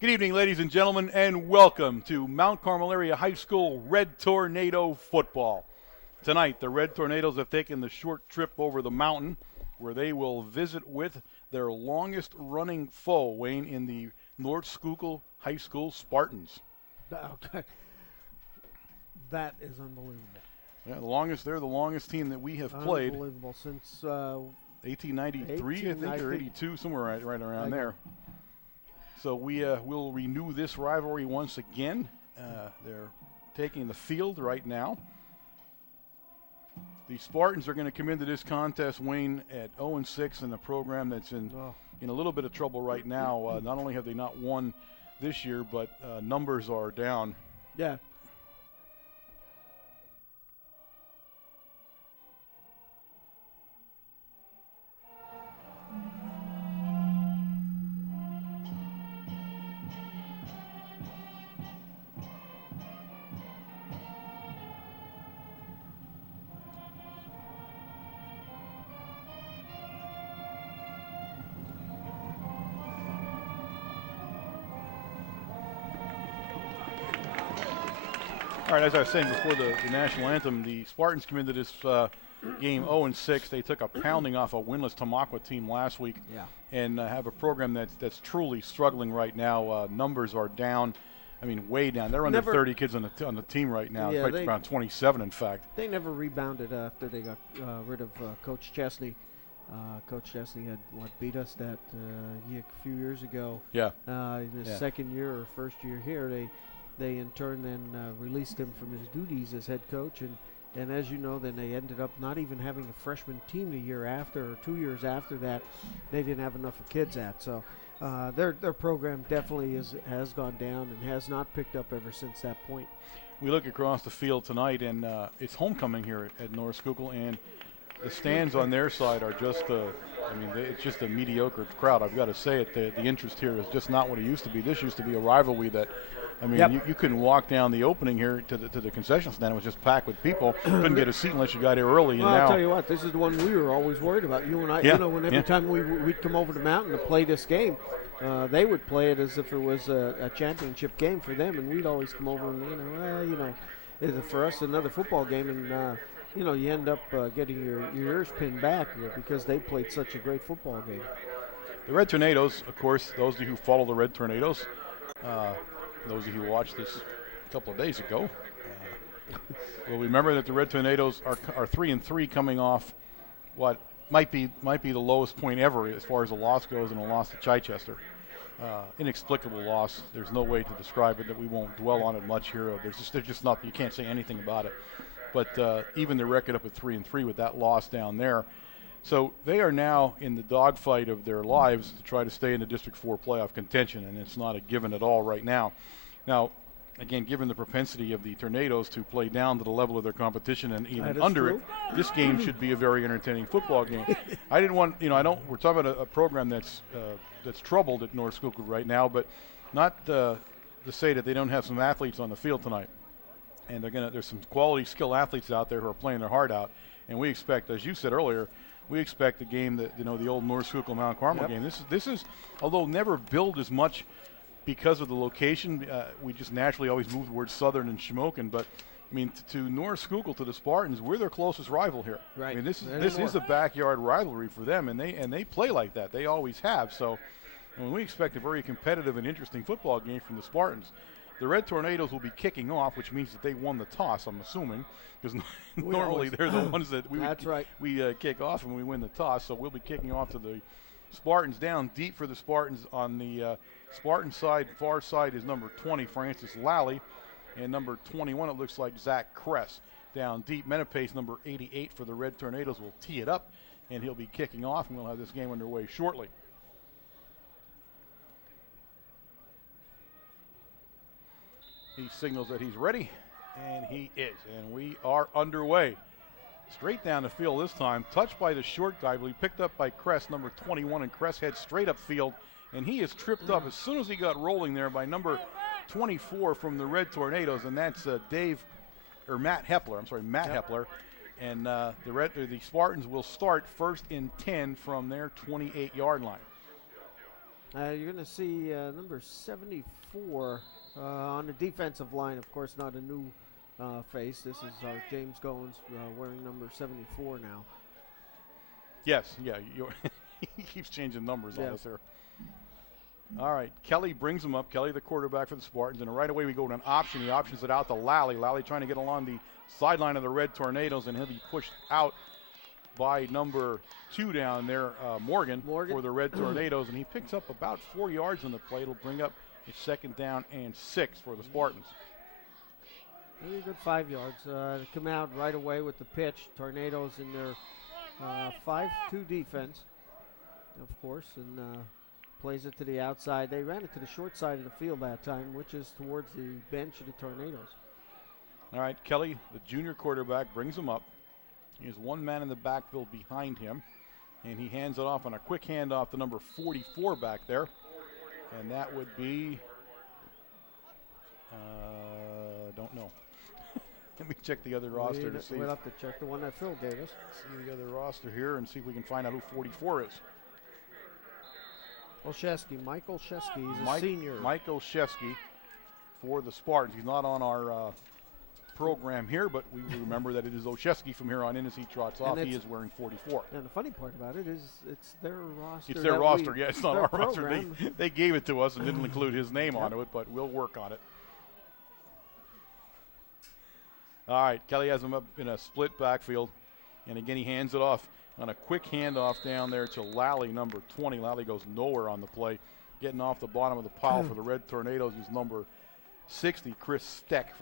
Good evening, ladies and gentlemen, and welcome to Mount Carmel Area High School Red Tornado football. Tonight, the Red Tornadoes have taken the short trip over the mountain where they will visit with their longest-running foe, Wayne, in the North Schuylkill High School Spartans. That is unbelievable. Yeah, they're the longest team that we have played. Unbelievable since 1893, I think, or 82, somewhere right around there. So we will renew this rivalry once again. They're taking the field right now. The Spartans are going to come into this contest, Wayne, at 0-6 in a program that's in a little bit of trouble right now. Not only have they not won this year, but numbers are down. Yeah. All right, as I was saying before the national anthem, the Spartans come into this game 0-6. They took a pounding off a winless Tamaqua team last week, and have a program that's truly struggling right now. Numbers are down. I mean, way down. They're under 30 kids on the team right now. Yeah, quite around 27, in fact. They never rebounded after they got rid of Coach Chesney. Coach Chesney had beat us a few years ago. Yeah. In his second year or first year here, they in turn then released him from his duties as head coach, and as you know, then they ended up not even having a freshman team the year after, or 2 years after that. They didn't have enough of kids at. So their program definitely has gone down and has not picked up ever since that point. We look across the field tonight, and it's homecoming here at North Schuylkill, and the stands on their side are just it's just a mediocre crowd. I've got to say it. The interest here is just not what it used to be. This used to be a rivalry that, you couldn't walk down the opening here to the concession stand. It was just packed with people. Couldn't get a seat unless you got here early. And I'll tell you what, this is the one we were always worried about. You and I, every time we'd come over the mountain to play this game, they would play it as if it was a championship game for them, and we'd always come over and, for us another football game, and you end up getting your ears pinned back because they played such a great football game. The Red Tornadoes, of course, those of you who follow the Red Tornadoes, those of you who watched this a couple of days ago, will remember that the Red Tornadoes are 3-3 coming off what might be the lowest point ever as far as a loss goes, and a loss to Chichester. Inexplicable loss. There's no way to describe it. That we won't dwell on it much here. There's just nothing. You can't say anything about it. But even the record up at 3-3 with that loss down there. So they are now in the dogfight of their lives to try to stay in the District 4 playoff contention, and it's not a given at all right now. Now, again, given the propensity of the Tornadoes to play down to the level of their competition and even under it, this game should be a very entertaining football game. I didn't want, we're talking about a program that's troubled at North Schuylkill right now, but not to say that they don't have some athletes on the field tonight. And there's some quality skill athletes out there who are playing their heart out. And we expect, as you said earlier, we expect the game that, the old North Schuylkill Mount Carmel game. This is, although never billed as much because of the location, we just naturally always move towards Southern and Shamokin. But, to North Schuylkill, to the Spartans, we're their closest rival here. Right. This is a backyard rivalry for them, and they play like that. They always have. So we expect a very competitive and interesting football game from the Spartans. The Red Tornadoes will be kicking off, which means that they won the toss, I'm assuming, because normally they're the ones that we kick off and we win the toss. So we'll be kicking off to the Spartans. Down deep for the Spartans on the Spartan side, far side, is number 20, Francis Lally, and number 21, it looks like Zach Kress. Down deep, Menapace, number 88 for the Red Tornadoes, will tee it up, and he'll be kicking off, and we'll have this game underway shortly. He signals that he's ready, and he is. And we are underway. Straight down the field this time. Touched by the short guy, but he picked up by Kress, number 21, and Kress heads straight up field. And he is tripped up as soon as he got rolling there by number 24 from the Red Tornadoes, and that's Matt Hepler. Matt Hepler. And the Spartans will start first and 10 from their 28-yard line. You're going to see number 74 on the defensive line. Of course, not a new face. This is James Goins wearing number 74 now. Yes, yeah. He keeps changing numbers on us here. All right, Kelly brings him up. Kelly, the quarterback for the Spartans. And right away we go to an option. He options it out to Lally. Lally trying to get along the sideline of the Red Tornadoes, and he'll be pushed out by number 2 down there, Morgan, for the Red Tornadoes. And he picks up about 4 yards on the play. It'll bring up a 2nd down and 6 for the Spartans. Really good 5 yards. To come out right away with the pitch. Tornadoes in their 5-2 defense, of course, and plays it to the outside. They ran it to the short side of the field that time, which is towards the bench of the Tornadoes. All right, Kelly, the junior quarterback, brings him up. He has one man in the backfield behind him, and he hands it off on a quick handoff to number 44 back there, and that would be, don't know. Let me check the other roster to see. We'll have to check the one that Phil gave us. See the other roster here and see if we can find out who 44 is. Olszewski, Mike Olszewski, he's a senior. Mike Olszewski for the Spartans. He's not on our program here, but we remember that it is Olszewski from here on in as he trots off. He is wearing 44. And the funny part about it is it's their roster. It's their roster, yeah. It's not our roster. They gave it to us and didn't include his name onto it, but we'll work on it. All right, Kelly has him up in a split backfield, and again he hands it off on a quick handoff down there to Lally, number 20. Lally goes nowhere on the play, getting off the bottom of the pile for the Red Tornadoes is number 60, Chris Steck,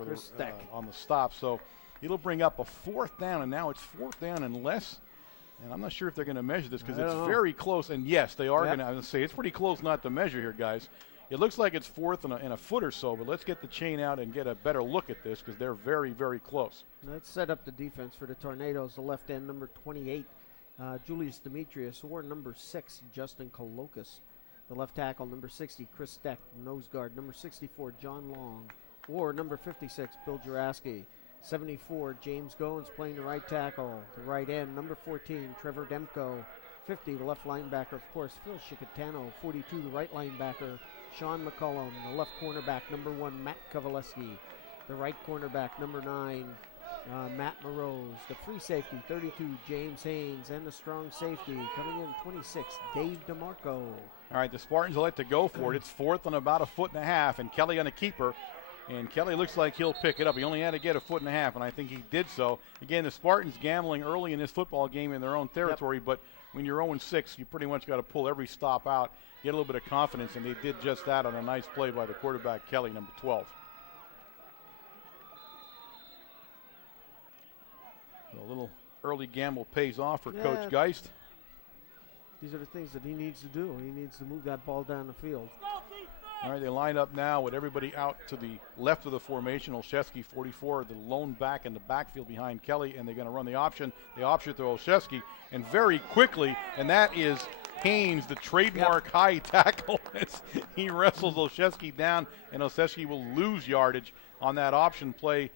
on the stop. So it'll bring up a 4th down, and now it's 4th down and less. And I'm not sure if they're going to measure this because it's very close. And yes, they are going to say it's pretty close not to measure here, guys. It looks like it's 4th and a foot or so, but let's get the chain out and get a better look at this because they're very, very close. Let's set up the defense for the Tornadoes. The left end, number 28, Julius Demetrius, or number 6, Justin Kolokis. The left tackle, number 60, Chris Steck. Nose guard, number 64, John Long. Or number 56, Bill Juraski. 74, James Goins playing the right tackle. The right end, number 14, Trevor Demko. 50, the left linebacker, of course, Phil Chicatano. 42, the right linebacker, Sean McCullum. The left cornerback, number 1, Matt Kovaleski. The right cornerback, number 9, Matt Morose. The free safety, 32, James Haynes. And the strong safety, coming in 26, Dave DeMarco. All right, the Spartans will like to go for it. It's 4th and about a 1.5 feet, and Kelly on a keeper. And Kelly looks like he'll pick it up. He only had to get a 1.5 feet, and I think he did so. Again, the Spartans gambling early in this football game in their own territory, but when you're 0-6, you pretty much got to pull every stop out, get a little bit of confidence, and they did just that on a nice play by the quarterback, Kelly, number 12. So a little early gamble pays off for Coach Geist. These are the things that he needs to do. He needs to move that ball down the field. All right, they line up now with everybody out to the left of the formation. Olszewski, 44, the lone back in the backfield behind Kelly, and they're going to run the option. They option to Olszewski, and very quickly, and that is Haynes, the trademark high tackle. He wrestles Olszewski down, and Olszewski will lose yardage on that option play.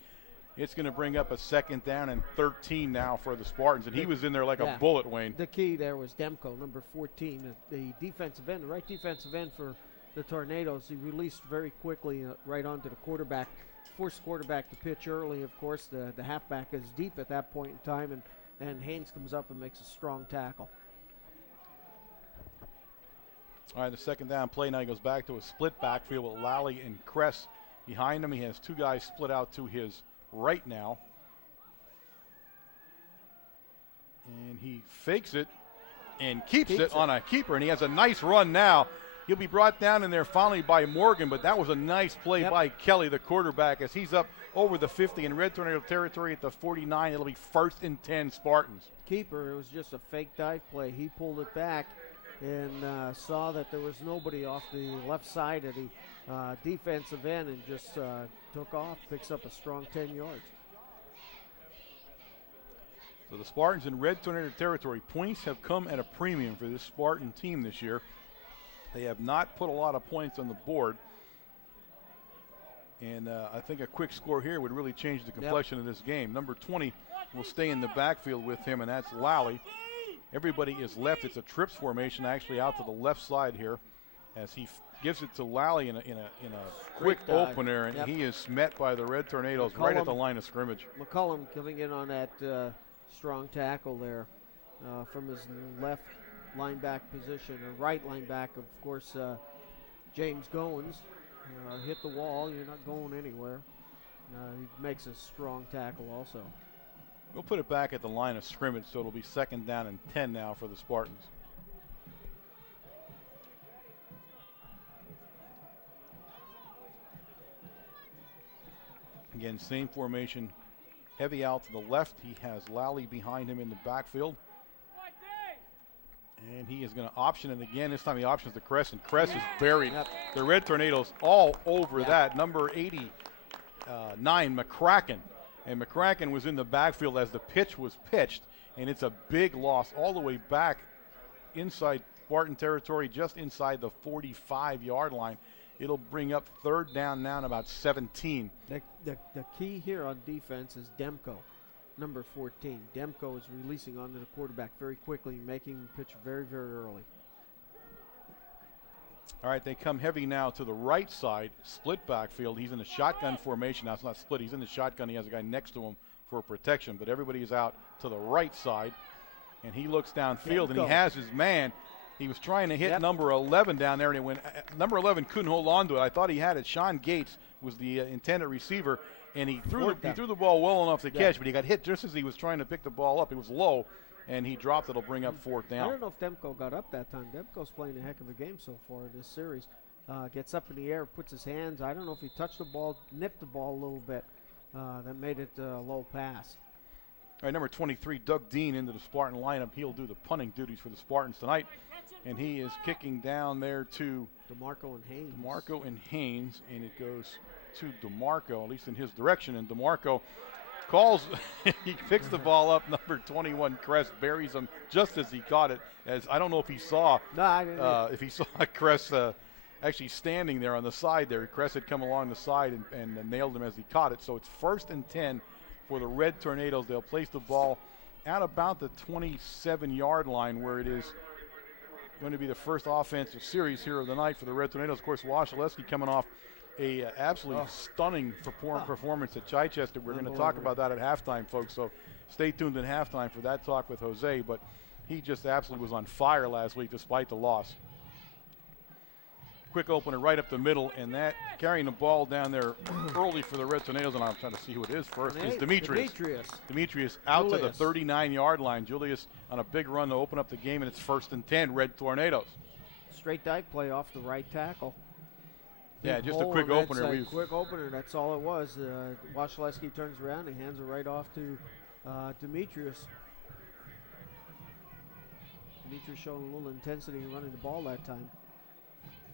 It's going to bring up a 2nd down and 13 now for the Spartans, and he was in there like a bullet, Wayne. The key there was Demko, number 14, the defensive end, the right defensive end for the Tornadoes. He released very quickly right onto the quarterback, forced quarterback to pitch early. Of course, the halfback is deep at that point in time, and Haynes comes up and makes a strong tackle. All right, the 2nd down play now he goes back to a split backfield with Lally and Kress behind him. He has 2 guys split out to his right now. And he fakes it and keeps it on a keeper, and he has a nice run now. He'll be brought down in there finally by Morgan, but that was a nice play by Kelly, the quarterback, as he's up over the 50 in Red Tornado territory at the 49. It'll be 1st and 10 Spartans. Keeper, it was just a fake dive play. He pulled it back and saw that there was nobody off the left side of the defensive end and just took off, picks up a strong 10 yards. So the Spartans in Red Tornado territory. Points have come at a premium for this Spartan team this year. They have not put a lot of points on the board. And I think a quick score here would really change the complexion of this game. Number 20 will stay in the backfield with him, and that's Lally. Everybody is left. It's a trips formation actually out to the left side here. as he gives it to Lally in a quick Great dive. opener, and Yep. he is met by the Red Tornadoes right at the line of scrimmage. McCullum coming in on that strong tackle there from his left lineback position, or right lineback, of course. James Goins hit the wall. You're not going anywhere. He makes a strong tackle also. We'll put it back at the line of scrimmage, so it'll be 2nd down and 10 now for the Spartans. Again, same formation. Heavy out to the left. He has Lally behind him in the backfield. And he is going to option it again. This time he options the Cress, and Cress is buried. Yep. The Red Tornadoes all over Yep. that. Number 89, McCracken. And McCracken was in the backfield as the pitch was pitched, and it's a big loss all the way back inside Spartan territory, just inside the 45-yard line. It'll bring up 3rd down now and about 17. The key here on defense is Demko, number 14. Demko is releasing onto the quarterback very quickly, making him pitch very, very early. All right, they come heavy now to the right side, split backfield. He's in a shotgun formation. Now it's not split. He's in the shotgun. He has a guy next to him for protection, but everybody is out to the right side, and he looks downfield, and he has his man. He was trying to hit number 11 down there, and it went. Number 11 couldn't hold on to it. I thought he had it. Sean Gates was the intended receiver, and he threw the ball well enough to catch, but he got hit just as he was trying to pick the ball up. It was low, and he dropped it. It'll bring up 4th down. I don't know if Demko got up that time. Demko's playing a heck of a game so far in this series. Gets up in the air, puts his hands. I don't know if he touched the ball, nipped the ball a little bit. That made it a low pass. All right, number 23, Doug Dean into the Spartan lineup. He'll do the punting duties for the Spartans tonight. And he is kicking down there to DeMarco and Haynes. And it goes to DeMarco, at least in his direction. And DeMarco calls, he picks the ball up. Number 21, Cress, buries him just as he caught it. As I don't know if he saw, if he saw Cress actually standing there on the side there. Cress had come along the side and nailed him as he caught it. So it's 1st and 10 for the Red Tornadoes. They'll place the ball at about the 27-yard line, where it is going to be the first offensive series here of the night for the Red Tornadoes. Of course, Wasilewski coming off a absolutely stunning performance at Chichester. We're going to talk about that at halftime, folks, so stay tuned at halftime for that talk with Jose, but he just absolutely was on fire last week despite the loss. Quick opener right up the middle, and that carrying the ball down there early for the Red Tornadoes, and I'm trying to see who it is first, is Demetrius. Demetrius out to the 39-yard line. Julius on a big run to open up the game, and it's 1st and 10, Red Tornadoes. Straight dike play off the right tackle. Yeah, just a quick opener. Quick opener, that's all it was. Wasilewski turns around and hands it right off to Demetrius. Demetrius showing a little intensity in running the ball that time.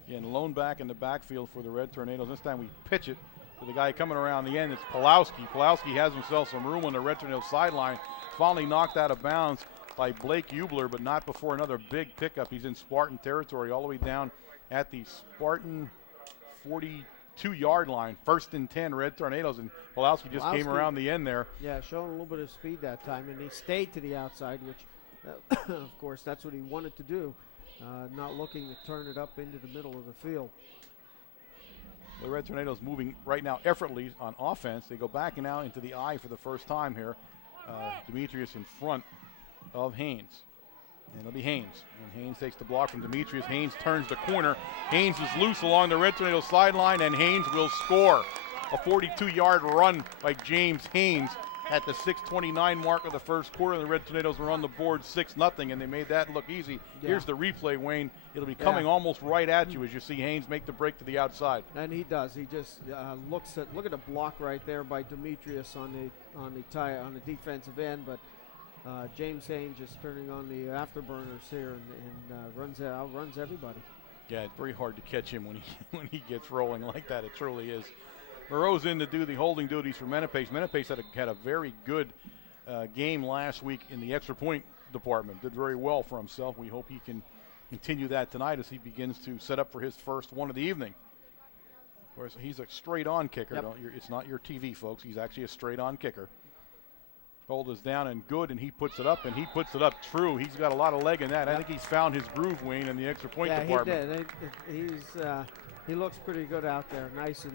Yeah, and lone back in the backfield for the Red Tornadoes. This time we pitch it to the guy coming around the end. It's Pulowski. Pulowski has himself some room on the Red Tornadoes sideline. Finally knocked out of bounds by Blake Eubler, but not before another big pickup. He's in Spartan territory all the way down at the Spartan 42-yard line. 1st and 10, Red Tornadoes, and Pulowski just came around the end there. Yeah, showing a little bit of speed that time, and he stayed to the outside, which, of course, that's what he wanted to do. Not looking to turn it up into the middle of the field. The Red Tornadoes moving right now effortlessly on offense. They go back now into the eye for the first time here. Demetrius in front of Haynes. And it'll be Haynes. And Haynes takes the block from Demetrius. Haynes turns the corner. Haynes is loose along the Red Tornadoes sideline, and Haynes will score. A 42-yard run by James Haynes at the 6:29 mark of the first quarter. The Red Tornadoes were on the board 6-0, and they made that look easy. Yeah. Here's the replay, Wayne. It'll be coming almost right at you as you see Haynes make the break to the outside. And he does. He just look at the block right there by Demetrius on the defensive end, but James Haynes just turning on the afterburners here and outruns everybody. Yeah, it's very hard to catch him when he gets rolling like that. It truly is. Moreau's in to do the holding duties for Menapace. Menapace had a very good game last week in the extra point department. Did very well for himself. We hope he can continue that tonight as he begins to set up for his first one of the evening. Of course, he's a straight-on kicker. Yep. It's not your TV, folks. He's actually a straight-on kicker. Hold is down and good, and he puts it up, and he puts it up true. He's got a lot of leg in that. I think he's found his groove, Wayne, in the extra point department. He did. He looks pretty good out there. Nice, and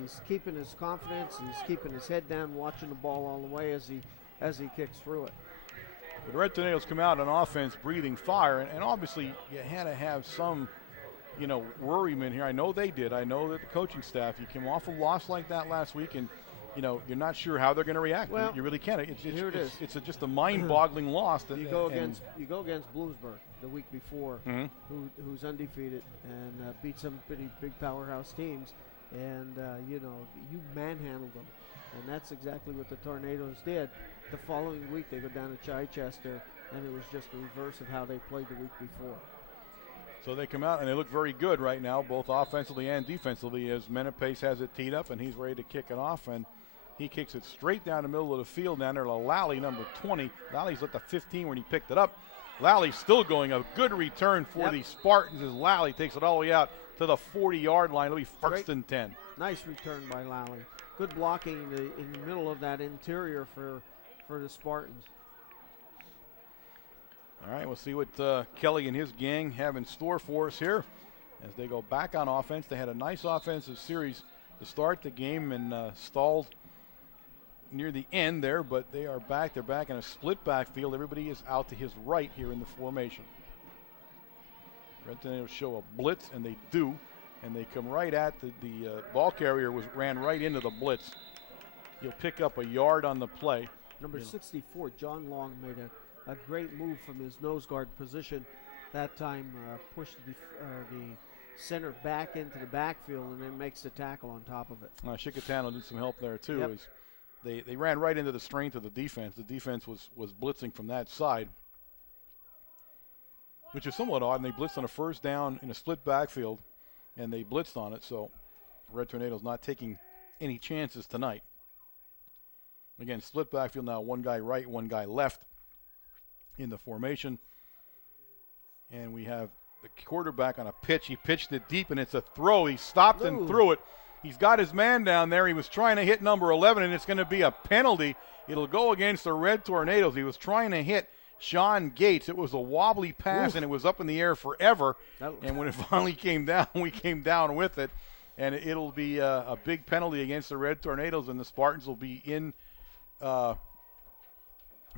he's keeping his confidence. He's keeping his head down, watching the ball all the way as he kicks through it. The Red Tornadoes come out on offense breathing fire, and obviously you had to have some, worryment here. I know they did. I know that the coaching staff, you came off a loss like that last week, and you're not sure how they're going to react. Well, you really can't. Here it is. It's just a mind-boggling loss. You go against Bloomsburg the week before, who's undefeated and beat some pretty big powerhouse teams, and you manhandled them, and that's exactly what the Tornadoes did. The following week they go down to Chichester, and it was just the reverse of how they played the week before. So they come out and they look very good right now, both offensively and defensively, as Menapace has it teed up and he's ready to kick it off, and he kicks it straight down the middle of the field down there to Lally, number 20. Lally's at the 15 when he picked it up. Lally's still going. A good return for the Spartans as Lally takes it all the way out to the 40-yard line. It'll be first and 10. Nice return by Lally. Good blocking in the middle of that interior for the Spartans. All right, we'll see what Kelly and his gang have in store for us here as they go back on offense. They had a nice offensive series to start the game and stalled near the end there, but they are back. They're back in a split backfield. Everybody is out to his right here in the formation. Red Tornadoes show a blitz, and they do, and they come right at the ball carrier ran right into the blitz. He'll pick up a yard on the play. Number 64, John Long, made a great move from his nose guard position that time, pushed the center back into the backfield and then makes the tackle on top of it. Chickatano did some help there too. As they ran right into the strength of the defense. The defense was blitzing from that side, which is somewhat odd, and they blitzed on a first down in a split backfield, and they blitzed on it, so Red Tornadoes not taking any chances tonight. Again, split backfield now, one guy right, one guy left in the formation. And we have the quarterback on a pitch. He pitched it deep, and it's a throw. He stopped and threw it. He's got his man down there. He was trying to hit number 11, and it's going to be a penalty. It'll go against the Red Tornadoes. He was trying to hit Sean Gates. It was a wobbly pass, and it was up in the air forever. And when it finally came down, we came down with it. And it'll be a big penalty against the Red Tornadoes, and the Spartans will be in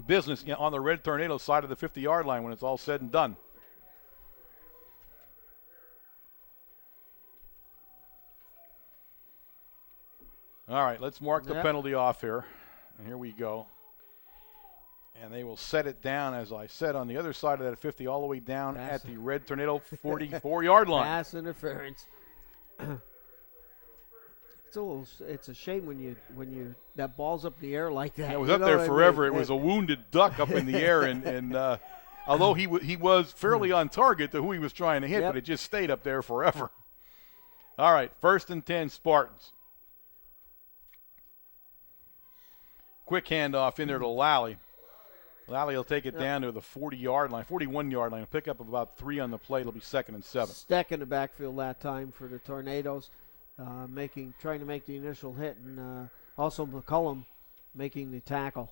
business on the Red Tornado side of the 50-yard line when it's all said and done. All right, let's mark the penalty off here. And here we go. And they will set it down, as I said, on the other side of that 50, all the way down at the Red Tornado 44-yard line. Pass interference. It's a shame when you that ball's up in the air like that. Yeah, it was up there forever. It was a wounded duck up in the air, and although he was fairly on target to who he was trying to hit, but it just stayed up there forever. All right, 1st and 10 Spartans. Quick handoff in there to Lally. Lally will take it down to the 40-yard line, 41-yard line. He'll pick up about 3 on the play. It'll be 2nd and 7. Stack in the backfield that time for the Tornadoes. Trying to make the initial hit, and also McCullum making the tackle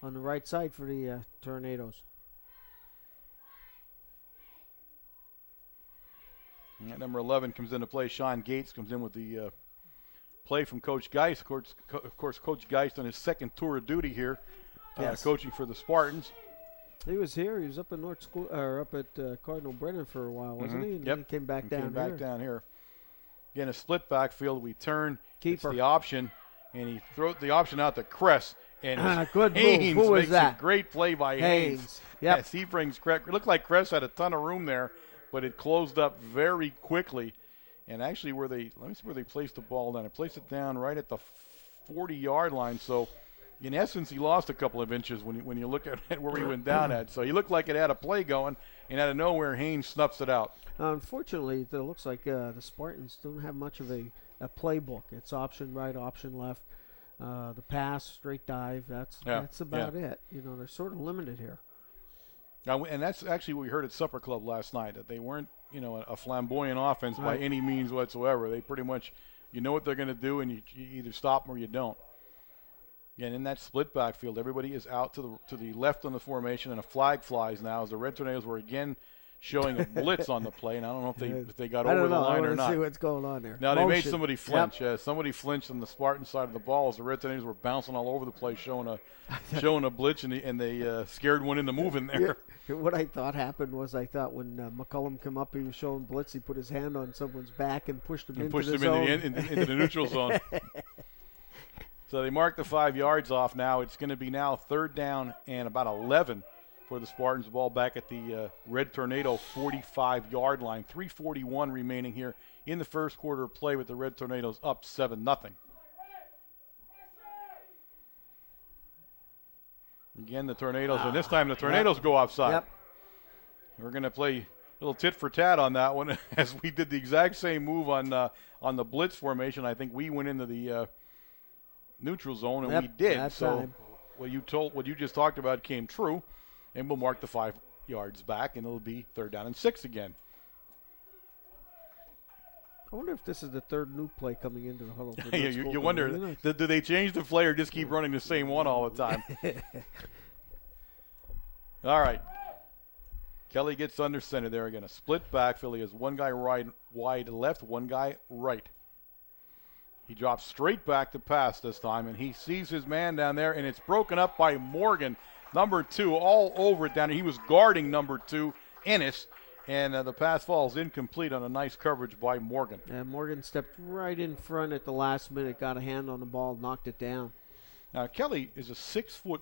on the right side for the Tornadoes. And number 11 comes into play. Sean Gates comes in with the play from Coach Geist. Of course, Coach Geist on his second tour of duty here, coaching for the Spartans. He was here. He was up in North School, or up at Cardinal Brennan for a while, wasn't he? And then he came back down here. Again, a split backfield. We turn. Keeper. It's the option, and he throws the option out to Kress. And good Haynes move. Who was makes that? A great play by Haynes. Yep. Yes, he brings Kress. It looked like Kress had a ton of room there, but it closed up very quickly. And actually, let me see where they placed the ball down. They placed it down right at the 40-yard line. So, in essence, he lost a couple of inches when you look at where he went down at. So he looked like it had a play going, and out of nowhere, Haynes snuffs it out. Unfortunately, it looks like the Spartans don't have much of a playbook. It's option right, option left. The pass, straight dive, that's about it. They're sort of limited here. Now, and that's actually what we heard at Supper Club last night, that they weren't, a flamboyant offense by any means whatsoever. They pretty much, what they're going to do, and you either stop them or you don't. Again, in that split backfield, everybody is out to the left on the formation, and a flag flies now as the Red Tornadoes were again showing a blitz on the play, and I don't know if they got over the line or not. I want to see what's going on there. Now, they made somebody flinch. Yep. Somebody flinched on the Spartan side of the ball as the Red Tornadoes were bouncing all over the place, showing a blitz, and they scared one into moving there. Yeah. What I thought happened was I thought when McCullum came up, he was showing blitz. He put his hand on someone's back and pushed him into the zone. Into the neutral zone. So they mark the 5 yards off now. It's going to be now 3rd down and about 11 for the Spartans. Ball back at the Red Tornado 45-yard line. 3:41 remaining here in the first quarter of play with the Red Tornadoes up 7-0. Again, the Tornadoes, and this time the Tornadoes go offside. Yep. We're going to play a little tit for tat on that one as we did the exact same move on the blitz formation. I think we went into the neutral zone, and we did. So what you just talked about came true, and we'll mark the 5 yards back, and it'll be 3rd down and 6 again. I wonder if this is the third new play coming into the huddle. You wonder, do they change the play or just keep running the same one all the time? All right. Kelly gets under center there again. A split backfield. He has one guy wide left, one guy right. He drops straight back to pass this time, and he sees his man down there, and it's broken up by Morgan, number 2, all over it down there. He was guarding number 2, Ennis, and the pass falls incomplete on a nice coverage by Morgan. And Morgan stepped right in front at the last minute, got a hand on the ball, knocked it down. Now, Kelly is a 6'3",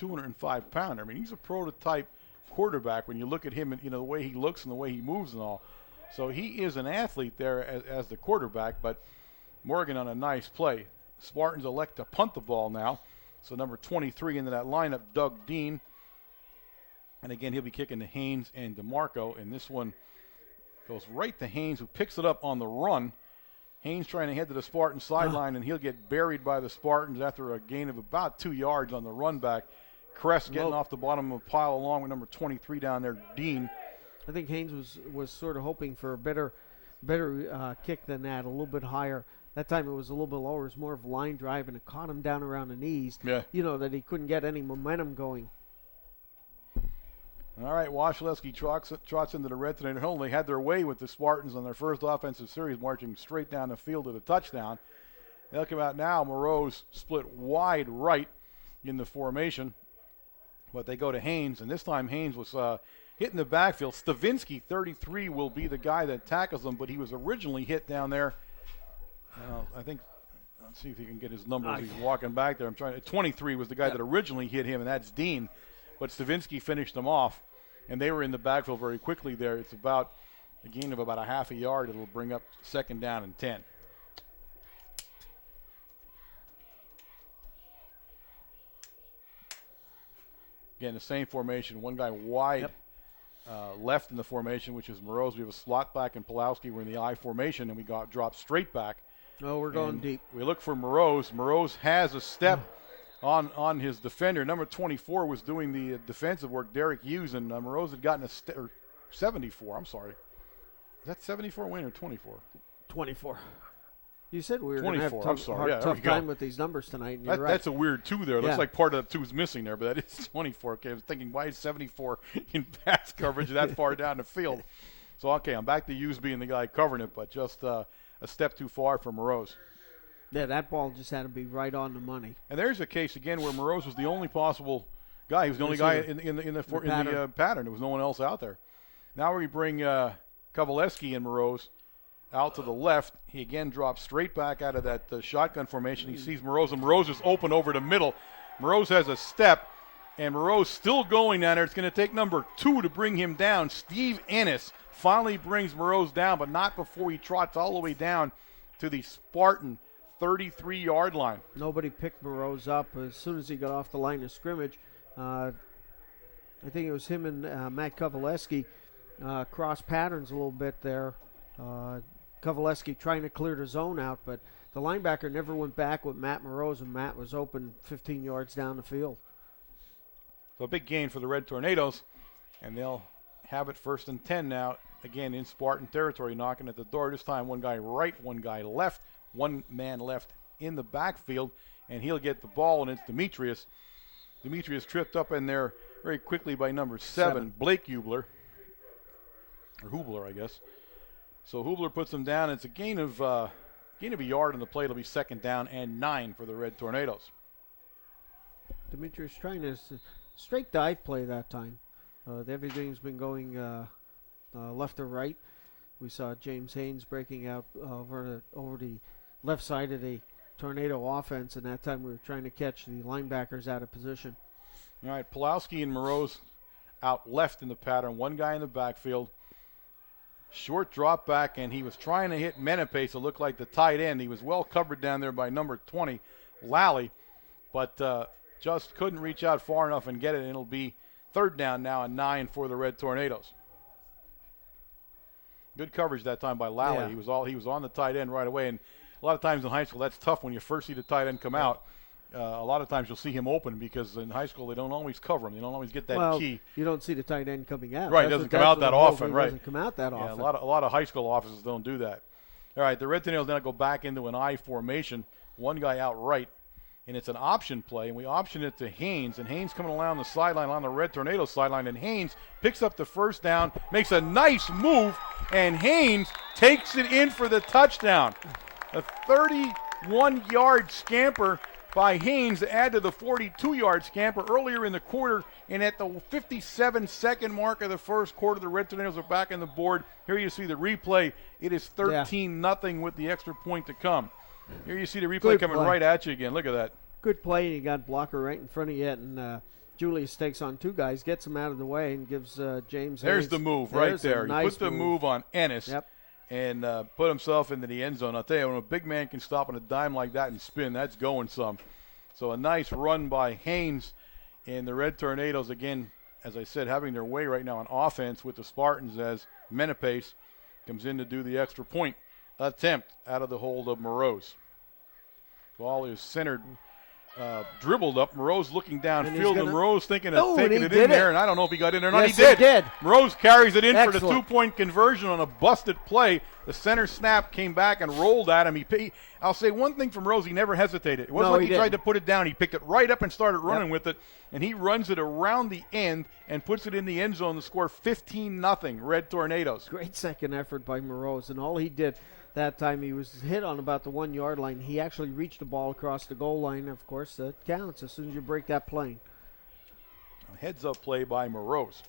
205-pounder. I mean, he's a prototype quarterback when you look at him and, the way he looks and the way he moves and all. So he is an athlete there as the quarterback, but Morgan on a nice play. Spartans elect to punt the ball now. So number 23 into that lineup, Doug Dean. And again, he'll be kicking to Haynes and DeMarco. And this one goes right to Haynes, who picks it up on the run. Haynes trying to head to the Spartan sideline, and he'll get buried by the Spartans after a gain of about 2 yards on the run back. Crest getting off the bottom of a pile along with number 23 down there, Dean. I think Haynes was sort of hoping for a better kick than that, a little bit higher. That time it was a little bit lower. It was more of a line drive, and it caught him down around the knees. Yeah. That he couldn't get any momentum going. All right, Wasilewski trots into the Red Tornado Hill. They had their way with the Spartans on their first offensive series, marching straight down the field to the touchdown. They'll come out now. Moreau's split wide right in the formation, but they go to Haynes, and this time Haynes was hitting the backfield. Stavinsky, 33, will be the guy that tackles him, but he was originally hit down there. I think, let's see if he can get his numbers. He's walking back there. 23 was the guy that originally hit him, and that's Dean. But Stavinsky finished them off, and they were in the backfield very quickly there. It's about a gain of about a half a yard. It'll bring up 2nd down and 10. Again, the same formation. One guy wide left in the formation, which is Moreau's. We have a slot back in Pulowski. We're in the I formation, and we got dropped straight back. Oh, we're going deep. We look for Moreau's. Moreau's has a step on his defender. Number 24 was doing the defensive work, Derek Hughes, and Moreau's had gotten 74. I'm sorry. Is that 74 win or 24? 24. You said we were going to have tough time with these numbers tonight. And you're right. That's a weird 2 there. Looks like part of the 2 is missing there, but that is 24. Okay, I was thinking, why is 74 in pass coverage that far down the field? So, okay, I'm back to Hughes being the guy covering it, but just a step too far for Moreau's. Yeah, that ball just had to be right on the money. And there's a case again where Moreau's was the only possible guy. He was the only guy in the pattern. There was no one else out there. Now we bring Kovaleski and Moreau's out to the left. He again drops straight back out of that shotgun formation. He sees Moreau's, and Moreau's is open over the middle. Moreau's has a step, and Moreau's still going down there. It's going to take number 2 to bring him down. Steve Ennis finally brings Moreau's down, but not before he trots all the way down to the Spartan 33-yard line. Nobody picked Moreau's up as soon as he got off the line of scrimmage. I think it was him and Matt Kovaleski cross patterns a little bit there. Kovaleski trying to clear the zone out, but the linebacker never went back with Matt Moreau's, and Matt was open 15 yards down the field. So a big gain for the Red Tornadoes, and they'll have it 1st and 10 now, again in Spartan territory, knocking at the door. This time one guy right, one guy left, one man left in the backfield, and he'll get the ball, and it's Demetrius. Demetrius tripped up in there very quickly by number 7, Blake Hubler. Or Hubler, I guess. So Hubler puts him down. It's a gain of a yard on the play. It'll be 2nd down and 9 for the Red Tornadoes. Demetrius trying to straight dive play that time. Everything's been going left or right. We saw James Haynes breaking out over the left side of the Tornado offense, and that time we were trying to catch the linebackers out of position. All right, Pulowski and Morose out left in the pattern. One guy in the backfield. Short drop back, and he was trying to hit Menepace. It looked like the tight end. He was well covered down there by number 20, Lally, but just couldn't reach out far enough and get it, and it'll be 3rd down now and 9 for the Red Tornadoes. Good coverage that time by Lally. Yeah. He was on the tight end right away, and a lot of times in high school that's tough when you first see the tight end come out. A lot of times you'll see him open because in high school they don't always cover him. They don't always get that key. You don't see the tight end coming out. Right, it doesn't come out that often. Right, doesn't come out that often. A lot of high school offices don't do that. All right, the Red Tornadoes now go back into an I formation. One guy out right, and it's an option play, and we option it to Haynes, and Haynes coming along the sideline on the Red Tornado sideline, and Haynes picks up the 1st down, makes a nice move, and Haynes takes it in for the touchdown. A 31-yard scamper by Haynes to add to the 42-yard scamper earlier in the quarter, and at the 57-second mark of the first quarter, the Red Tornadoes are back on the board. Here you see the replay. It is 13-0 with the extra point to come. Here you see the replay coming right at you again. Look at that. Good play, and you got blocker right in front of you, and Julius takes on 2 guys, gets him out of the way, and gives James There's Haynes. the move right there. Nice he put the move on Ennis. Yep. And put himself into the end zone. I'll tell you, when a big man can stop on a dime like that and spin, that's going some. So a nice run by Haynes, and the Red Tornadoes, again, as I said, having their way right now on offense with the Spartans as Menepace comes in to do the extra point attempt out of the hold of Morose. Ball is centered, dribbled up. Morose looking downfield, and Morose thinking of taking it in there, and I don't know if he got in there or not. Yes, he did. Morose carries it in for the 2-point conversion on a busted play. The center snap came back and rolled at him. I'll say one thing from Morose, he never hesitated. It wasn't like he tried to put it down. He picked it right up and started running with it, and he runs it around the end and puts it in the end zone to score 15-0 Red Tornadoes. Great second effort by Morose, and all he did that time, he was hit on about the 1-yard line. He actually reached the ball across the goal line. Of course, that counts as soon as you break that plane. A heads-up play by Morose.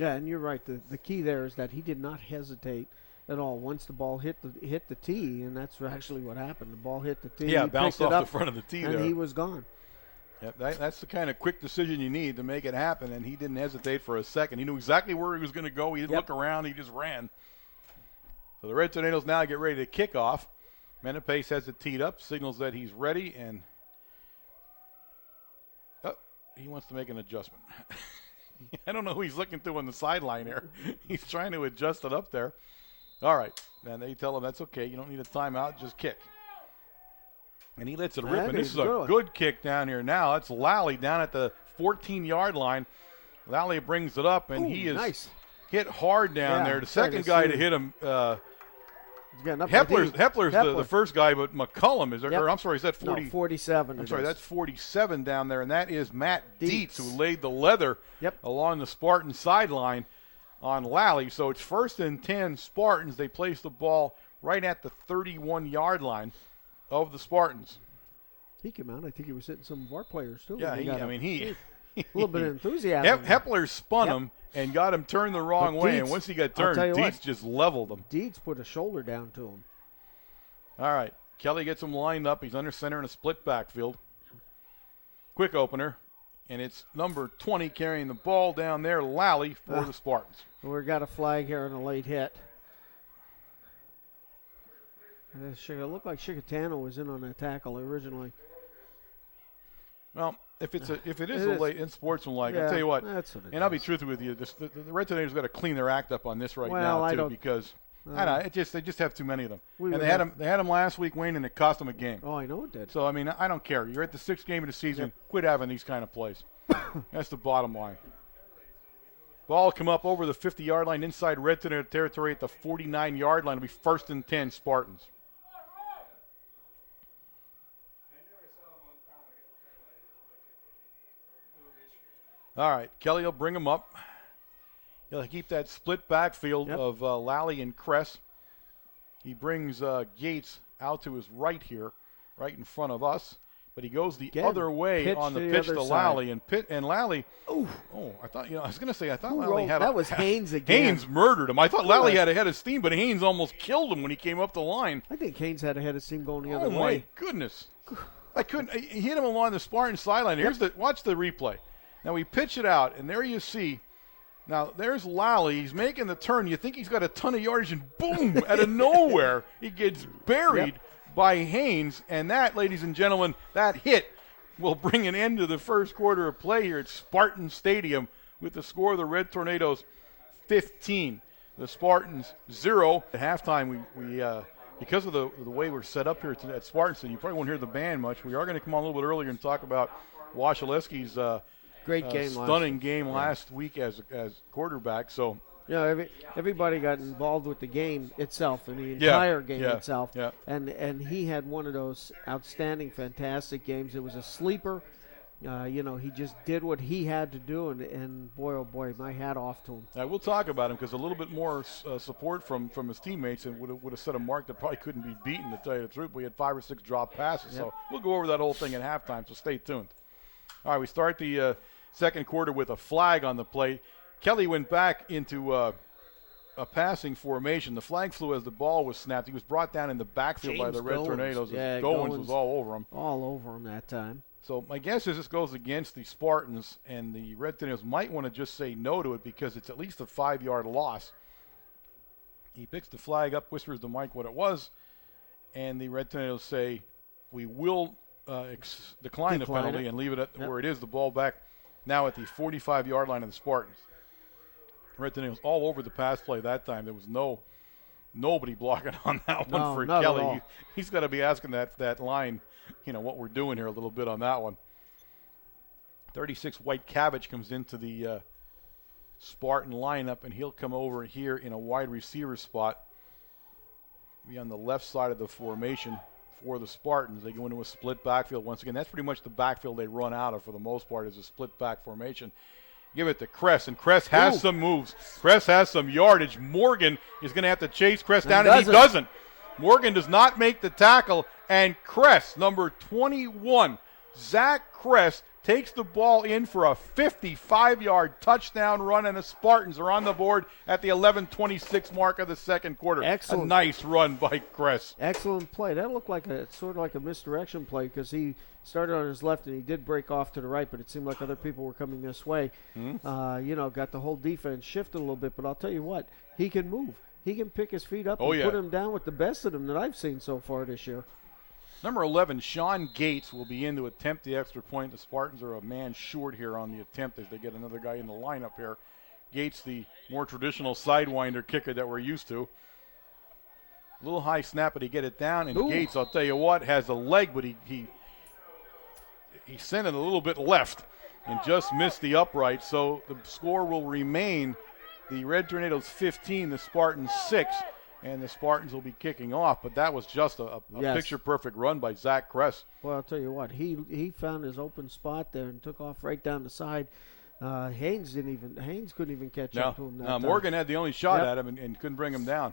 Yeah, and you're right. The key there is that he did not hesitate at all once the ball hit the tee, and that's actually what happened. The ball hit the tee. Yeah, bounced off the front of the tee and there. And he was gone. Yep, that's the kind of quick decision you need to make it happen, and he didn't hesitate for a second. He knew exactly where he was going to go. He didn't look around. He just ran. So the Red Tornadoes now get ready to kick off. Menepace has it teed up, signals that he's ready, and he wants to make an adjustment. I don't know who he's looking to on the sideline here. He's trying to adjust it up there. All right, and they tell him that's okay. You don't need a timeout, just kick. And he lets it rip, and this is a good kick down here now. That's Lally down at the 14-yard line. Lally brings it up, and he is hit hard down there. The second guy to hit him, Hepler's the first guy, but McCullum is there. Or I'm sorry, is that 40? No, 47. I'm sorry, that's 47 down there, and that is Matt Dietz, who laid the leather along the Spartan sideline on Lally. So it's 1st and 10 Spartans. They place the ball right at the 31-yard line of the Spartans. He came out. I think he was hitting some of our players, too. Yeah, he a little bit of enthusiasm. Hepler spun him and got him turned the wrong way, and once he got turned, Dietz just leveled him. Dietz put a shoulder down to him. All right, Kelly gets him lined up. He's under center in a split backfield. Quick opener, and it's number 20 carrying the ball down there, Lally, for the Spartans. We've got a flag here on a late hit. It looked like Chickatano was in on that tackle originally. Well, if it is a late unsportsmanlike, I'll tell you what, I'll be truthful with you, the Red Tornadoes got to clean their act up on this now too, because I know they just have too many of them. And they had them last week, Wayne, and it cost them a game. Oh, I know it did. So I mean, I don't care. You're at the 6th game of the season. Quit having these kind of plays. That's the bottom line. Ball come up over the 50-yard line inside Red Tornado territory at the 49-yard line. It'll be 1st and 10 Spartans. All right, Kelly will bring him up. He'll keep that split backfield of Lally and Kress. He brings Gates out to his right here, right in front of us. But he goes the other way on the pitch to Lally, and Lally. Oh, I thought I was going to say I thought Lally had that was Haynes again. Haynes murdered him. I thought Lally had a head of steam, but Haynes almost killed him when he came up the line. I think Haynes had a head of steam going the other way. Oh my goodness! I couldn't. He hit him along the Spartan sideline. Watch the replay. Now we pitch it out, and there you see. Now there's Lally. He's making the turn. You think he's got a ton of yardage, and boom! Out of nowhere, he gets buried by Haynes, and that, ladies and gentlemen, that hit will bring an end to the first quarter of play here at Spartan Stadium with the score of the Red Tornadoes 15. The Spartans 0. At halftime, we because of the way we're set up here at Spartan, you probably won't hear the band much. We are going to come on a little bit earlier and talk about Wasilewski's great game, stunning game last week as quarterback. So. Yeah, everybody got involved with the game itself and the entire game itself. Yeah. And he had one of those outstanding, fantastic games. It was a sleeper. He just did what he had to do, and boy, oh boy, my hat off to him. We'll talk about him because a little bit more support from his teammates and would have set a mark that probably couldn't be beaten, to tell you the truth. We had 5 or 6 drop passes, so we'll go over that whole thing at halftime, so stay tuned. All right, we start the second quarter with a flag on the play. Kelly went back into a passing formation. The flag flew as the ball was snapped. He was brought down in the backfield by the Red Tornadoes. Yeah, Goins was all over him. All over him that time. So my guess is this goes against the Spartans, and the Red Tornadoes might want to just say no to it because it's at least a 5-yard loss. He picks the flag up, whispers to Mike what it was, and the Red Tornadoes say, we will decline the penalty and leave it at where it is, the ball back now at the 45-yard line of the Spartans. Red Tornadoes all over the pass play that time. There was nobody blocking on that one for Kelly. He's got to be asking that line, what we're doing here a little bit on that one. 36 White Cabbage comes into the Spartan lineup, and he'll come over here in a wide receiver spot. Be on the left side of the formation for the Spartans. They go into a split backfield once again. That's pretty much the backfield they run out of for the most part, is a split back formation. Give it to Kress, and Kress has some moves. Kress has some yardage. Morgan is going to have to chase Kress down, and he doesn't. Morgan does not make the tackle, and Kress, number 21, Zach Kress, takes the ball in for a 55-yard touchdown run, and the Spartans are on the board at the 11:26 mark of the second quarter. Excellent. A nice run by Kress. Excellent play. That looked like sort of like a misdirection play because he started on his left and he did break off to the right, but it seemed like other people were coming this way. Got the whole defense shifted a little bit, but I'll tell you what, he can move. He can pick his feet up and put him down with the best of them that I've seen so far this year. Number 11, Sean Gates, will be in to attempt the extra point. The Spartans are a man short here on the attempt as they get another guy in the lineup here. Gates, the more traditional sidewinder kicker that we're used to. A little high snap, but he get it down. And Gates, I'll tell you what, has a leg, but he sent it a little bit left and just missed the upright. So the score will remain the Red Tornadoes 15, the Spartans 6. And the Spartans will be kicking off, but that was just a picture-perfect run by Zach Kress. Well, I'll tell you what, he found his open spot there and took off right down the side. Haynes couldn't even catch up to him that time. Morgan had the only shot at him and couldn't bring him down.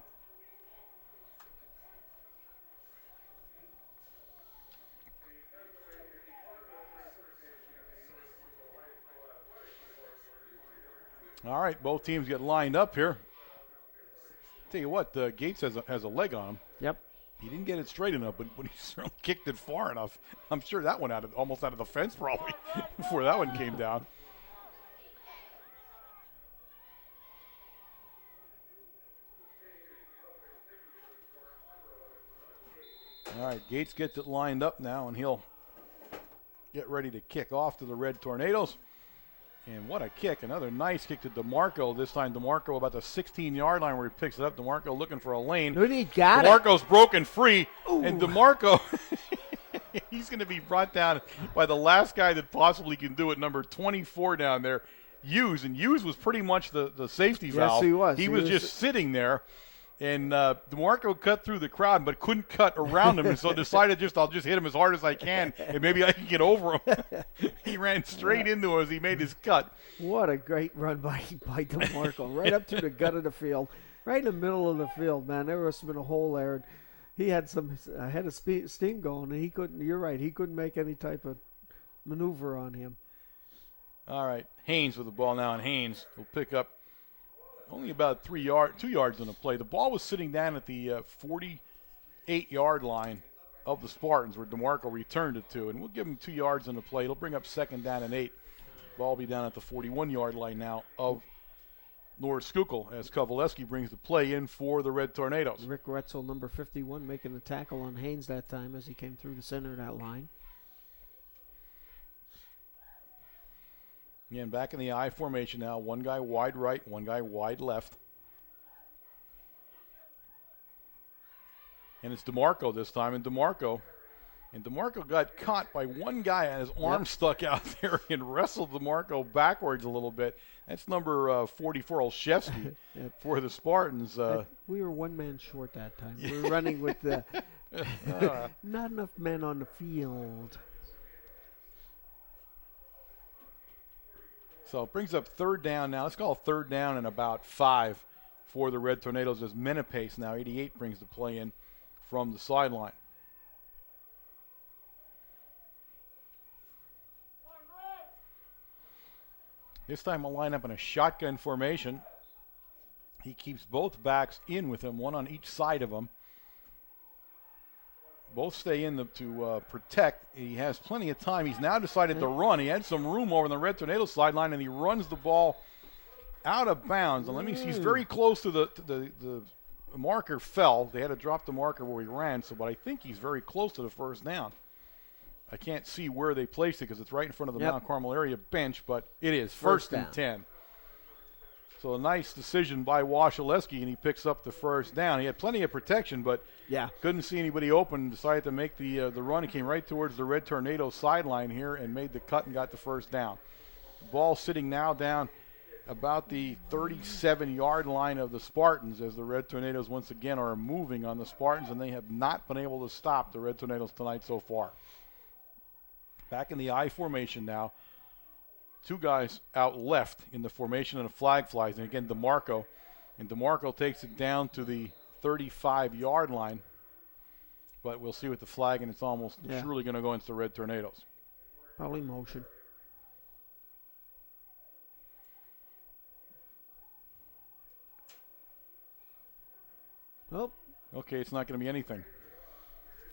All right, both teams get lined up here. Tell you what, Gates has a leg on him. Yep. He didn't get it straight enough, but he certainly kicked it far enough. I'm sure that one almost out of the fence probably before that one came down. All right, Gates gets it lined up now, and he'll get ready to kick off to the Red Tornadoes. And what a kick. Another nice kick to DeMarco. This time DeMarco about the 16-yard line where he picks it up. DeMarco looking for a lane. He got DeMarco's broken free. Ooh. And DeMarco, he's going to be brought down by the last guy that possibly can do it, number 24 down there, Hughes. And Hughes was pretty much the safety valve. Yes, he was. He was just sitting there. And DeMarco cut through the crowd, but couldn't cut around him, and so decided I'll just hit him as hard as I can, and maybe I can get over him. He ran straight into him as he made his cut. What a great run by DeMarco, right up to the gut of the field, right in the middle of the field, man. There must have been a hole there. And he had some head of steam going, and he couldn't. You're right, he couldn't make any type of maneuver on him. All right, Haynes with the ball now, and Haynes will pick up only about 2 yards on the play. The ball was sitting down at the 48-yard line of the Spartans, where DeMarco returned it to, and we'll give him 2 yards on the play. It'll bring up 2nd down and 8. Ball will be down at the 41-yard line now of North Schuylkill as Kovaleski brings the play in for the Red Tornadoes. Rick Retzel, number 51, making the tackle on Haynes that time as he came through the center of that line. Again, back in the I formation now. One guy wide right, one guy wide left. And it's DeMarco this time. And DeMarco got caught by one guy and his arm stuck out there and wrestled DeMarco backwards a little bit. That's number 44, Olszewski, for the Spartans. We were one man short that time. We were running with not enough men on the field. So it brings up 3rd down now. Let's call it 3rd down and about 5 for the Red Tornadoes as Menapace now, 88, brings the play in from the sideline. This time I'll line up in a shotgun formation. He keeps both backs in with him, one on each side of him. Both stay in to protect. He has plenty of time. He's now decided to run. He had some room over on the Red Tornado sideline, and he runs the ball out of bounds. And let me see. He's very close to the marker fell. They had to drop the marker where he ran, but I think he's very close to the 1st down. I can't see where they placed it because it's right in front of the Mount Carmel area bench, but it is first and 10. So a nice decision by Washaleski, and he picks up the 1st down. He had plenty of protection, but couldn't see anybody open. Decided to make the run. He came right towards the Red Tornado sideline here and made the cut and got the 1st down. The ball sitting now down about the 37-yard line of the Spartans as the Red Tornadoes once again are moving on the Spartans, and they have not been able to stop the Red Tornadoes tonight so far. Back in the I formation now. 2 guys out left in the formation, and a flag flies. And again, DeMarco. And DeMarco takes it down to the 35-yard line. But we'll see with the flag, and it's almost surely going to go into the Red Tornadoes. Probably motion. Oh. Okay, it's not going to be anything.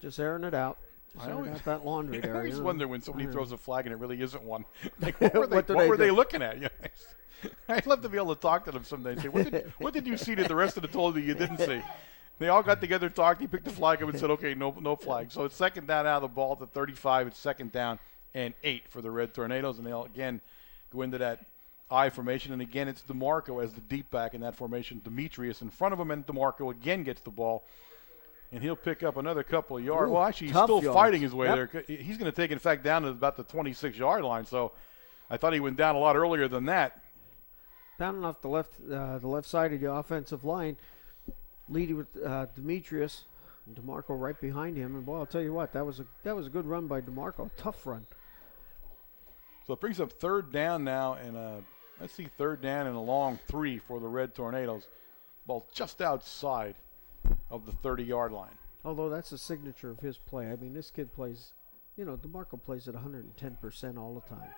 Just airing it out. I always got that laundry there. I always wonder when somebody throws a flag and it really isn't one. Like, what were they looking at? I'd love to be able to talk to them someday and say, what did you see that the rest of the told you didn't see? They all got together, talked. He picked the flag up and said, okay, no flag. So it's 2nd down out of the ball at the 35. It's 2nd down and 8 for the Red Tornadoes. And they'll, again, go into that I formation. And, again, it's DeMarco as the deep back in that formation. Demetrius in front of him, and DeMarco again gets the ball. And he'll pick up another couple of yards. Well, actually, he's still fighting his way there. He's going to take, in fact, down to about the 26-yard line. So I thought he went down a lot earlier than that. Pounding off the left side of the offensive line, leading with Demetrius and DeMarco right behind him. And, boy, I'll tell you what, that was a good run by DeMarco, a tough run. So it brings up 3rd down now, and let's see, 3rd down and a long 3 for the Red Tornadoes. Ball just outside of the 30-yard line. Although that's a signature of his play. I mean, this kid plays, DeMarco plays at 110% all the time.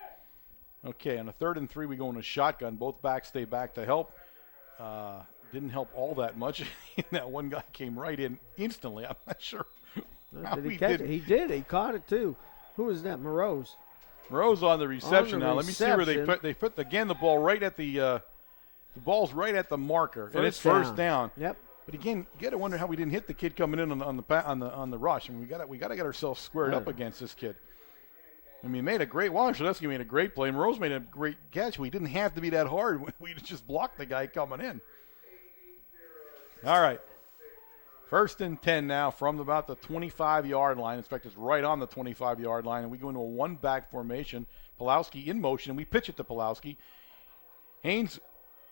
Okay, on a 3rd and 3, we go in a shotgun. Both backs stay back to help. Didn't help all that much. That one guy came right in instantly. I'm not sure how did he catch it? He did. He caught it, too. Who is that? Moreau's. Moreau's on the reception now. Let me see where they put again the ball right at the ball's right at the marker, and it's 1st down. Yep. But again, you got to wonder how we didn't hit the kid coming in on the rush. I mean, we got to get ourselves squared up against this kid. I mean, Washaleski made a great play. Morose made a great catch. We didn't have to be that hard. We just blocked the guy coming in. All right. 1st and 10 now from about the 25-yard line. In fact, it's right on the 25-yard line, and we go into a one-back formation. Pulowski in motion, and we pitch it to Pulowski. Haynes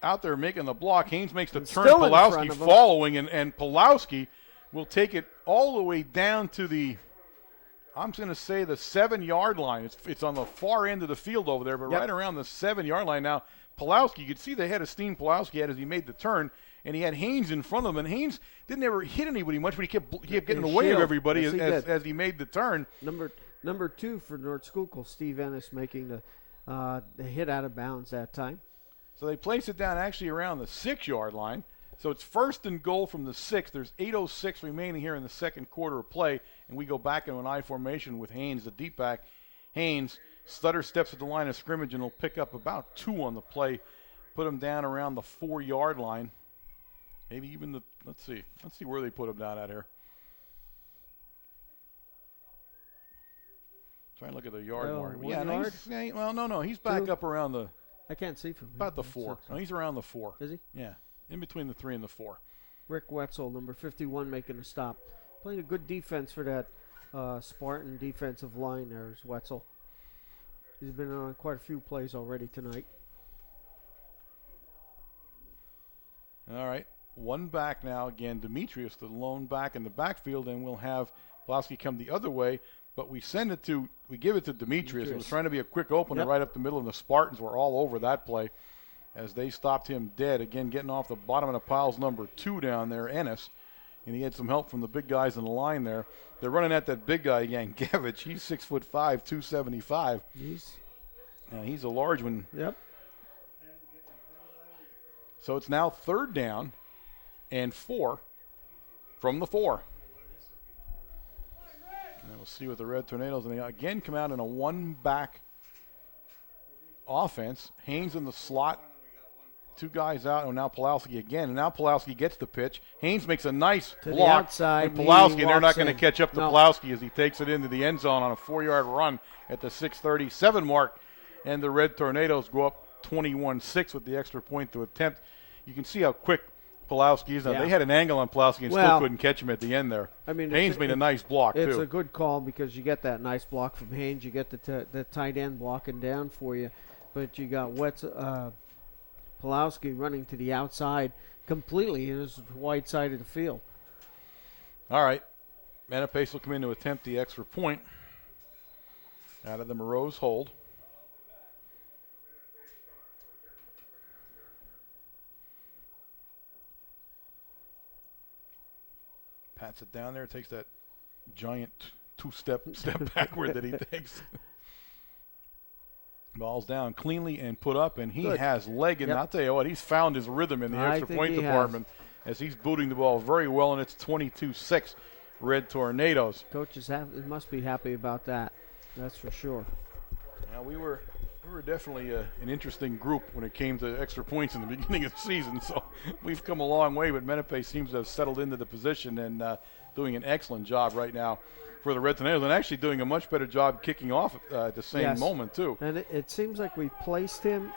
out there making the block. Haynes makes the turn. Still in front Pulowski of him. following, and Pulowski will take it all the way down to the, I'm going to say, the 7-yard line. It's on the far end of the field over there, but Yep. right around the 7-yard line. Now, Pulowski, you could see the head of steam Pulowski had as he made the turn, and he had Haynes in front of him. And Haynes didn't ever hit anybody much, but he kept getting in the way of shield. everybody Yes, as he made the turn. Number 2 for North Schuylkill, Steve Ennis making the hit out of bounds that time. So they place it down actually around the 6-yard line. So it's 1st and goal from the 6. There's 8:06 remaining here in the second quarter of play, and we go back into an I formation with Haynes, the deep back. Haynes, Stutter steps at the line of scrimmage, and he'll pick up about 2 on the play, put him down around the 4-yard line. Maybe even the, let's see where they put him down at here. Trying to look at the yard mark. 1 Yeah, yard? no, he's back 2? up around the, I can't see from here. about the 4. No, he's around the 4. Is he? Yeah, in between the 3 and the 4. Rick Wetzel, number 51, making a stop. Playing a good defense for that Spartan defensive line there is Wetzel. He's been on quite a few plays already tonight. All right, 1 back now. Again, Demetrius, the lone back in the backfield, and we'll have Pulowski come the other way. But we give it to Demetrius. It was trying to be a quick opener right up the middle, and the Spartans were all over that play as they stopped him dead. Again, getting off the bottom of the pile's number 2 down there, Ennis. And he had some help from the big guys in the line there. They're running at that big guy, Yankiewicz. He's 6'5", 275. He's a large one. Yep. So it's now 3rd down and 4 from the 4. And we'll see what the Red Tornadoes, and they again come out in a 1-back offense. Haynes in the slot. 2 guys out, and now Pulowski again. And now Pulowski gets the pitch. Haynes makes a nice To the block. outside, And Pulowski, he and they're not walks going to in. catch up to No. Pulowski as he takes it into the end zone on a 4-yard run at the 6:37 mark. And the Red Tornadoes go up 21-6 with the extra point to attempt. You can see how quick Pulowski is. Now, Yeah. they had an angle on Pulowski and still Well, couldn't catch him at the end there. I mean, Haynes made a nice block, It's too. a good call because you get that nice block from Haynes. You get the tight end blocking down for you. But you got Pulowski running to the outside completely in his wide side of the field. All right. Manapace will come in to attempt the extra point out of the Moreau's hold. Pats it down there, takes that giant step backward that he takes. Ball's down cleanly and put up, and he Good. has leg. And Yep. I'll tell you what, he's found his rhythm in the I extra think point he has. department as he's booting the ball very well, and it's 22-6 Red Tornadoes. Coaches must be happy about that. That's for sure. Now we were definitely an interesting group when it came to extra points in the beginning of the season. So we've come a long way, but Menape seems to have settled into the position and doing an excellent job right now for the Red Tornadoes, and actually doing a much better job kicking off at the same Yes. moment too. And it seems like we placed him.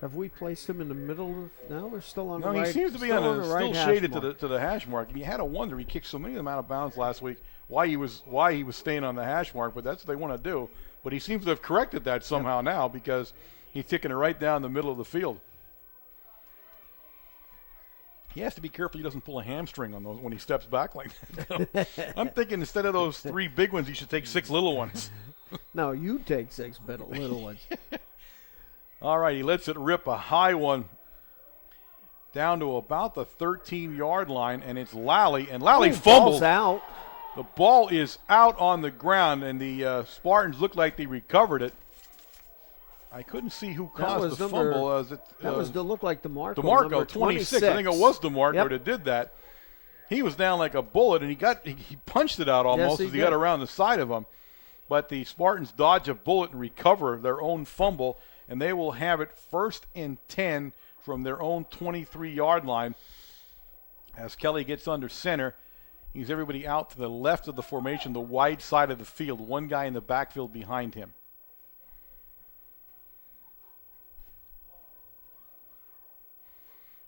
Have we placed him in the middle? No, we're still on No, the right. he seems to be still on the still right hash shaded mark. to the hash mark. And you had to wonder, he kicked so many of them out of bounds last week, why he was staying on the hash mark. But that's what they want to do. But he seems to have corrected that somehow now, because he's kicking it right down the middle of the field. He has to be careful he doesn't pull a hamstring on those when he steps back like that. I'm thinking instead of those 3 big ones, he should take 6 little ones. No, you take 6 little ones. All right, he lets it rip a high one down to about the 13-yard line, and it's Lally. And Lally fumbles. Ball's out. The ball is out on the ground, and the Spartans look like they recovered it. I couldn't see who caused the fumble. That looked like DeMarco. DeMarco, number 26. I think it was DeMarco Yep. that did that. He was down like a bullet, and he punched it out almost Yes, as he he got did. around the side of him. But the Spartans dodge a bullet and recover their own fumble, and they will have it 1st and 10 from their own 23-yard line. As Kelly gets under center, he's everybody out to the left of the formation, the wide side of the field. One guy in the backfield behind him.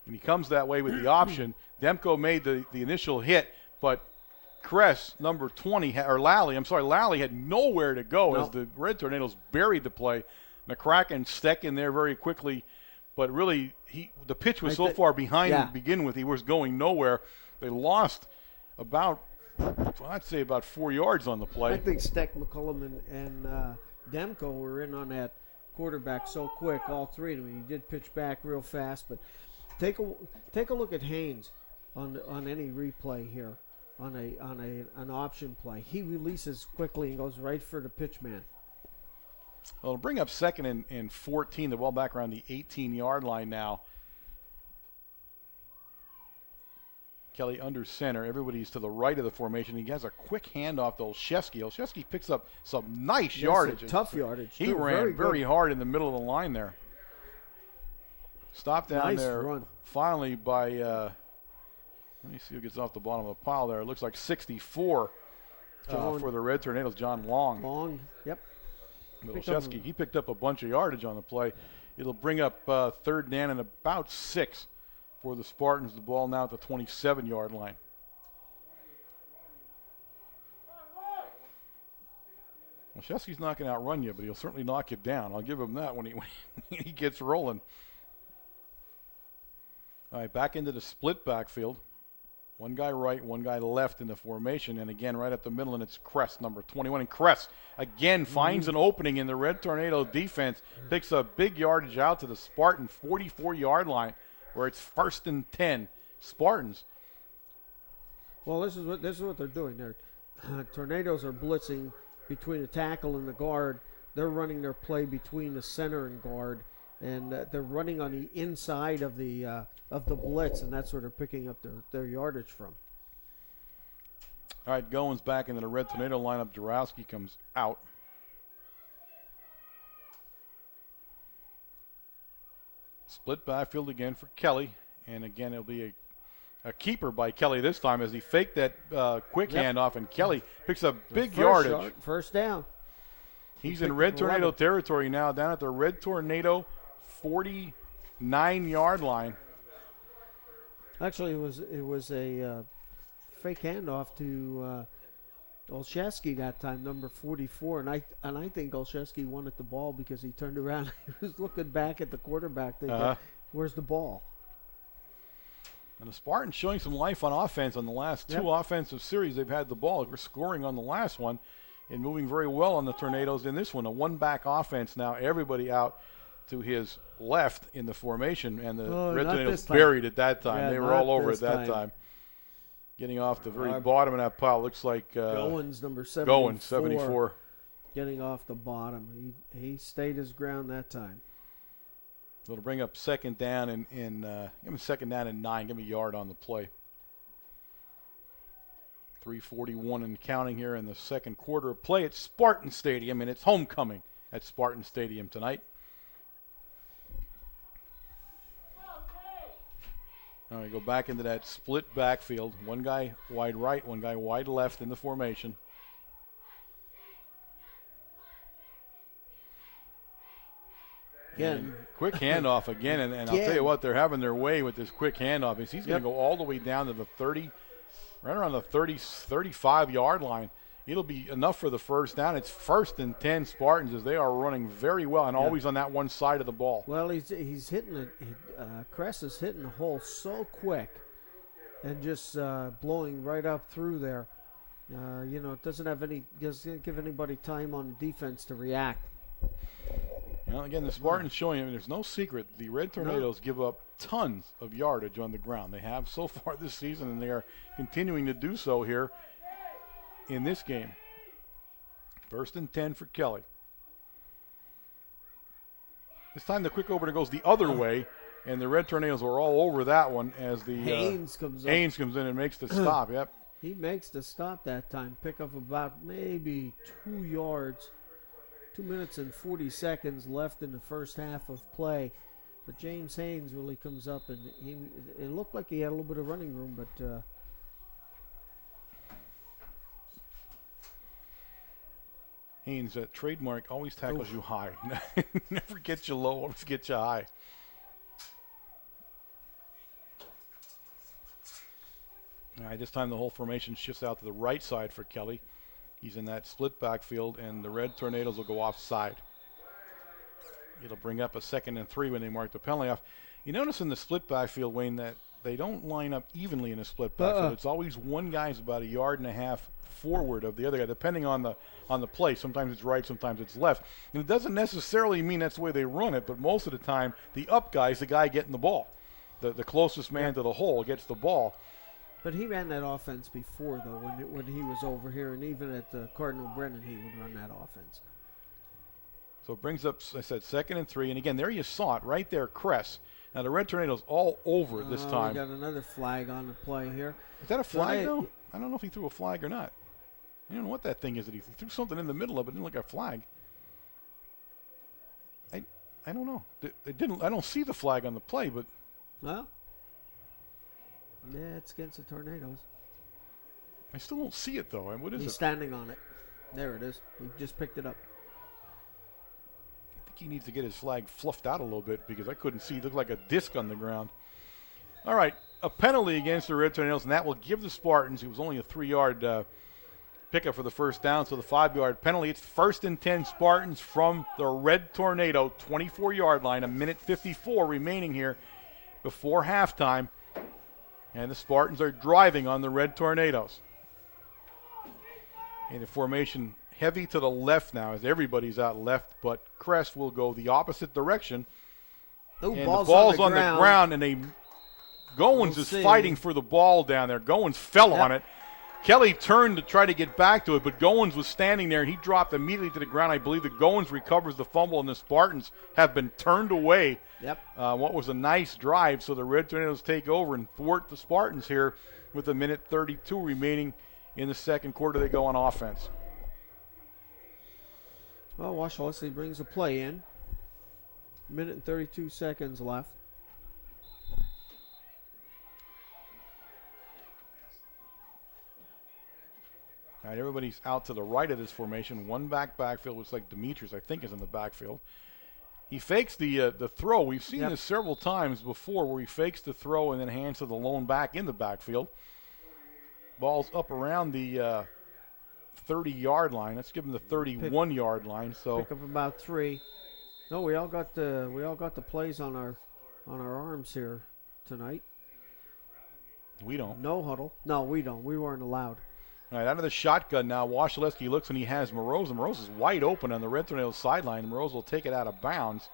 And he comes that way with the option. Demko made the initial hit, but Kress, number 20, Lally had nowhere to go as the Red Tornadoes buried the play. McCracken stuck in there very quickly, but really the pitch was so far behind to begin with. He was going nowhere. They lost about, I'd say about 4 yards on the play. I think Steck, McCullum, and Demko were in on that quarterback so quick, all three of them. He did pitch back real fast, but take a look at Haynes on any replay here on an option play. He releases quickly and goes right for the pitch man. Well, it'll bring up 2nd and 14. The ball back around the 18-yard line now. Kelly under center. Everybody's to the right of the formation. He has a quick handoff to Olszewski. Olszewski picks up some nice yardage. Tough yardage. He ran very hard in the middle of the line there. Stopped down there run. finally by, let me see who gets off the bottom of the pile there. It looks like 64 for the Red Tornadoes, John Long. Long, yep. Olszewski, he picked up a bunch of yardage on the play. It'll bring up 3rd down and about 6 for the Spartans. The ball now at the 27-yard line. Olszewski's not going to outrun you, but he'll certainly knock you down. I'll give him that when he gets rolling. All right, back into the split backfield. One guy right, one guy left in the formation, and again right up the middle, and it's Kress, number 21. And Kress, again, finds an opening in the Red Tornado defense, picks up big yardage out to the Spartan 44-yard line, where it's 1st and 10. Spartans. Well, this is what they're doing. Tornadoes are blitzing between the tackle and the guard. They're running their play between the center and guard, and they're running on the inside of the blitz, and that's where they're picking up their yardage from. All right, Goins back into the Red Tornado lineup. Jarowski comes out. Split backfield again for Kelly, and again it'll be a keeper by Kelly this time as he faked that quick handoff, and Kelly picks up big yardage. First down. He's in Red Tornado territory now, down at the Red Tornado 49-yard line. Actually, it was a fake handoff to Olszewski that time, number 44, and I think Olszewski wanted the ball because he turned around. He was looking back at the quarterback, thinking, "Where's the ball?" And the Spartans showing some life on offense on the last two offensive series. They've had the ball. We're scoring on the last one and moving very well on the Tornadoes in this one. A one-back offense now. Everybody out to his left in the formation, and the Red Tornadoes buried at that time. Yeah, they were all over at that time. Getting off the very bottom of that pile. Looks like Goins, number 74. Goins, 74. Getting off the bottom. He stayed his ground that time. So it'll bring up 2nd down and give him 2nd down and 9. Give him a yard on the play. 3:41 and counting here in the second quarter of play at Spartan Stadium, and it's homecoming at Spartan Stadium tonight. All right, go back into that split backfield. One guy wide right, one guy wide left in the formation. Again. And quick handoff again, and I'll tell you what, they're having their way with this quick handoff. He's going to go all the way down to the 30, right around the 30, 35-yard line. It'll be enough for the first down. It's 1st and 10 Spartans as they are running very well and always on that one side of the ball. Well, he's hitting it. Kress is hitting the hole so quick and just blowing right up through there. It doesn't give anybody time on defense to react. Well, again, the Spartans showing there's no secret. The Red Tornadoes give up tons of yardage on the ground. They have so far this season, and they are continuing to do so here in this game. 1st and 10 for Kelly. This time the quick opener goes the other way, and the Red Tornadoes are all over that one as the Haynes comes in and makes the stop. Yep. He makes the stop that time. Pick up about maybe 2 yards. 2 minutes and 40 seconds left in the first half of play. But James Haynes really comes up, and it looked like he had a little bit of running room, but Haynes, that trademark always tackles you high. Never gets you low, always gets you high. All right, this time the whole formation shifts out to the right side for Kelly. He's in that split backfield, and the Red Tornadoes will go offside. It'll bring up a 2nd and 3 when they mark the penalty off. You notice in the split backfield, Wayne, that they don't line up evenly in a split backfield. It's always one guy's about 1.5 yards forward of the other guy, depending on the play. Sometimes it's right, sometimes it's left. And it doesn't necessarily mean that's the way they run it, but most of the time, the up guy is the guy getting the ball. The closest man to the hole gets the ball. But he ran that offense before, though, when he was over here, and even at Cardinal Brennan, he would run that offense. So it brings up, I said, 2nd and 3. And again, there you saw it right there, Cress. Now the Red Tornadoes all over this time. We got another flag on the play here. Is that a flag, though? I don't know if he threw a flag or not. I don't know what that thing is that he threw something in the middle of it. It didn't look like a flag. I don't know. It didn't. I don't see the flag on the play, but. Well. Yeah, it's against the Tornadoes. I still don't see it, though. What is it? He's standing on it. There it is. He just picked it up. I think he needs to get his flag fluffed out a little bit because I couldn't see. It looked like a disc on the ground. All right, a penalty against the Red Tornadoes, and that will give the Spartans, it was only a 3-yard pickup for the first down, so the 5-yard penalty. It's 1st and 10 Spartans from the Red Tornado, 24-yard line, 1:54 remaining here before halftime. And the Spartans are driving on the Red Tornadoes. And the formation heavy to the left now as everybody's out left, but Crest will go the opposite direction. Ooh, and ball's the ball's on the ground, and Goins is fighting for the ball down there. Goins fell on it. Kelly turned to try to get back to it, but Goins was standing there, and he dropped immediately to the ground. I believe that Goins recovers the fumble, and the Spartans have been turned away. Yep. What was a nice drive, so the Red Tornadoes take over and thwart the Spartans here with 1:32 remaining in the second quarter. They go on offense. Well, Wash Leslie brings a play in. 1:32 left. All right, everybody's out to the right of this formation. One backfield. Looks like Demetrius, I think, is in the backfield. He fakes the throw. We've seen this several times before where he fakes the throw and then hands to the lone back in the backfield. Ball's up around the 30-yard line. Let's give him the 31-yard line. So pick up about 3. No, we all got the plays on our arms here tonight. We don't. No huddle. No, we don't. We weren't allowed. All right, out of the shotgun now, Wasilewski looks and he has Moroz. And Moroz is wide open on the Red Tornadoes sideline. Moroz will take it out of bounds,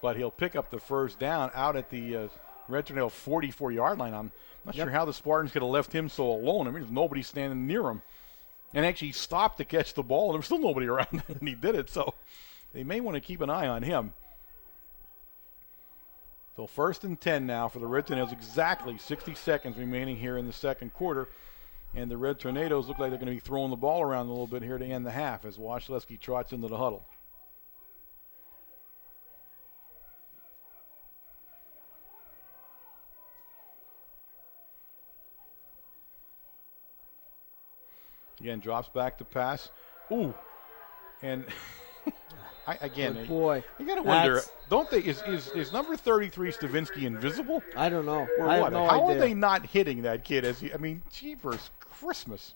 but he'll pick up the first down out at the Red Tornado 44-yard line. I'm not sure how the Spartans could have left him so alone. I mean, there's nobody standing near him. And actually stopped to catch the ball, and there was still nobody around when he did it. So they may want to keep an eye on him. So 1st and 10 now for the Red Tornadoes. Exactly 60 seconds remaining here in the second quarter. And the Red Tornadoes look like they're going to be throwing the ball around a little bit here to end the half as Wasilewski trots into the huddle. Again, drops back to pass. Ooh. And Good boy. You got to wonder, don't they, is number 33 Stavinsky invisible? I don't know. Or I what? have no How idea. are they not hitting that kid? Jeepers Christmas.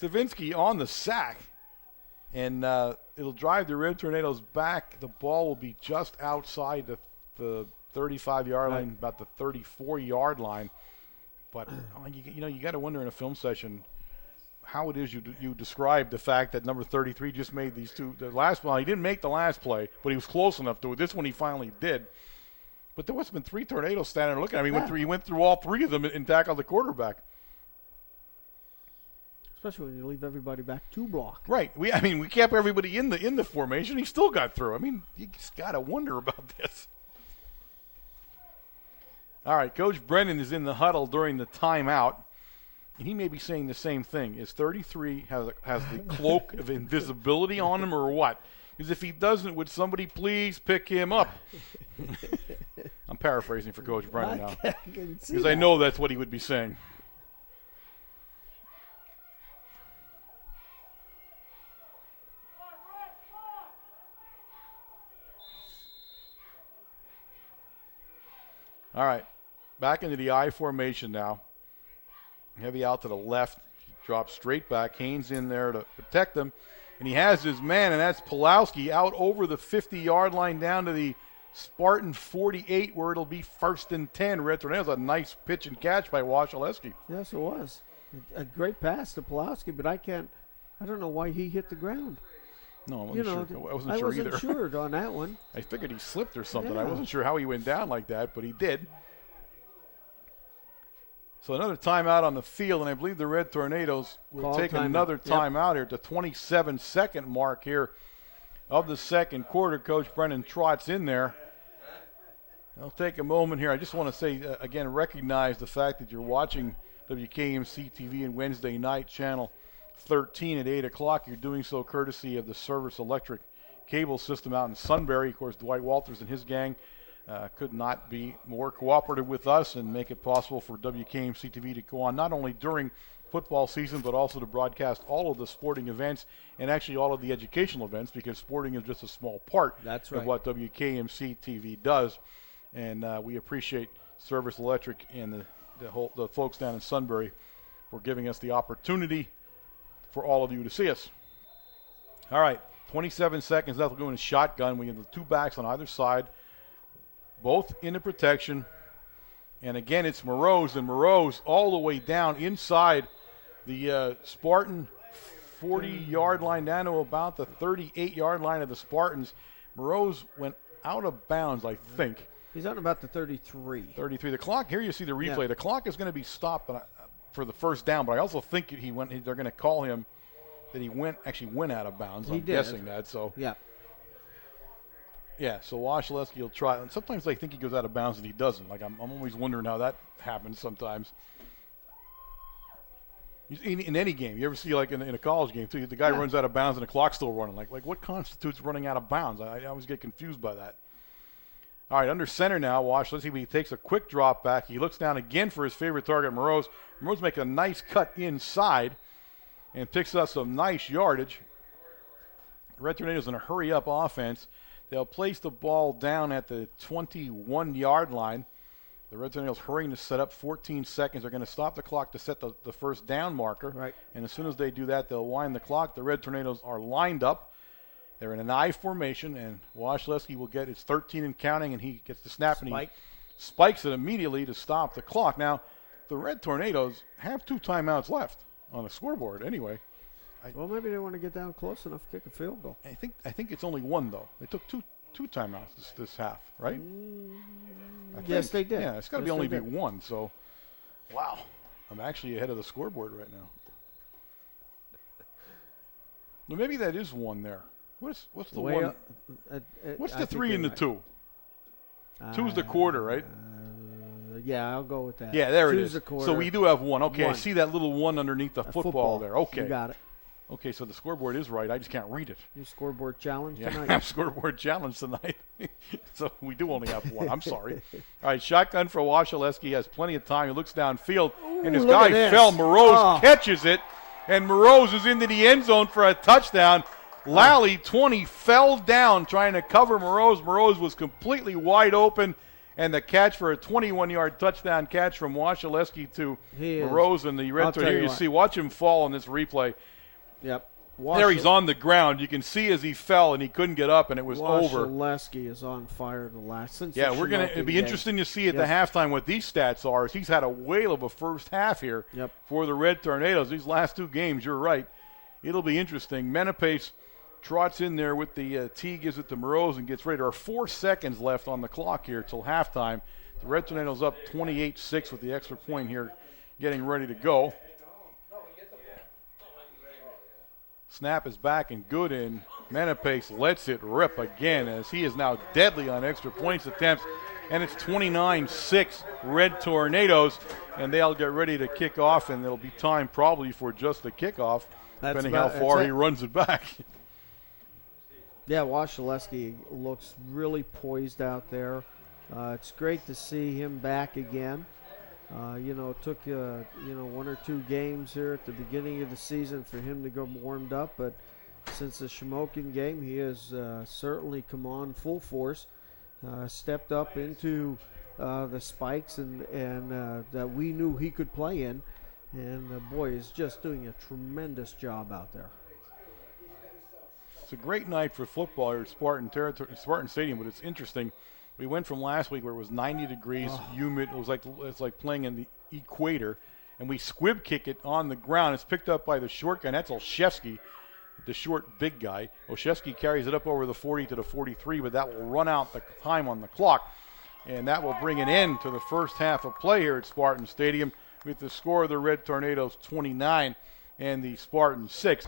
Stavinsky on the sack. And it'll drive the Red Tornadoes back. The ball will be just outside the 35-yard line, about the 34-yard line. But you got to wonder in a film session how it is you describe the fact that number 33 just made these two. The last one, he didn't make the last play, but he was close enough to it. This one he finally did. But there must have been 3 Tornadoes standing there looking at him. He went through all 3 of them and tackled the quarterback. Especially when you leave everybody back 2 block. Right. We kept everybody in the formation. He still got through. You just got to wonder about this. All right, Coach Brennan is in the huddle during the timeout, and he may be saying the same thing. Is 33 has the cloak of invisibility on him or what? Because if he doesn't, would somebody please pick him up? I'm paraphrasing for Coach Brennan now. Because I know that's what he would be saying. All right, back into the I formation now. Heavy out to the left. He drops straight back. Haynes in there to protect him. And he has his man, and that's Pulowski out over the 50-yard line down to the Spartan 48, where it'll be 1st and 10. Red Tornadoes, a nice pitch and catch by Wasilewski. Yes, it was. A great pass to Pulowski, but I don't know why he hit the ground. No, I wasn't sure. I wasn't I sure wasn't either. sure on that one. I figured he slipped or something. Yeah. I wasn't sure how he went down like that, but he did. So another timeout on the field, and I believe the Red Tornadoes will take another timeout here at the 27-second mark here of the second quarter. Coach Brennan Trott's in there. I'll take a moment here. I just want to say, again, recognize the fact that you're watching WKMC TV and Wednesday night, channel 13 at 8 o'clock. You're doing so courtesy of the Service Electric cable system out in Sunbury. Of course, Dwight Walters and his gang could not be more cooperative with us and make it possible for WKMC TV to go on not only during football season, but also to broadcast all of the sporting events and actually all of the educational events, because sporting is just a small part of what WKMC TV does. And we appreciate Service Electric and the folks down in Sunbury for giving us the opportunity for all of you to see us. All right, 27 seconds left. We're going to shotgun. We have the two backs on either side, both into protection. And again, it's Moroz, and Moroz all the way down inside the Spartan 40-yard line down to about the 38-yard line of the Spartans. Moroz went out of bounds, I think. He's on about the 33. 33. The clock, here you see the replay. Yeah. The clock is going to be stopped for the first down, but I also think they're going to call him that he actually went out of bounds. I'm guessing that. So yeah. Yeah, so Wasilewski will try. And sometimes I think he goes out of bounds and he doesn't. Like, I'm always wondering how that happens sometimes. In any game, you ever see, like in a college game too, the guy runs out of bounds and the clock's still running. Like what constitutes running out of bounds? I always get confused by that. All right, under center now, Wasilewski. He takes a quick drop back. He looks down again for his favorite target, Moroz. Moroz makes a nice cut inside and picks up some nice yardage. Red Tornadoes in a hurry-up offense. They'll place the ball down at the 21-yard line. The Red Tornadoes hurrying to set up 14 seconds. They're going to stop the clock to set the first down marker. Right. And as soon as they do that, they'll wind the clock. The Red Tornadoes are lined up. They're in an I formation, and Wasilewski will get his 13 and counting, and he gets the snap, and he spikes it immediately to stop the clock. Now, the Red Tornadoes have 2 timeouts left on the scoreboard anyway. Well, maybe they want to get down close enough to kick a field goal. I think it's only 1, though. They took two timeouts this half, right? Yes, they did. Yeah, it's got to only be 1. So, wow, I'm actually ahead of the scoreboard right now. Well, maybe that is 1 there. What's the way 1? What's the 3 and the 2? 2's the quarter, right? Yeah, I'll go with that. Yeah, there it 2's is. the quarter. So we do have 1. Okay, 1. I see that little 1 underneath the football there. Okay. You got it. Okay, so the scoreboard is right. I just can't read it. Your scoreboard challenge tonight? Yeah, scoreboard challenge tonight. So we do only have 1. I'm sorry. All right, shotgun for Wasilewski. Has plenty of time. He looks downfield, and his guy fell. Moroz catches it, and Moroz is into the end zone for a touchdown. Lally, 20, fell down trying to cover Moroz. Moroz was completely wide open, and the catch for a 21-yard touchdown catch from Wasilewski to Moroz and the Red Tornadoes. Here you see, watch him fall in this replay. Yep. There he's on the ground. You can see as he fell, and he couldn't get up, and it was over. Wasilewski is on fire the last. It'd be interesting to see at the halftime what these stats are. As he's had a whale of a first half here for the Red Tornadoes. These last 2 games, you're right. It'll be interesting. Menapace trots in there with the tee, gives it to Moroz, and gets ready. There are 4 seconds left on the clock here till halftime. The Red Tornadoes up 28-6 with the extra point here, getting ready to go. Snap is back and good, and Menapace lets it rip again as he is now deadly on extra points attempts. And it's 29-6 Red Tornadoes, and they'll get ready to kick off, and there'll be time probably for just the kickoff, depending how far he runs it back. Yeah, Wasilewski looks really poised out there. It's great to see him back again. It took 1 or 2 games here at the beginning of the season for him to go warmed up, but since the Shamokin game, he has certainly come on full force, stepped up into the spikes and that we knew he could play in, and the boy is just doing a tremendous job out there. It's a great night for football here at Spartan Stadium, but it's interesting. We went from last week where it was 90 degrees, humid. It's like playing in the equator, and we squib kick it on the ground. It's picked up by the short guy. And that's Olszewski, the short big guy. Olszewski carries it up over the 40 to the 43, but that will run out the time on the clock, and that will bring an end to the first half of play here at Spartan Stadium with the score of the Red Tornadoes 29 and the Spartans 6.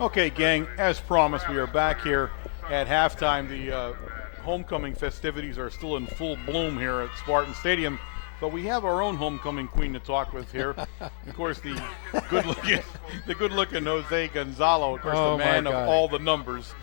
Okay, gang, as promised, we are back here at halftime. The homecoming festivities are still in full bloom here at Spartan Stadium, but we have our own homecoming queen to talk with here. Of course, the good-looking Jose Gonzalo, of course, the man of all the numbers.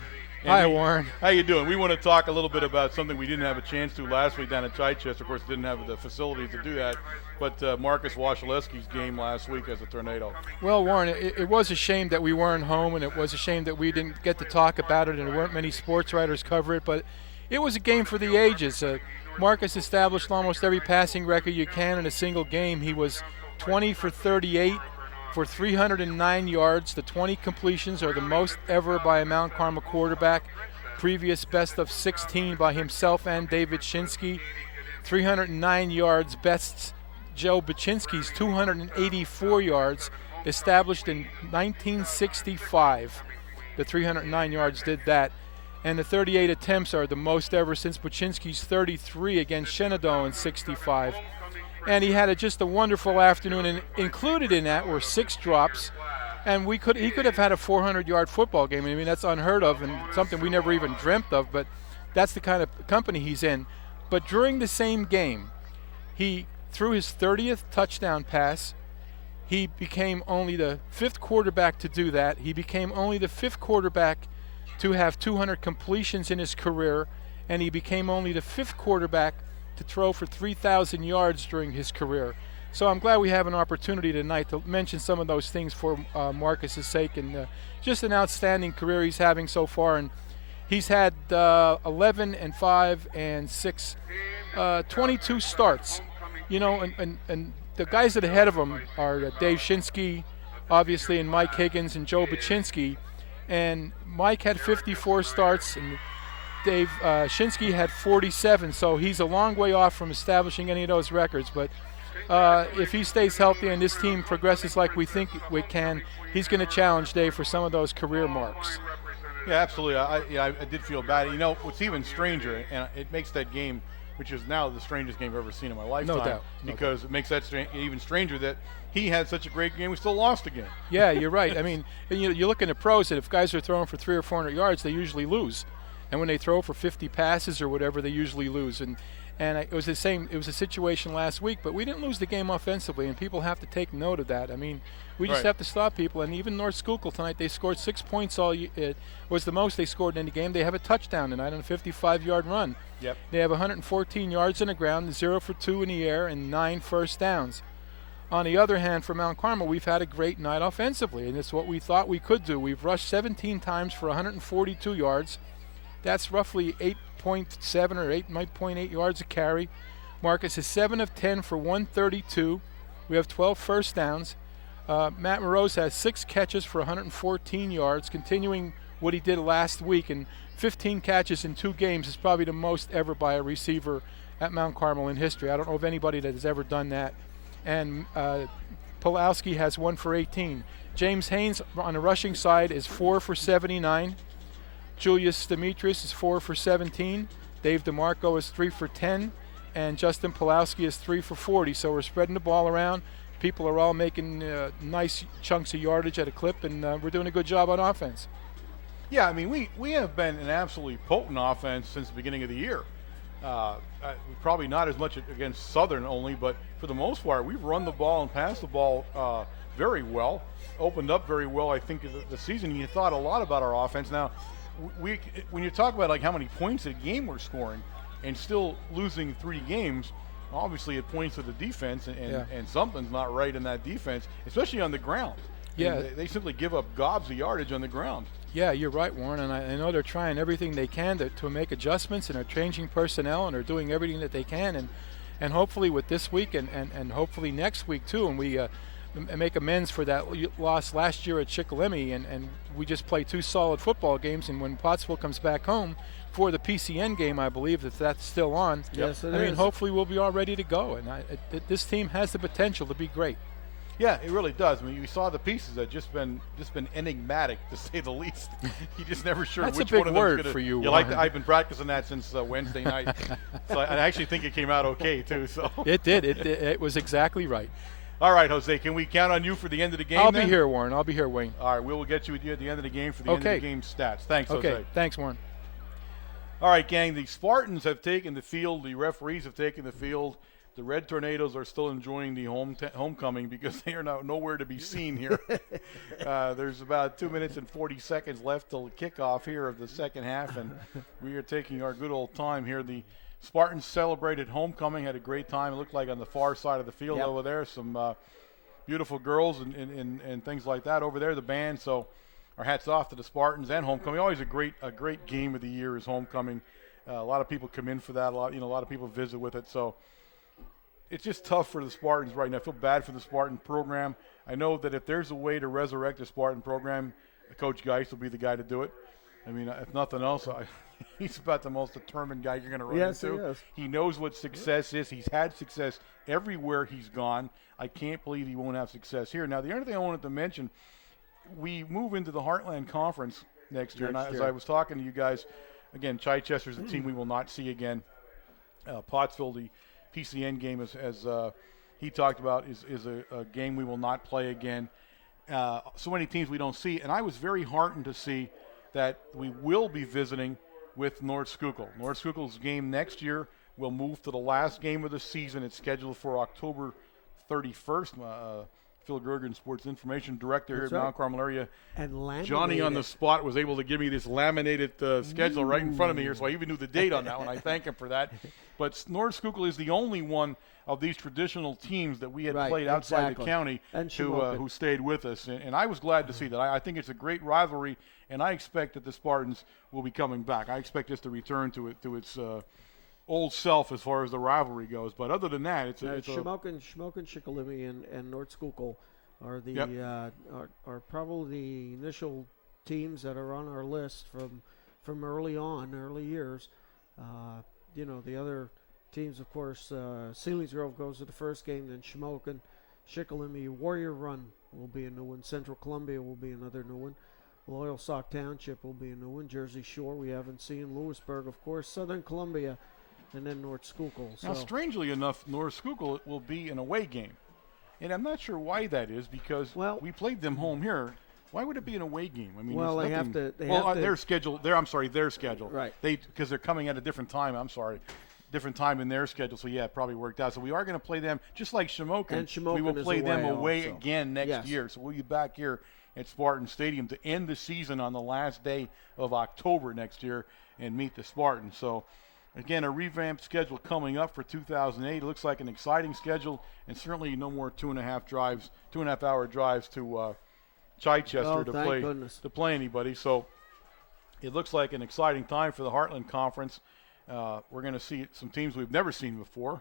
And Hi, Warren. How you doing? We want to talk a little bit about something we didn't have a chance to last week down at Chichester. Of course, didn't have the facilities to do that. But Marcus Wasilewski's game last week as a Tornado. Well, Warren, it was a shame that we weren't home, and it was a shame that we didn't get to talk about it, and there weren't many sports writers cover it. But it was a game for the ages. Marcus established almost every passing record you can in a single game. He was 20 for 38 for 309 yards. The 20 completions are the most ever by a Mount Carmel quarterback. Previous best of 16 by himself and David Shinsky. 309 yards bests Joe Baczynski's 284 yards, established in 1965. The 309 yards did that. And the 38 attempts are the most ever since Baczynski's 33 against Shenandoah in 65. And he had just a wonderful afternoon, and included in that were 6 drops. And he could have had a 400-yard football game. I mean, that's unheard of and something we never even dreamt of, but that's the kind of company he's in. But during the same game, he threw his 30th touchdown pass. He became only the 5th quarterback to do that. He became only the 5th quarterback to have 200 completions in his career, and he became only the 5th quarterback to throw for 3,000 yards during his career. So I'm glad we have an opportunity tonight to mention some of those things for Marcus's sake, and just an outstanding career he's having so far. And he's had 11 and 5 and 6, 22 starts. You know, and the guys that are ahead of him are Dave Shinsky, obviously, and Mike Higgins and Joe Baczynski. And Mike had 54 starts, and Dave Shinsky had 47, so he's a long way off from establishing any of those records. But if he stays healthy and this team progresses like we think we can, he's going to challenge Dave for some of those career marks. Yeah, absolutely. I did feel bad. You know, what's even stranger, and it makes that game, which is now the strangest game I've ever seen in my lifetime, no doubt. It makes that even stranger that he had such a great game, we still lost again. Yeah, you're right. I mean, you look in the pros, and if guys are throwing for 300 or 400 yards, they usually lose. And when they throw for 50 passes or whatever, they usually lose. And it was the same. It was a situation last week, but we didn't lose the game offensively, and people have to take note of that. I mean, we just have to stop people. And even North Schuylkill tonight, they scored 6 points it was the most they scored in the game. They have a touchdown tonight on a 55-yard run. Yep. They have 114 yards on the ground, 0 for 2 in the air, and 9 first downs. On the other hand, for Mount Carmel, we've had a great night offensively, and it's what we thought we could do. We've rushed 17 times for 142 yards. That's roughly 8.7 or 8.8 yards a carry. Marcus is 7 of 10 for 132. We have 12 first downs. Matt Moroz has 6 catches for 114 yards, continuing what he did last week. And 15 catches in 2 games is probably the most ever by a receiver at Mount Carmel in history. I don't know of anybody that has ever done that. And Pulowski has 1 for 18. James Haynes on the rushing side is 4 for 79. Julius Demetrius is 4 for 17. Dave DeMarco is 3 for 10. And Justin Pulowski is 3 for 40. So we're spreading the ball around. People are all making nice chunks of yardage at a clip, and we're doing a good job on offense. Yeah, I mean, we have been an absolutely potent offense since the beginning of the year. Probably not as much against Southern only, but for the most part, we've run the ball and passed the ball very well, opened up very well. I think the season you thought a lot about our offense. Now, when you talk about like how many points a game we're scoring and still losing 3 games, obviously it points to the defense, and something's not right in that defense, especially on the ground. Yeah, they simply give up gobs of yardage on the ground. Yeah, you're right, Warren, and I know they're trying everything they can to make adjustments, and they're changing personnel, and they're doing everything that they can, and hopefully with this week and hopefully next week too, and we make amends for that loss last year at Schuylkill, and we just play 2 solid football games, and when Pottsville comes back home, for the PCN game, I believe, if that's still on. Yes, it I mean, is. hopefully we'll be all ready to go. And this team has the potential to be great. Yeah, it really does. I mean, you saw the pieces that just been enigmatic, to say the least. You just never sure That's which a big one of them word is gonna, for you, like Warren. I've been practicing that since Wednesday night. So I actually think it came out okay too. So It did. It was exactly right. all right, Jose, can we count on you for the end of the game? I'll then? be here, Warren. I'll be here, Wayne. All right, we will get you with you at the end of the game for the end Okay. of the game stats. Thanks, Okay. Jose. Thanks, Warren. All right, gang, the Spartans have taken the field. The referees have taken the field. The Red Tornadoes are still enjoying the homecoming because they are now nowhere to be seen here. There's about 2 minutes and 40 seconds left till kickoff here of the second half, and we are taking our good old time here. The Spartans celebrated homecoming, had a great time. It looked like on the far side of the field over there, some beautiful girls and things like that over there, the band. So our hats off to the Spartans and homecoming. Always a great game of the year is homecoming. A lot of people come in for that. A lot of people visit with it. So it's just tough for the Spartans right now. I feel bad for the Spartan program. I know that if there's a way to resurrect the Spartan program, Coach Geist will be the guy to do it. I mean, if nothing else, he's about the most determined guy you're going to run into. He is. He knows what success is. He's had success everywhere he's gone. I can't believe he won't have success here. Now, the other thing I wanted to mention, we move into the Heartland Conference next year. As I was talking to you guys, again, Chichester's a team we will not see again. Pottsville, the PCN game, as he talked about, is a game we will not play again. So many teams we don't see. And I was very heartened to see that we will be visiting with North Schuylkill. North Schuylkill's game next year will move to the last game of the season. It's scheduled for October 31st. Phil Gergen, Sports Information Director here at Mount Carmel area. And Johnny on the spot was able to give me this laminated schedule right in front of me here, so I even knew the date on that one. I thank him for that. But North Schuylkill is the only one of these traditional teams that we had played outside the county who stayed with us. And I was glad to see that. I think it's a great rivalry, and I expect that the Spartans will be coming back. I expect this to return to its old self as far as the rivalry goes. But other than that, it's Shamokin, Shikellamy, and North Schuylkill are the are probably the initial teams that are on our list from early years. The other teams, of course, Selinsgrove goes to the first game, then Shamokin, Shikellamy, Warrior Run will be a new one. Central Columbia will be another new one. Loyalsock Township will be a new one. Jersey Shore we haven't seen. Lewisburg, of course. Southern Columbia, and then North Schuylkill. Now, strangely enough, North Schuylkill will be an away game. And I'm not sure why that is because we played them home here. Why would it be an away game? I mean, they have to. Their schedule. Their schedule. Right. Because they're coming at a different time. Different time in their schedule. So yeah, it probably worked out. So we are going to play them just like Shamokin. And Shamokin we will play them away also. Again next year. So we'll be back here at Spartan Stadium to end the season on the last day of October next year and meet the Spartans. So again, a revamped schedule coming up for 2008. It looks like an exciting schedule, and certainly no more 2.5 hour drives to Chichester to play anybody. So it looks like an exciting time for the Heartland Conference. We're going to see some teams we've never seen before.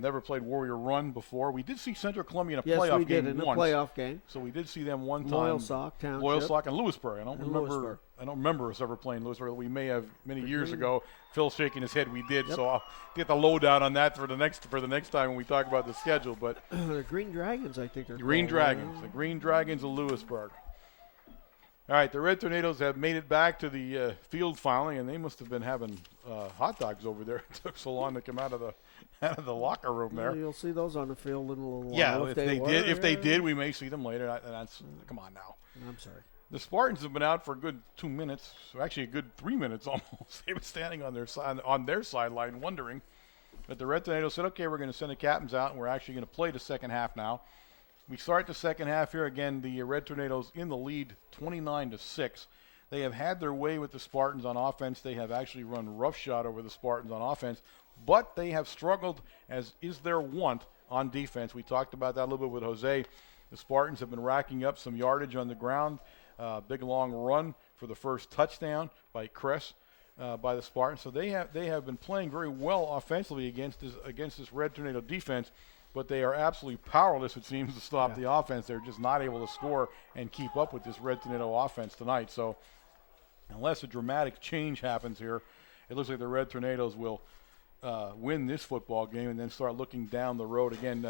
Never played Warrior Run before. We did see Central Columbia in a playoff game once. Yes, we did in a playoff game. So we did see them one time. Loyalsock Township. Loyalsock and Lewisburg. I don't remember us ever playing Lewisburg. We may have many years ago. Phil shaking his head. We did. Yep. So I'll get the lowdown on that for the next time when we talk about the schedule. But the Green Dragons, I think, are the Green Dragons of Lewisburg. All right, the Red Tornadoes have made it back to the field finally, and they must have been having hot dogs over there. It took so long to come out of the locker room there. Well, you'll see those on the field in a little while. Yeah, if they did, we may see them later. Come on now. I'm sorry. The Spartans have been out for a good 2 minutes, actually a good 3 minutes almost. They've been standing on their sideline wondering. But the Red Tornadoes said, okay, we're going to send the captains out, and we're actually going to play the second half now. We start the second half here. Again, the Red Tornadoes in the lead 29-6. They have had their way with the Spartans on offense. They have actually run roughshod over the Spartans on offense, but they have struggled, as is their wont, on defense. We talked about that a little bit with Jose. The Spartans have been racking up some yardage on the ground. Big long run for the first touchdown by Kress by the Spartans. So they have been playing very well offensively against this Red Tornado defense, but they are absolutely powerless, it seems, to stop the offense. They're just not able to score and keep up with this Red Tornado offense tonight. So unless a dramatic change happens here, it looks like the Red Tornadoes will win this football game and then start looking down the road again.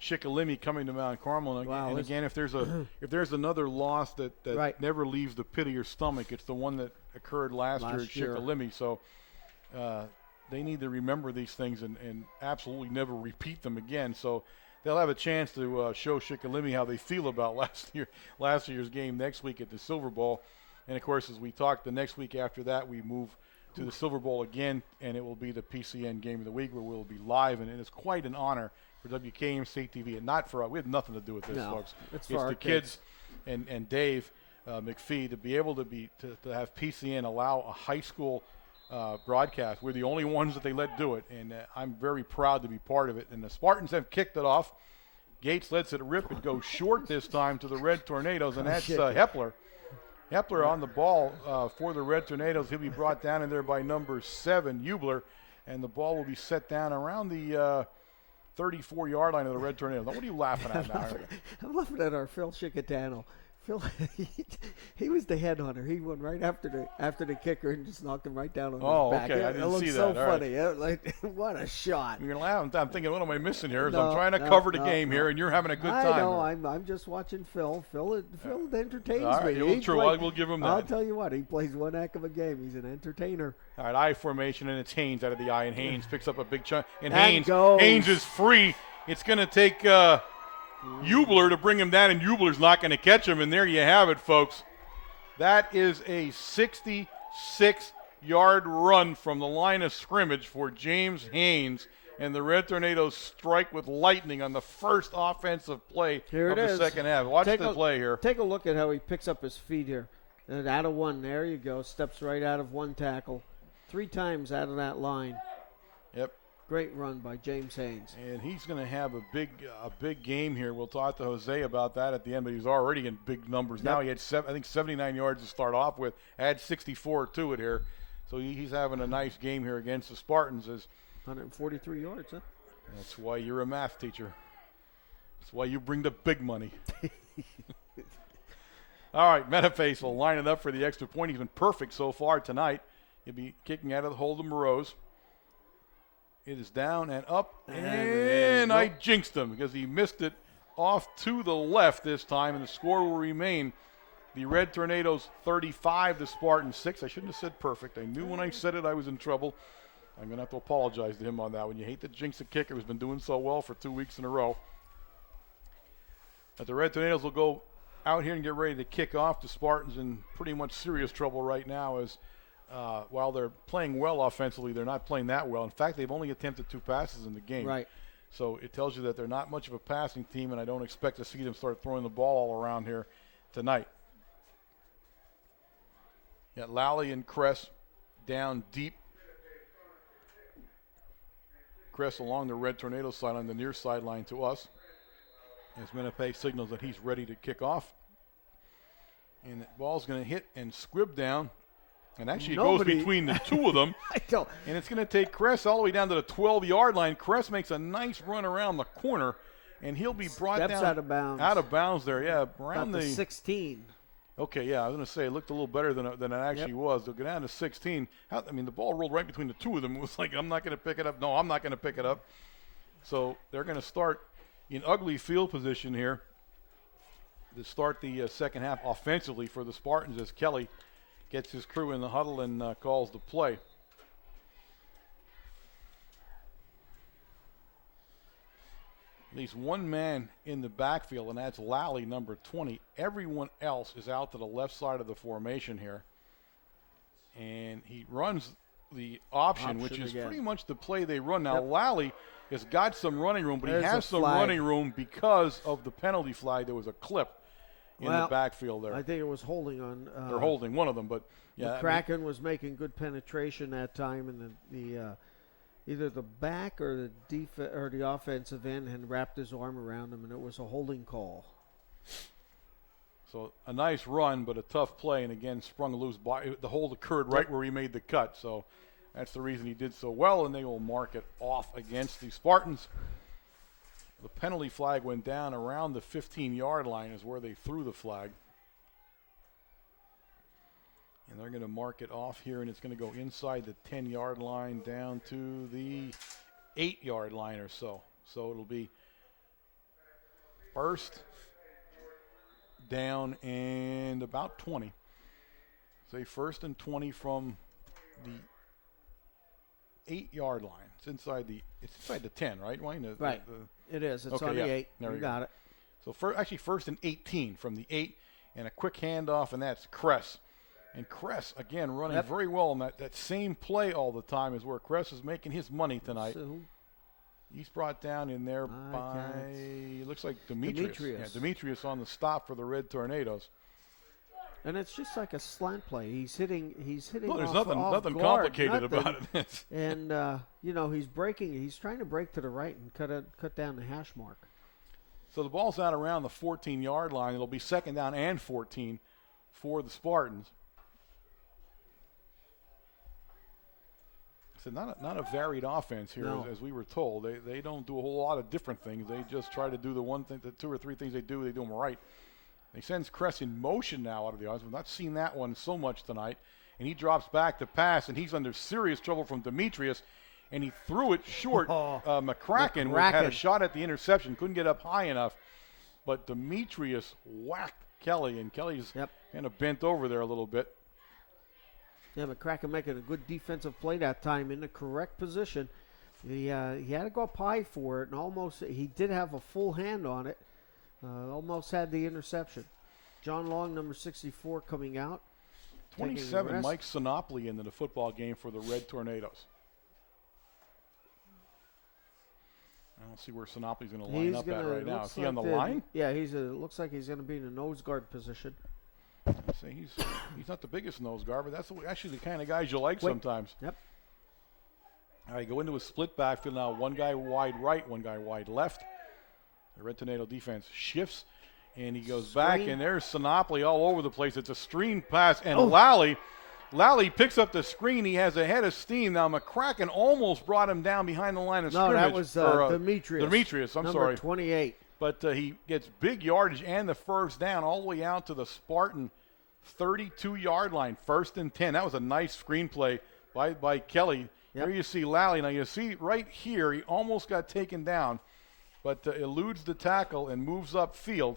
Schuylkill coming to Mount Carmel, and again, if there's another loss that right. never leaves the pit of your stomach, it's the one that occurred last year at Schuylkill. So they need to remember these things and absolutely never repeat them again. So they'll have a chance to show Schuylkill how they feel about last year's game next week at the Silver Bowl. And of course, as we talked, the next week after that, we move to the Silver Bowl again, and it will be the PCN Game of the Week where we'll be live, and it's quite an honor for WKMC TV, and not for us. We have nothing to do with this, folks. It's for the kids and Dave McPhee to be able to have PCN allow a high school broadcast. We're the only ones that they let do it, and I'm very proud to be part of it. And the Spartans have kicked it off. Gates lets it rip and goes short this time to the Red Tornadoes, and that's Hepler. Hepler on the ball for the Red Tornadoes. He'll be brought down in there by number 7, Hubler, and the ball will be set down around the 34-yard line of the Red Tornadoes. Now, what are you laughing at now? I'm laughing at our Phil Chicatano. Phil, he was the headhunter. He went right after the kicker and just knocked him right down on his back. Okay. I didn't see that. It looked so funny. Right. Like, what a shot. You're going to laugh. I'm thinking, what am I missing here? I'm trying to cover the game here, and you're having a good time. I know. I'm just watching Phil. Phil entertains me. I will give him that. I'll tell you what. He plays one heck of a game. He's an entertainer. All right, I formation, and it's Haynes out of the I, and Haynes picks up a big chunk. And goes. Haynes is free. It's going to take Hubler to bring him down, and Hubler's not going to catch him. And there you have it, folks. That is a 66-yard run from the line of scrimmage for James Haynes. And the Red Tornadoes strike with lightning on the first offensive play of the second half. Watch the play here. Take a look at how he picks up his feet here. And out of one, there you go. Steps right out of one tackle. 3 times out of that line. Yep. Great run by James Haynes. And he's going to have a big game here. We'll talk to Jose about that at the end, but he's already in big numbers. Now he had 79 yards to start off with. Add 64 to it here. So he's having a nice game here against the Spartans. 143 yards, huh? That's why you're a math teacher. That's why you bring the big money. All right, Metaface will line it up for the extra point. He's been perfect so far tonight. He'll be kicking out of the Hold'em Rose. It is down and up, and I jinxed him because he missed it off to the left this time, and the score will remain the Red Tornadoes 35, the Spartans 6. I shouldn't have said perfect. I knew when I said it I was in trouble. I'm going to have to apologize to him on that one. You hate to jinx a kicker who's been doing so well for 2 weeks in a row. But the Red Tornadoes will go out here and get ready to kick off. The Spartans in pretty much serious trouble right now as while they're playing well offensively, they're not playing that well. In fact, they've only attempted 2 passes in the game. Right. So it tells you that they're not much of a passing team, and I don't expect to see them start throwing the ball all around here tonight. Got Lally and Kress down deep. Kress along the Red Tornado side on the near sideline to us. As Menapay signals that he's ready to kick off. And the ball's going to hit and squib down. And actually it goes between the two of them. And it's going to take Kress all the way down to the 12-yard line. Kress makes a nice run around the corner, and he'll be brought down out of bounds. Out of bounds there, yeah. Around the 16. Okay, yeah, I was going to say it looked a little better than it actually was. They'll go down to 16. The ball rolled right between the two of them. It was like, I'm not going to pick it up. No, I'm not going to pick it up. So they're going to start in ugly field position here to start the second half offensively for the Spartans as Kelly gets his crew in the huddle and calls the play. At least one man in the backfield, and that's Lally, number 20. Everyone else is out to the left side of the formation here. And he runs the option which is pretty much the play they run. Now, Lally has got some running room, but he has some running room because of the penalty flag. There was a clip in the backfield there. I think it was holding on. They're holding one of them, but yeah. The Kraken was making good penetration that time, and the either the back or the offensive end had wrapped his arm around him, and it was a holding call. So a nice run, but a tough play, and again sprung loose. The hold occurred right where he made the cut, so that's the reason he did so well, and they will mark it off against the Spartans. The penalty flag went down around the 15-yard line is where they threw the flag. And they're going to mark it off here, and it's going to go inside the 10-yard line down to the 8-yard line or so. So it'll be first down and about 20. Say first and 20 from the 8-yard line. It's inside the 10, right, Wayne? Right. It is. It's okay, on the yeah. 8. There You we got go. it. So actually first and 18 from the 8, and a quick handoff, and that's Kress. And Kress, again, running very well on that same play all the time is where Kress is making his money tonight. So, He's brought down in there by, it looks like Demetrius. Yeah, Demetrius on the stop for the Red Tornadoes. and it's just like a slant play. He's hitting. No, there's off nothing guard, complicated about it. And he's breaking. He's trying to break to the right and cut down the hash mark. So the ball's out around the 14-yard line. It'll be second down and 14 for the Spartans. So not a varied offense here, No. as we were told. They don't do a whole lot of different things. They just try to do the one thing, the 2 or 3 things they do them right. They sends Kress in motion now out of the offense. We've not seen that one so much tonight. And he drops back to pass, and he's under serious trouble from Demetrius. And he threw it short. McCracken had a shot at the interception, couldn't get up high enough. But Demetrius whacked Kelly, and Kelly's kind of bent over there a little bit. Yeah, McCracken making a good defensive play that time in the correct position. He had to go up high for it, and almost he did have a full hand on it. Almost had the interception. John Long, number 64, coming out. 27, Mike Sinopoli into the football game for the Red Tornadoes. I don't see where Sinopoli's going to line up at right now. Is he on the line? Yeah, looks like he's going to be in a nose guard position. I say he's not the biggest nose guard, but that's actually the kind of guys you like sometimes. Yep. All right, go into a split backfield now. One guy wide right, one guy wide left. The Red Tornado defense shifts, and he goes back, and there's Sinopoli all over the place. It's a screen pass, and Lally picks up the screen. He has a head of steam. Now McCracken almost brought him down behind the line of scrimmage. No, that was Demetrius. Demetrius, I'm number sorry. 28. But he gets big yardage and the first down all the way out to the Spartan 32-yard line, first and 10. That was a nice screenplay by Kelly. There you see Lally. Now you see right here, he almost got taken down, but eludes the tackle and moves upfield.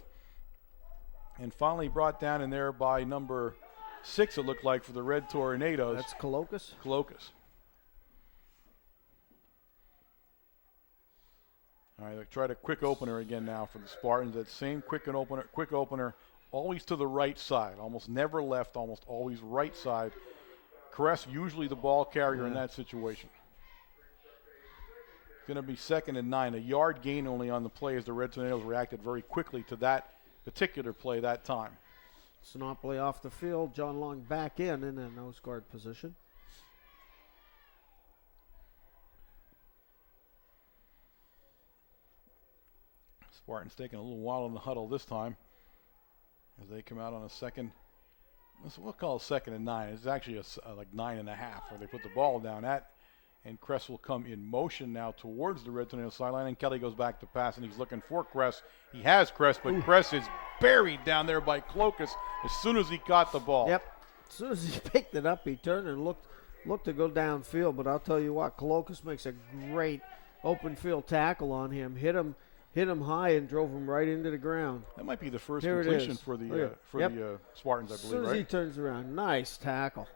And finally brought down in there by number 6, it looked like, for the Red Tornadoes. That's Colocus? Colocus. All right, they'll try to quick opener again now for the Spartans. That same quick opener, always to the right side. Almost never left, almost always right side. Kress usually the ball carrier in that situation. It's going to be second and 9. A yard gain only on the play as the Red Tornadoes reacted very quickly to that particular play that time. Sinopoli off the field. John Long back in a nose guard position. Spartans taking a little while in the huddle this time as they come out on a second. We'll call it second and 9. It's actually like 9.5 where they put the ball down at. And Kress will come in motion now towards the Red Tornado sideline. And Kelly goes back to pass, and he's looking for Kress. He has Kress, but Kress is buried down there by Colocus as soon as he caught the ball. Yep. As soon as he picked it up, he turned and looked to go downfield. But I'll tell you what, Colocus makes a great open field tackle on him. Hit him high and drove him right into the ground. That might be the first Here completion for the Spartans, I believe, As soon as he turns around, nice tackle.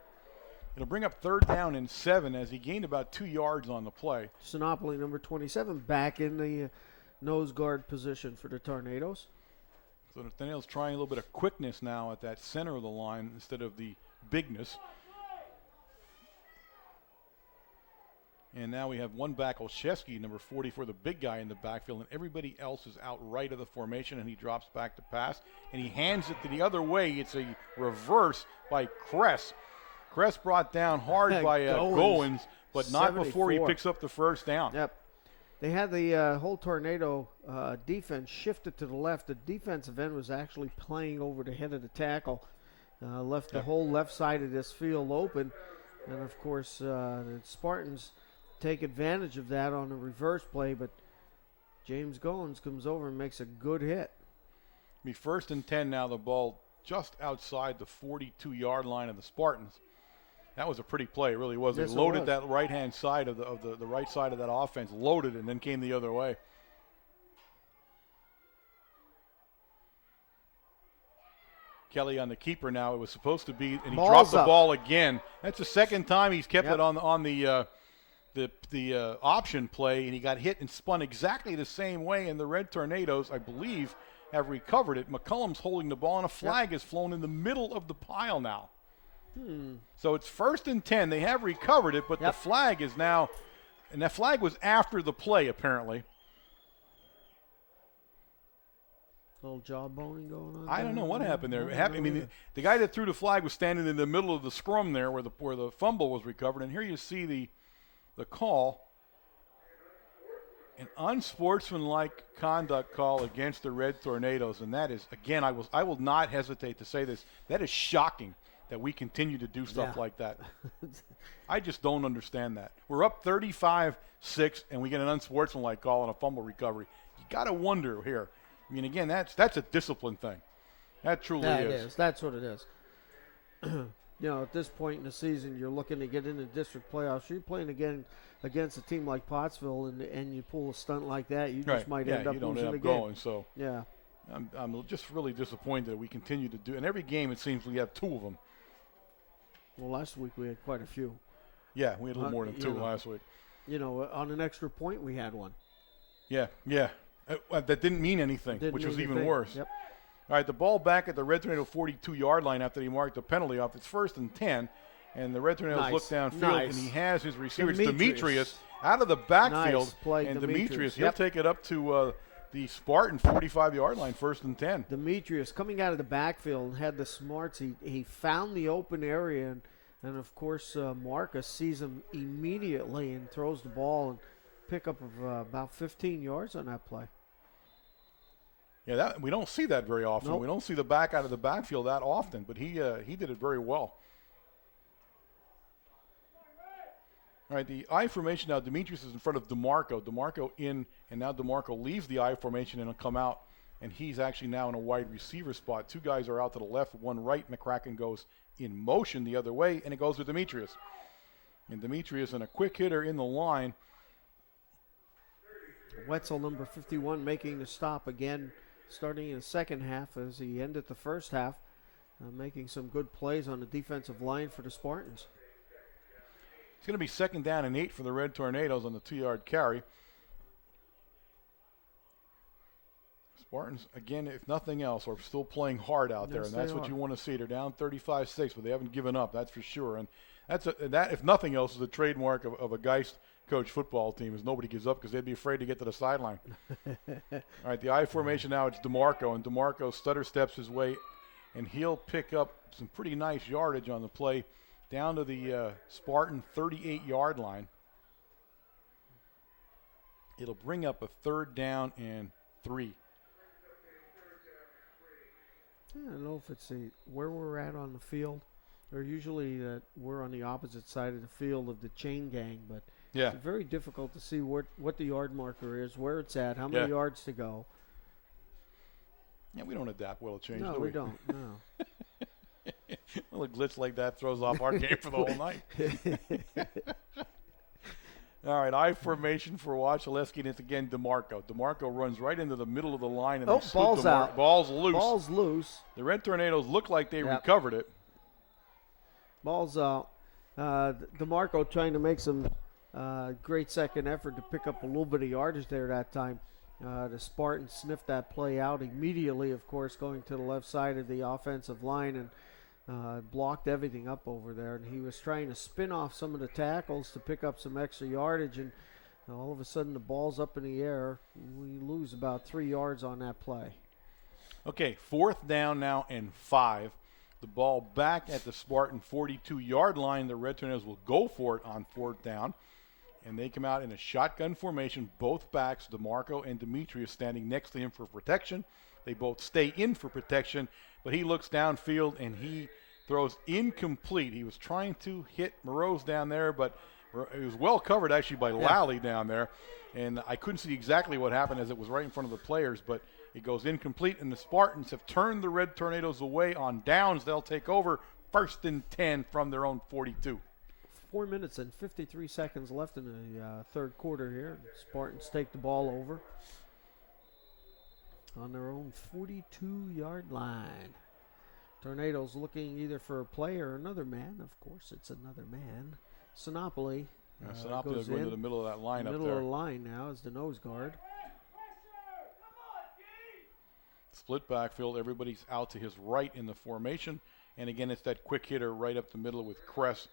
It'll bring up third down and 7 as he gained about 2 yards on the play. Sinopoli, number 27, back in the nose guard position for the Tornadoes. So the Tornadoes trying a little bit of quickness now at that center of the line instead of the bigness. And now we have one back, Olszewski, number 40, for the big guy in the backfield, and everybody else is out right of the formation, and he drops back to pass, and he hands it to the other way. It's a reverse by Kress. Kress brought down hard by Goins, but not 74. before he picks up the first down. Yep. They had the whole Tornado defense shifted to the left. The defensive end was actually playing over the head of the tackle, left the whole left side of this field open. And, of course, the Spartans take advantage of that on a reverse play, but James Goins comes over and makes a good hit. Be first and 10 now, the ball just outside the 42-yard line of the Spartans. That was a pretty play, it really was. Yes, They it loaded was. that right-hand side of the right side of that offense, loaded, and then came the other way. Kelly on the keeper now. It was supposed to be, and he Ball's dropped the up. ball again. That's the second time he's kept Yep. it on the option play, and he got hit and spun exactly the same way. And the Red Tornadoes, I believe, have recovered it. McCullum's holding the ball, and a flag is flown in the middle of the pile now. So it's 1st and 10. They have recovered it, but the flag is now, and that flag was after the play apparently. Little jawboning going on. I don't know what happened there. I don't know The guy that threw the flag was standing in the middle of the scrum there where the fumble was recovered, and here you see the call. An unsportsmanlike conduct call against the Red Tornadoes, and that is, again, I will not hesitate to say this, that is shocking that we continue to do stuff like that. I just don't understand that. We're up 35-6, and we get an unsportsmanlike call on a fumble recovery. You got to wonder here. I mean, again, that's a discipline thing. That truly That is. is. That's what it is. At this point in the season, you're looking to get into district playoffs. You're playing again against a team like Pottsville, and you pull a stunt like that, you just might end up losing the game. Going. So yeah, I'm just really disappointed that we continue to do. In every game, it seems we have 2 of them. well, last week we had quite a few. Yeah, we had a little more than 2 last week. On an extra point, we had one. Yeah. That didn't mean anything, which was even worse. Yep. All right, the ball back at the Red Tornado 42-yard line after he marked the penalty off. It's 1st and 10, and the Red Tornadoes look downfield, and he has his receiver, Demetrius, out of the backfield. Nice play, and Demetrius. He'll take it up to the Spartan 45-yard line, 1st and 10. Demetrius coming out of the backfield had the smarts. He found the open area, and of course Marcus sees him immediately and throws the ball and pick up of about 15 yards on that play. Yeah, we don't see that very often. Nope. We don't see the back out of the backfield that often, but he did it very well. All right, the I formation now. Demetrius is in front of DeMarco. DeMarco in, and now DeMarco leaves the I formation and will come out, and he's actually now in a wide receiver spot. 2 guys are out to the left, 1 right. McCracken goes in motion the other way, and it goes to Demetrius. And Demetrius, and a quick hitter in the line. Wetzel, number 51, making the stop again, starting in the second half as he ended the first half, making some good plays on the defensive line for the Spartans. It's going to be 2nd down and 8 for the Red Tornadoes on the 2-yard carry. Spartans, again, if nothing else, are still playing hard out there, and that's what you want to see. They're down 35-6, but they haven't given up, that's for sure. And that, if nothing else, is a trademark of a Geist coach football team, is nobody gives up because they'd be afraid to get to the sideline. All right, the I formation now, it's DeMarco, and DeMarco stutter steps his way, and he'll pick up some pretty nice yardage on the play down to the Spartan 38-yard line. It'll bring up a 3rd down and 3. I don't know if it's where we're at on the field. Or usually we're on the opposite side of the field of the chain gang, but it's very difficult to see what the yard marker is, where it's at, how many yards to go. Yeah, we don't adapt well to change, no, do we? we don't, no. Well, a glitch like that throws off our game for the whole night. All right, I formation for Wasilewski, and it's again DeMarco. DeMarco runs right into the middle of the line, and they scoop ball's out. Ball's loose. Ball's loose. The Red Tornadoes look like they recovered it. Ball's out. DeMarco trying to make some great second effort to pick up a little bit of yardage there that time. The Spartans sniffed that play out immediately, of course, going to the left side of the offensive line and blocked everything up over there. And he was trying to spin off some of the tackles to pick up some extra yardage, and all of a sudden the ball's up in the air. We lose about 3 yards on that play. Okay, 4th down now and 5. The ball back at the Spartan 42-yard line. The Red Tornadoes will go for it on 4th down. And they come out in a shotgun formation, both backs, DeMarco and Demetrius, standing next to him for protection. They both stay in for protection, but he looks downfield and he throws incomplete. He was trying to hit Moreau's down there, but it was well covered actually by Lally down there. And I couldn't see exactly what happened as it was right in front of the players, but It goes incomplete, and the Spartans have turned the Red Tornadoes away on downs. They'll take over 1st and 10 from their own 42. 4 minutes and 53 seconds left in the third quarter here. Spartans take the ball over on their own 42-yard line. Tornadoes looking either for a play or another man. Of course, it's another man. Sinopoli Sinopoli goes will go into the middle of that line up middle there. of the line now as the nose guard. Split backfield. Everybody's out to his right in the formation. And again, it's that quick hitter right up the middle with Kress.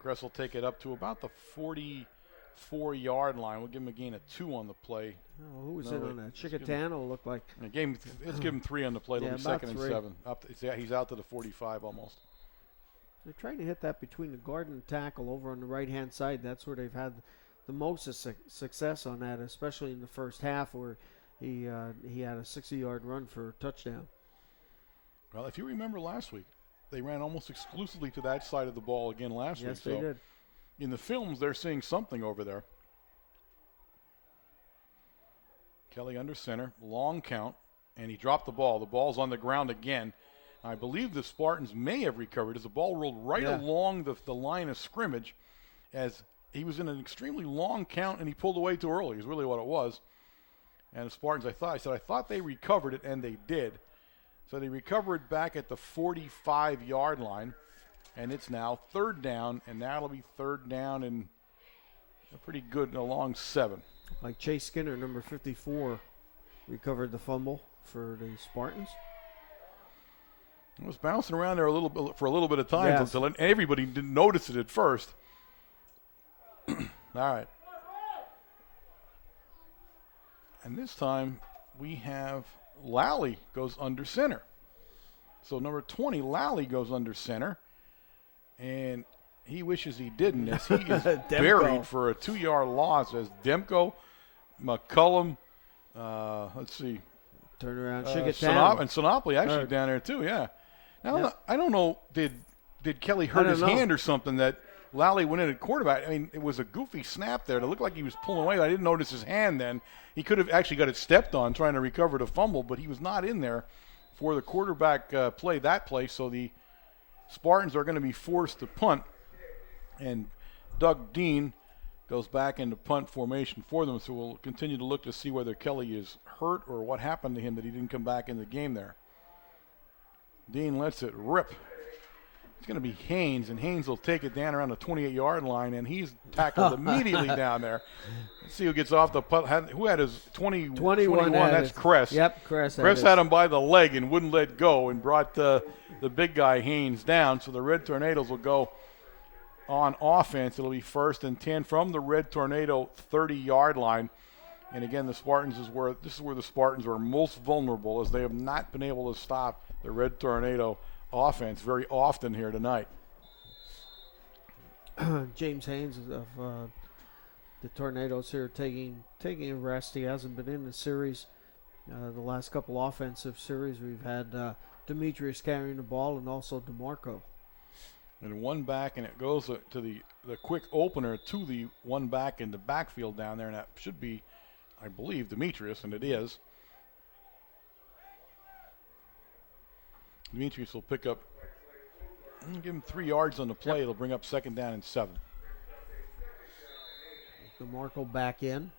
Kress will take it up to about the 44-yard line. We'll give him a gain of 2 on the play. Oh, who was in on that? Chicatano looked like. Let's give him 3 on the play. It'll be about 2nd and 3. 7. He's out to the 45 almost. They're trying to hit that between the guard and tackle over on the right-hand side. That's where they've had the most success on that, especially in the first half where he had a 60-yard run for a touchdown. Well, if you remember last week, they ran almost exclusively to that side of the ball again last week. Yes, they did. In the films, they're seeing something over there. Kelly under center, long count, and he dropped the ball. The ball's on the ground again. I believe the Spartans may have recovered as the ball rolled right along the line of scrimmage as he was in an extremely long count and he pulled away too early is really what it was. And the Spartans, I thought they recovered it, and they did. So they recovered back at the 45-yard line, and it's now 3rd down, and that'll be 3rd down and a pretty good and a long 7. Like Chase Skinner, number 54, recovered the fumble for the Spartans. It was bouncing around there for a little bit of time Yes. until everybody didn't notice it at first. All right. And this time we have Lally goes under center. So number 20, Lally goes under center. And he wishes he didn't, as he is buried for a 2-yard loss as Demko, McCullum, let's see. Turn around, Chicatano. And Sinopoli actually down there too, yeah. Now, I don't know, did Kelly hurt his hand or something that Lally went in at quarterback? I mean, it was a goofy snap there. It looked like he was pulling away. I didn't notice his hand then. He could have actually got it stepped on trying to recover the fumble, but he was not in there for the quarterback play. So the Spartans are going to be forced to punt. And Doug Dean goes back into punt formation for them. So we'll continue to look to see whether Kelly is hurt or what happened to him that he didn't come back in the game there. Dean lets it rip. It's going to be Haynes, and Haynes will take it down around the 28-yard line, and he's tackled immediately down there. Let's see who gets off the punt. Who had his 21? That's Kress. Yep, Kress. Kress had him by the leg and wouldn't let go and brought the big guy Haynes down. So the Red Tornadoes will go on offense. It'll be 1st and 10 from the Red Tornado 30-yard line. And again, this is where the Spartans are most vulnerable, as they have not been able to stop the Red Tornado offense very often here tonight. James Haynes of the Tornadoes here taking a rest. He hasn't been in the series. The last couple offensive series, we've had Demetrius carrying the ball and also DeMarco. And one back, and it goes to the quick opener to the one back in the backfield down there, and that should be, I believe, Demetrius, and it is. Demetrius will pick up, give him 3 yards on the play. It'll bring up 2nd down and 7. DeMarco back in,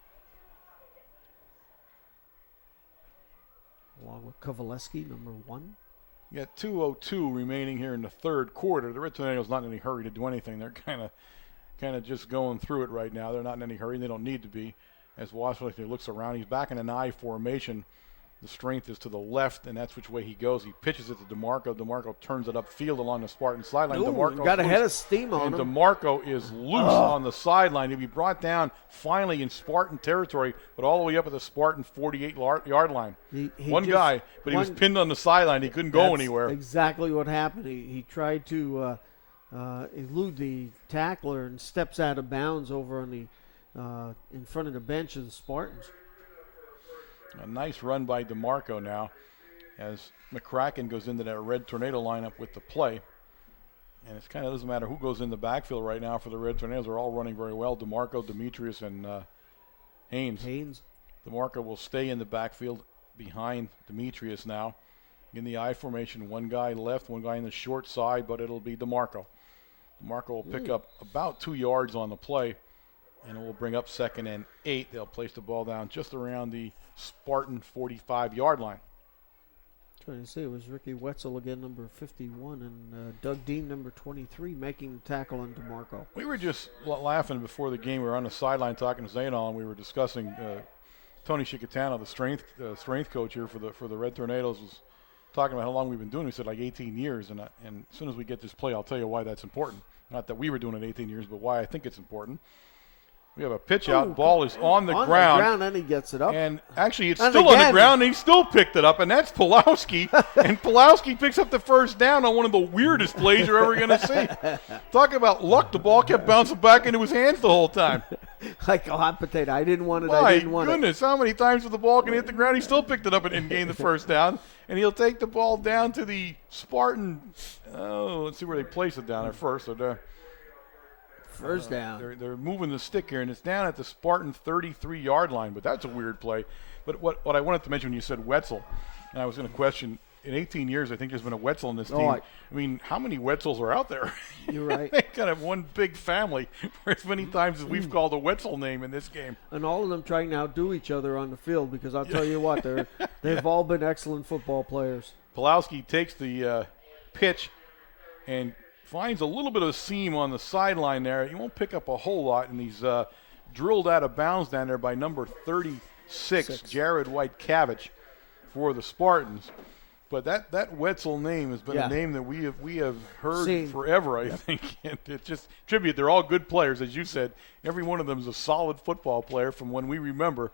along with Kovaleski, number 1. You got 2:02 remaining here in the third quarter. The Red Tornadoes not in any hurry to do anything. They're kind of just going through it right now. They're not in any hurry. They don't need to be. As Washington looks around, he's back in an I formation. The strength is to the left, and that's which way he goes. He pitches it to DeMarco. DeMarco turns it upfield along the Spartan sideline. DeMarco got a head of steam on him. And DeMarco is loose on the sideline. He'll be brought down finally in Spartan territory, but all the way up at the Spartan 48-yard line. He was pinned on the sideline. He couldn't go anywhere. Exactly what happened. He tried to elude the tackler and steps out of bounds over on the in front of the bench of the Spartans. A nice run by DeMarco now as McCracken goes into that Red Tornado lineup with the play. And it kind of doesn't matter who goes in the backfield right now for the Red Tornadoes. They're all running very well. DeMarco, Demetrius, and Haynes. Haynes. DeMarco will stay in the backfield. behind Demetrius now in the I formation. One guy left, one guy in the short side, but it'll be DeMarco. DeMarco will pick up about 2 yards on the play, and it will bring up 2nd and 8. They'll place the ball down just around the Spartan 45-yard line. Trying to see, it was Ricky Wetzel again, number 51, and Doug Dean, number 23, making the tackle on DeMarco. We were just laughing before the game. We were on the sideline talking to Zainal, and we were discussing Tony Chicatano, the strength coach here for the Red Tornadoes, was talking about how long we've been doing it. He said like 18 years, and as soon as we get this play, I'll tell you why that's important. Not that we were doing it 18 years, but why I think it's important. We have a pitch out. Ball is on the ground. And he gets it up. And actually, it's still on the ground, and he still picked it up, and that's Pulowski. And Pulowski picks up the first down on one of the weirdest plays you're ever going to see. Talk about luck. The ball kept bouncing back into his hands the whole time. Like a hot potato. I didn't want it. My I didn't want goodness, how many times did the ball can hit the ground? He still picked it up and gained the first down. And he'll take the ball down to the Spartan. Oh, let's see where they place it down there first. So first down. They're moving the stick here, and it's down at the Spartan 33-yard line. But that's a weird play. But what I wanted to mention when you said Wetzel, and I was going to question, in 18 years, I think there's been a Wetzel in this team. I mean, how many Wetzels are out there? You're right. They kind of one big family for as many times as we've called a Wetzel name in this game. And all of them trying to outdo each other on the field, because I'll tell you what, they've all been excellent football players. Pulowski takes the pitch and finds a little bit of a seam on the sideline there. He won't pick up a whole lot, and he's drilled out of bounds down there by number 36, Jared White-Cavich, for the Spartans. But that Wetzel name has been a name that we have heard forever, I think. And it's just tribute. They're all good players, as you said. Every one of them is a solid football player from when we remember.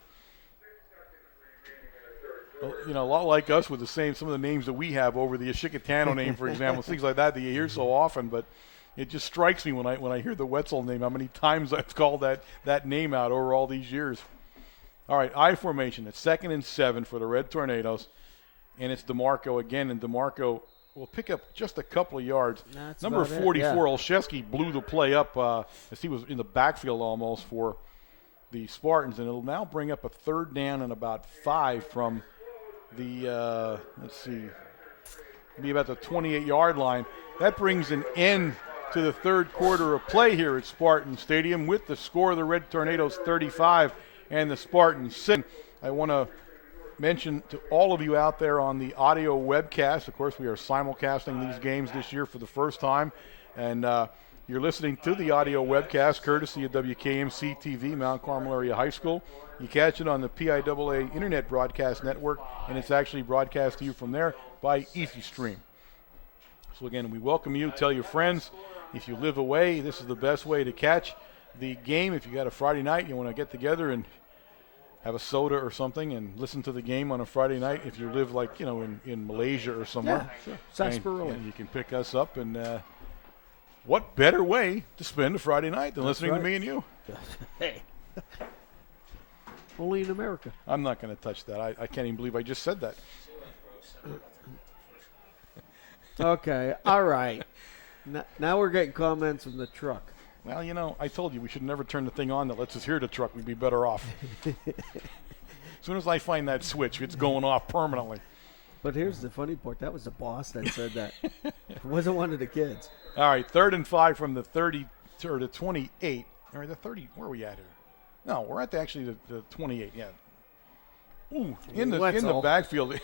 You know, a lot like us with some of the names that we have over the Chicatano name, for example, things like that you hear so often. But it just strikes me when I hear the Wetzel name, how many times I've called that name out over all these years. All right, I formation. It's 2nd and 7 for the Red Tornadoes. And it's DeMarco again, and DeMarco will pick up just a couple of yards. Number 44, Olszewski, blew the play up as he was in the backfield almost for the Spartans, and it'll now bring up a 3rd down and about 5 from the, let's see, be about the 28-yard line. That brings an end to the 3rd quarter of play here at Spartan Stadium with the score of the Red Tornadoes 35 and the Spartans 6. I want to mention to all of you out there on the audio webcast, of course, we are simulcasting these games this year for the first time, and you're listening to the audio webcast courtesy of WKMC TV, Mount Carmel Area High School. You catch it on the PIAA Internet Broadcast Network, and it's actually broadcast to you from there by Easy Stream. So again, we welcome you. Tell your friends. If you live away, this is the best way to catch the game. If you got a Friday night, you want to get together and have a soda or something and listen to the game on a Friday night. If you live like, you know, in Malaysia or somewhere. Yeah, sure. Sarsaparilla. And you can pick us up. And what better way to spend a Friday night than listening to me and you? Hey. Only in America. I'm not going to touch that. I can't even believe I just said that. Okay, all right. Now we're getting comments from the truck. Well, you know, I told you we should never turn the thing on that lets us hear the truck. We'd be better off. As soon as I find that switch, it's going off permanently. But here's the funny part. That was the boss that said that. It wasn't one of the kids. All right, 3rd and 5 from the 30 or the 28. All right, the 30. Where are we at here? No, we're at the 28. Yeah. Ooh, in the backfield.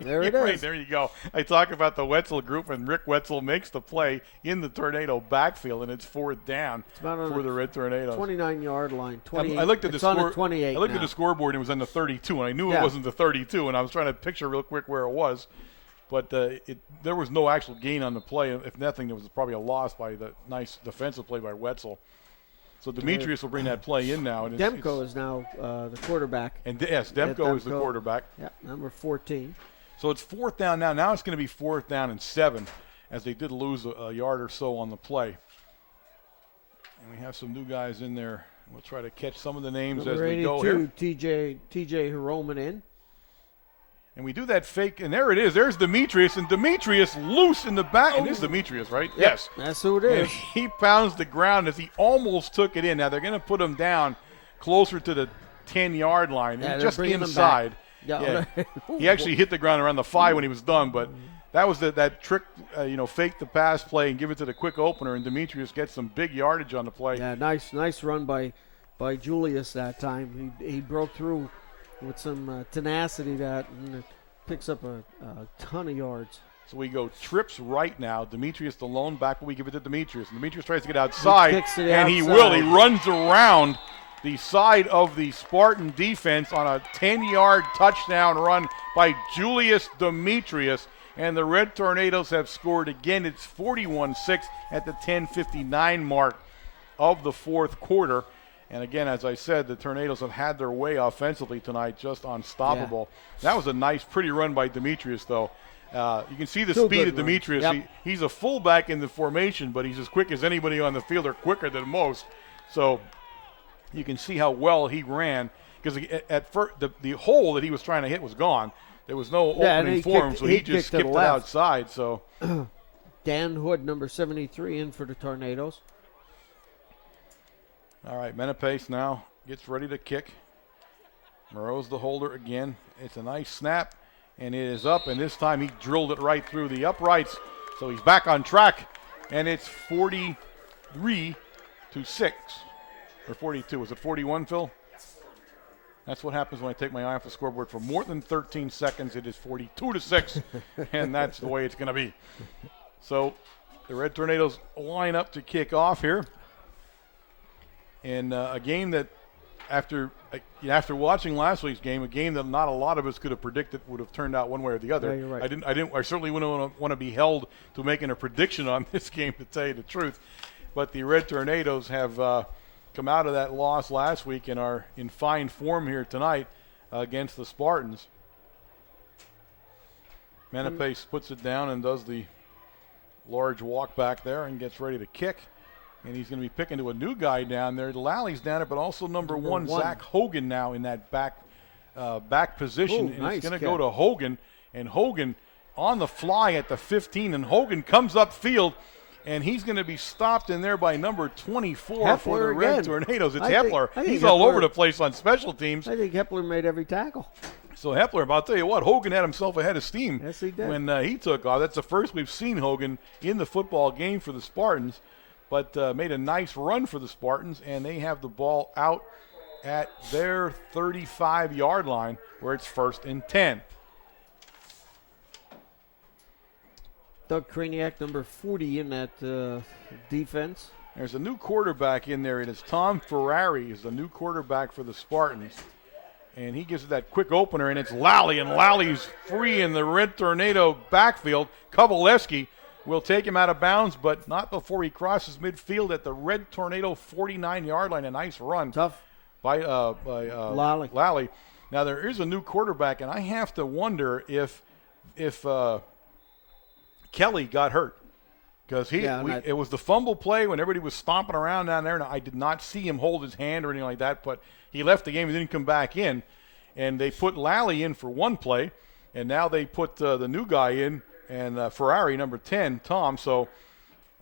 There it right, is. there you go. I talk about the Wetzel group, and Rick Wetzel makes the play in the Tornado backfield, and it's 4th down for the Red Tornadoes. 29-yard line. 28. I looked at the score. On the 28 I looked at the scoreboard, and it was on the 32, and I knew it wasn't the 32, and I was trying to picture real quick where it was. But there was no actual gain on the play. If nothing, there was probably a loss by the nice defensive play by Wetzel. So Demetrius will bring that play in now. And Demko is now the quarterback. And yes, Demko is the quarterback. Yeah, number 14. So it's 4th down now. Now it's going to be 4th down and 7, as they did lose a yard or so on the play. And we have some new guys in there. We'll try to catch some of the names number as we go here. TJ Hiroman in. And we do that fake, and there it is. There's Demetrius, and Demetrius loose in the back. And this is Demetrius, right? Yep, yes. That's who it is. And he pounds the ground as he almost took it in. Now they're going to put him down closer to the 10-yard line, and just inside. Yeah. He actually hit the ground around the 5 when he was done, but that was that trick, fake the pass play and give it to the quick opener, and Demetrius gets some big yardage on the play. Yeah, nice run by Julius that time. He broke through with some tenacity and picks up a ton of yards. So we go trips right now. Demetrius the lone back, but we give it to Demetrius. And Demetrius tries to get outside, and he will. He runs around the side of the Spartan defense on a 10-yard touchdown run by Julius Demetrius. And the Red Tornadoes have scored again. It's 41-6 at the 10:59 mark of the fourth quarter. And again, as I said, the Tornadoes have had their way offensively tonight, just unstoppable. Yeah. That was a nice, pretty run by Demetrius, though. You can see the speed of Demetrius. Yep. He's a fullback in the formation, but he's as quick as anybody on the field, or quicker than most. So you can see how well he ran, because at first the hole that he was trying to hit was gone. There was no opening for him, so he just skipped it outside. So Dan Hood, number 73, in for the Tornadoes. All right, Menapace now gets ready to kick. Moreau's the holder again. It's a nice snap, and it is up, and this time he drilled it right through the uprights. So he's back on track, and it's 43-6. Or 42. Was it 41, Phil? That's what happens when I take my eye off the scoreboard for more than 13 seconds. It is 42-6, and that's the way it's going to be. So the Red Tornadoes line up to kick off here. And a game that, after watching last week's game, a game that not a lot of us could have predicted would have turned out one way or the other. Yeah, you're right. I certainly wouldn't want to be held to making a prediction on this game, to tell you the truth. But the Red Tornadoes have come out of that loss last week and are in fine form here tonight against the Spartans. Menapace puts it down and does the large walk back there and gets ready to kick. And he's going to be picking to a new guy down there. Lally's down there, but also number one, Zach Hogan, now in that back position. Ooh, and nice it's going to go to Hogan. And Hogan on the fly at the 15. And Hogan comes upfield, and he's going to be stopped in there by number 24 for the Red Tornadoes. It's Hepler. He's all over the place on special teams. I think Hepler made every tackle. So Hepler, but I'll tell you what, Hogan had himself ahead of steam. Yes, he did. When he took off. That's the first we've seen Hogan in the football game for the Spartans. But made a nice run for the Spartans, and they have the ball out at their 35-yard line, where it's 1st and 10. Doug Kraniak, number 40, in that defense. There's a new quarterback in there. It is Tom Ferrari is the new quarterback for the Spartans. And he gives it that quick opener, and it's Lally, and Lally's free in the Red Tornado backfield. Kovaleski will take him out of bounds, but not before he crosses midfield at the Red Tornado 49-yard line. A nice run. Tough. By Lally. Now, there is a new quarterback, and I have to wonder if Kelly got hurt. Because it was the fumble play when everybody was stomping around down there, and I did not see him hold his hand or anything like that, but he left the game and didn't come back in. And they put Lally in for one play, and now they put the new guy in, and Ferrari, number 10, Tom. So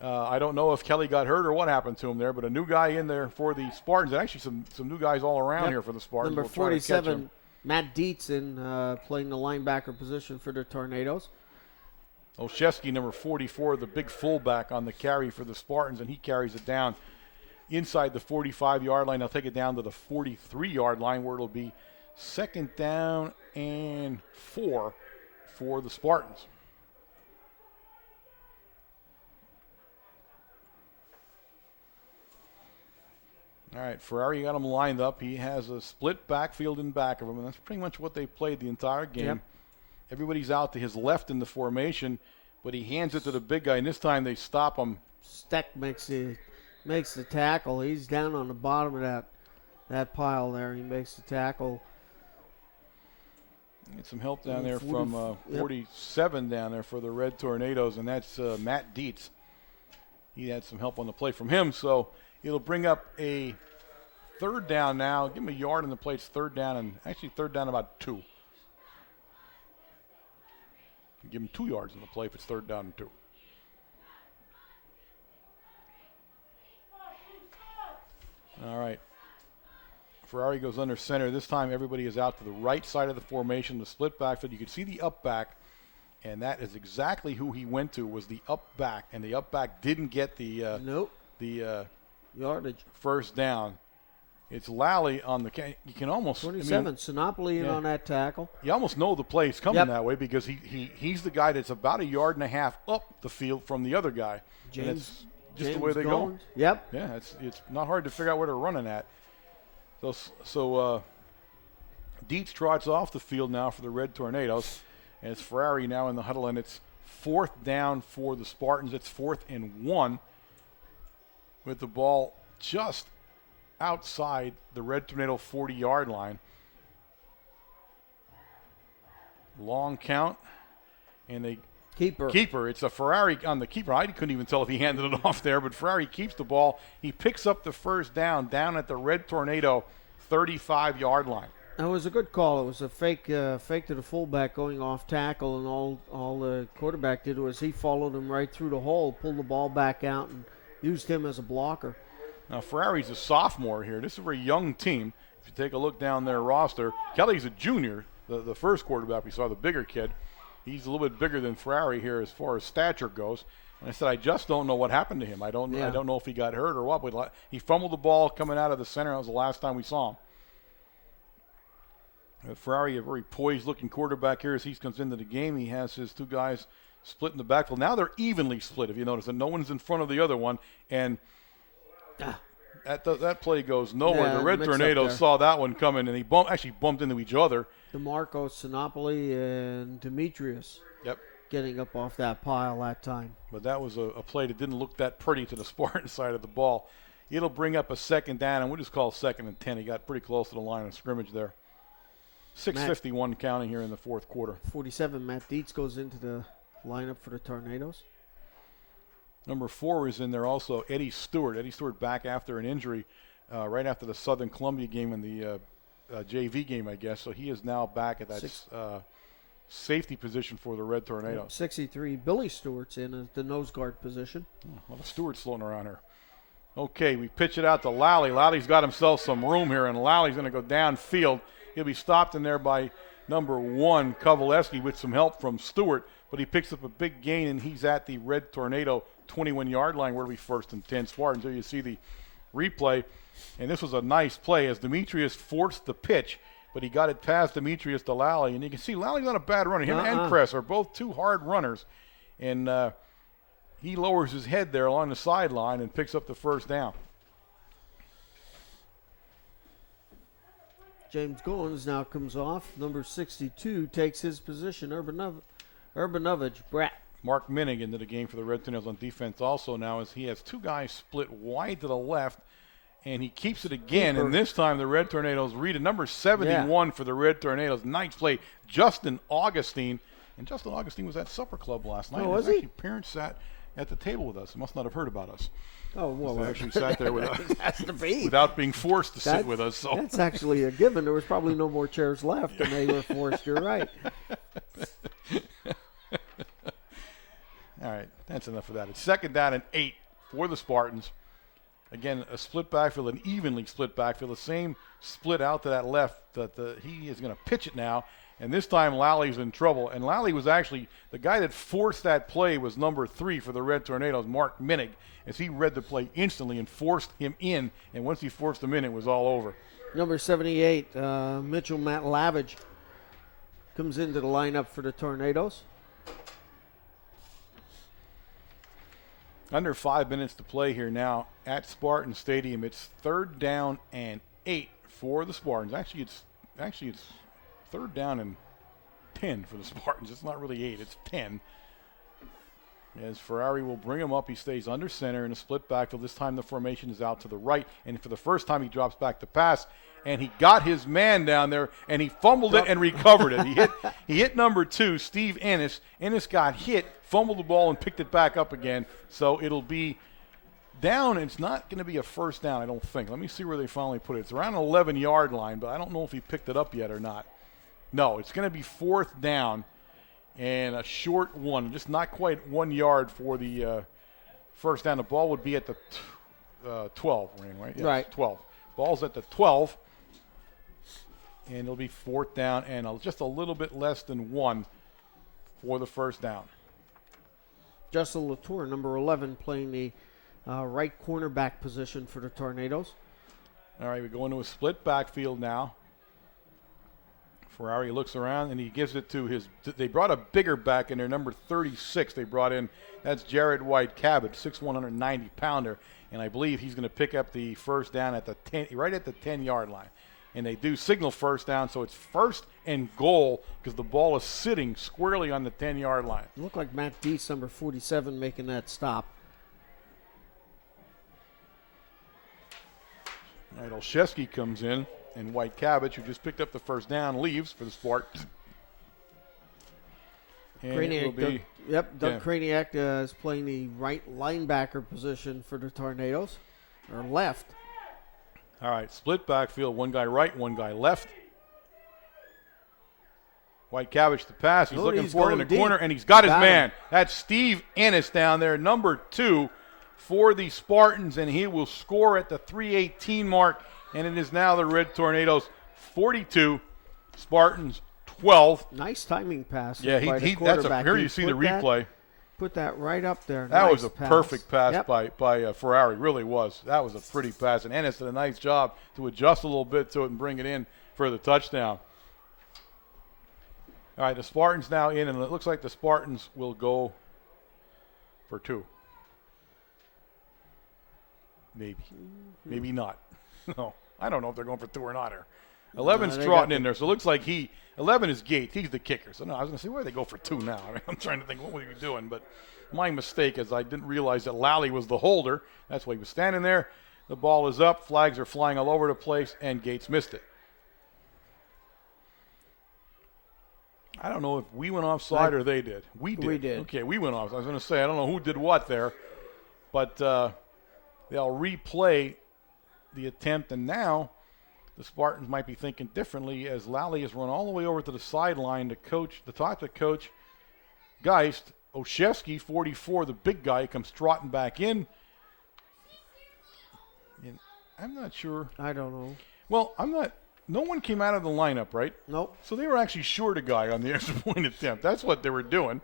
I don't know if Kelly got hurt or what happened to him there, but a new guy in there for the Spartans. And actually some new guys all around here for the Spartans. Number 47, Matt Dietz, playing the linebacker position for the Tornadoes. Olszewski, number 44, the big fullback on the carry for the Spartans, and he carries it down inside the 45-yard line. They'll take it down to the 43-yard line, where it'll be 2nd down and 4 for the Spartans. All right, Ferrari got him lined up. He has a split backfield in back of him, and that's pretty much what they played the entire game. Yep. Everybody's out to his left in the formation, but he hands it to the big guy, and this time they stop him. Steck makes the tackle. He's down on the bottom of that pile there. He makes the tackle. Get some help down there from 47 down there for the Red Tornadoes, and that's Matt Dietz. He had some help on the play from him, so it'll bring up a 3rd down now. Give him a yard on the play. It's 3rd down, and actually 3rd down about 2. Give him 2 yards on the play if it's 3rd down and 2. All right. Ferrari goes under center. This time everybody is out to the right side of the formation, the split backfield. You can see the up back, and that is exactly who he went to, was the up back. And the up back didn't get the yardage. First down. It's Lally on the you can almost 27. Sinopoli in on that tackle. You almost know the play's coming that way because he's the guy that's about a yard and a half up the field from the other guy. James, just the way they go. Yep. Yeah, it's not hard to figure out where they're running at. So Dietz trots off the field now for the Red Tornadoes, and it's Ferrari now in the huddle, and it's 4th down for the Spartans. It's 4th and 1 with the ball just outside the Red Tornado 40-yard line. Long count, and they keeper. It's a Ferrari on the keeper. I couldn't even tell if he handed it off there, but Ferrari keeps the ball. He picks up the first down at the Red Tornado 35-yard line. That was a good call. It was a fake to the fullback going off tackle, and all the quarterback did was he followed him right through the hole, pulled the ball back out, and used him as a blocker. Now, Ferrari's a sophomore here. This is a very young team. If you take a look down their roster, Kelly's a junior, the first quarterback we saw, the bigger kid. He's a little bit bigger than Ferrari here as far as stature goes. And I said, I just don't know what happened to him. I don't know if he got hurt or what. But he fumbled the ball coming out of the center. That was the last time we saw him. Ferrari, a very poised-looking quarterback here as he comes into the game. He has his two guys split in the backfield. Now they're evenly split, if you notice, and no one's in front of the other one. And that play goes nowhere. Yeah, the Red Tornadoes saw that one coming, and he actually bumped into each other. DeMarco, Sinopoli, and Demetrius. Yep. Getting up off that pile that time. But that was a play that didn't look that pretty to the Spartan side of the ball. It'll bring up a 2nd down, and we'll just call 2nd and 10. He got pretty close to the line of scrimmage there. 6:51 counting here in the 4th quarter. 47, Matt Dietz goes into the lineup for the Tornadoes. Number 4 is in there also, Eddie Stewart. Eddie Stewart back after an injury right after the Southern Columbia game and the JV game, I guess. So he is now back at that safety position for the Red Tornadoes. 63, Billy Stewart's in the nose guard position. A lot of Stewart's floating around here. Okay, we pitch it out to Lally. Lally's got himself some room here, and Lally's going to go downfield. He'll be stopped in there by number 1, Kovaleski, with some help from Stewart, but he picks up a big gain, and he's at the Red Tornado 21-yard line where we 1st and 10 Spartans. There you see the replay, and this was a nice play as Demetrius forced the pitch, but he got it past Demetrius to Lally, and you can see Lally's not a bad runner. Him and Kress are both two hard runners, and he lowers his head there along the sideline and picks up the first down. James Goins now comes off. Number 62 takes his position. Urbanovich, Brat. Mark Minnig into the game for the Red Tornadoes on defense also now as he has two guys split wide to the left, and he keeps it again. And this time the Red Tornadoes read it. Number 71 for the Red Tornadoes. Nice play. Justin Augustine. And Justin Augustine was at supper club last night. Oh, was he? His parents sat at the table with us. He must not have heard about us. Oh, well. They actually sat there with us has to be. without being forced to sit with us. So that's actually a given. There was probably no more chairs left, and they were forced. You're right. All right, that's enough of that. It's 2nd down and 8 for the Spartans. Again, a split backfield, an evenly split backfield. The same split out to that left that he is going to pitch it now. And this time Lally's in trouble. And Lally was actually the guy that forced that play was number 3 for the Red Tornadoes, Mark Minnig, as he read the play instantly and forced him in. And once he forced him in, it was all over. Number 78, Mitchell Matt Lavage comes into the lineup for the Tornadoes. Under 5 minutes to play here now at Spartan Stadium. It's 3rd down and 8 for the Spartans. Actually, it's 3rd down and 10 for the Spartans. It's not really 8, it's 10. As Ferrari will bring him up, he stays under center in a split backfield. This time the formation is out to the right, and for the first time he drops back to pass, and he got his man down there, and he fumbled it and recovered it. He hit number 2, Steve Ennis. Ennis got hit, fumbled the ball, and picked it back up again. So it'll be down. It's not going to be a first down, I don't think. Let me see where they finally put it. It's around an 11-yard line, but I don't know if he picked it up yet or not. No, it's going to be 4th down and a short one, just not quite 1 yard for the first down. The ball would be at the 12, right? Yes, right. 12. Ball's at the 12. and it'll be 4th down and just a little bit less than 1 for the first down. Justin Latour, number 11, playing the right cornerback position for the Tornadoes. All right, we go into a split backfield now. Ferrari looks around and he gives it to they brought a bigger back in there, number 36 they brought in. That's Jared White-Cabot, 6'1", 190-pounder. And I believe he's going to pick up the first down at right at the 10-yard line. And they do signal first down, so it's 1st and goal because the ball is sitting squarely on the 10-yard line. It looked like Matt Deese, number 47, making that stop. All right, Olszewski comes in, and White-Cabot, who just picked up the first down, leaves for the Spartans. And it will be... Doug Kraniak is playing the right linebacker position for the Tornadoes, or left. All right, split backfield, one guy right, one guy left. White-Cabot the pass. He's looking for it in the corner, and he's got his man. That's Steve Ennis down there, number 2 for the Spartans, and he will score at the 3:18 mark, and it is now the Red Tornadoes 42, Spartans 12. Nice timing pass. Yeah, here you see the replay. Put that right up there. That was a perfect pass by Ferrari. Really was. That was a pretty pass, and Ennis did a nice job to adjust a little bit to it and bring it in for the touchdown. All right, the Spartans now in, and it looks like the Spartans will go for 2. Maybe not. No, I don't know if they're going for 2 or not here. 11's trotting in there, so it looks like 11 is Gates. He's the kicker. So, no, I was going to say, where do they go for 2 now? I mean, I'm trying to think, what were you doing? But my mistake is I didn't realize that Lally was the holder. That's why he was standing there. The ball is up. Flags are flying all over the place, and Gates missed it. I don't know if we went offside or they did. We did. Okay, we went off. I was going to say, I don't know who did what there. But they'll replay the attempt, and now the Spartans might be thinking differently as Lally has run all the way over to the sideline to talk to Coach Geist. Olszewski, 44, the big guy, comes trotting back in. And I'm not sure. I don't know. Well, no one came out of the lineup, right? Nope. So they were actually short a guy on the extra point attempt. That's what they were doing.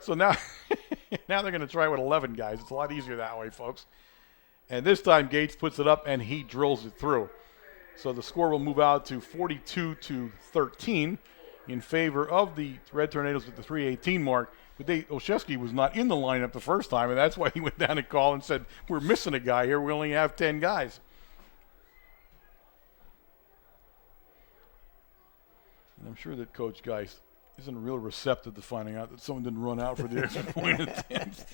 So now, now they're going to try with 11 guys. It's a lot easier that way, folks. And this time Gates puts it up and he drills it through. So the score will move out to 42-13 in favor of the Red Tornadoes at the 3:18 mark. But Olszewski was not in the lineup the first time, and that's why he went down and called and said, we're missing a guy here. We only have 10 guys. And I'm sure that Coach Geist isn't real receptive to finding out that someone didn't run out for the extra point attempt.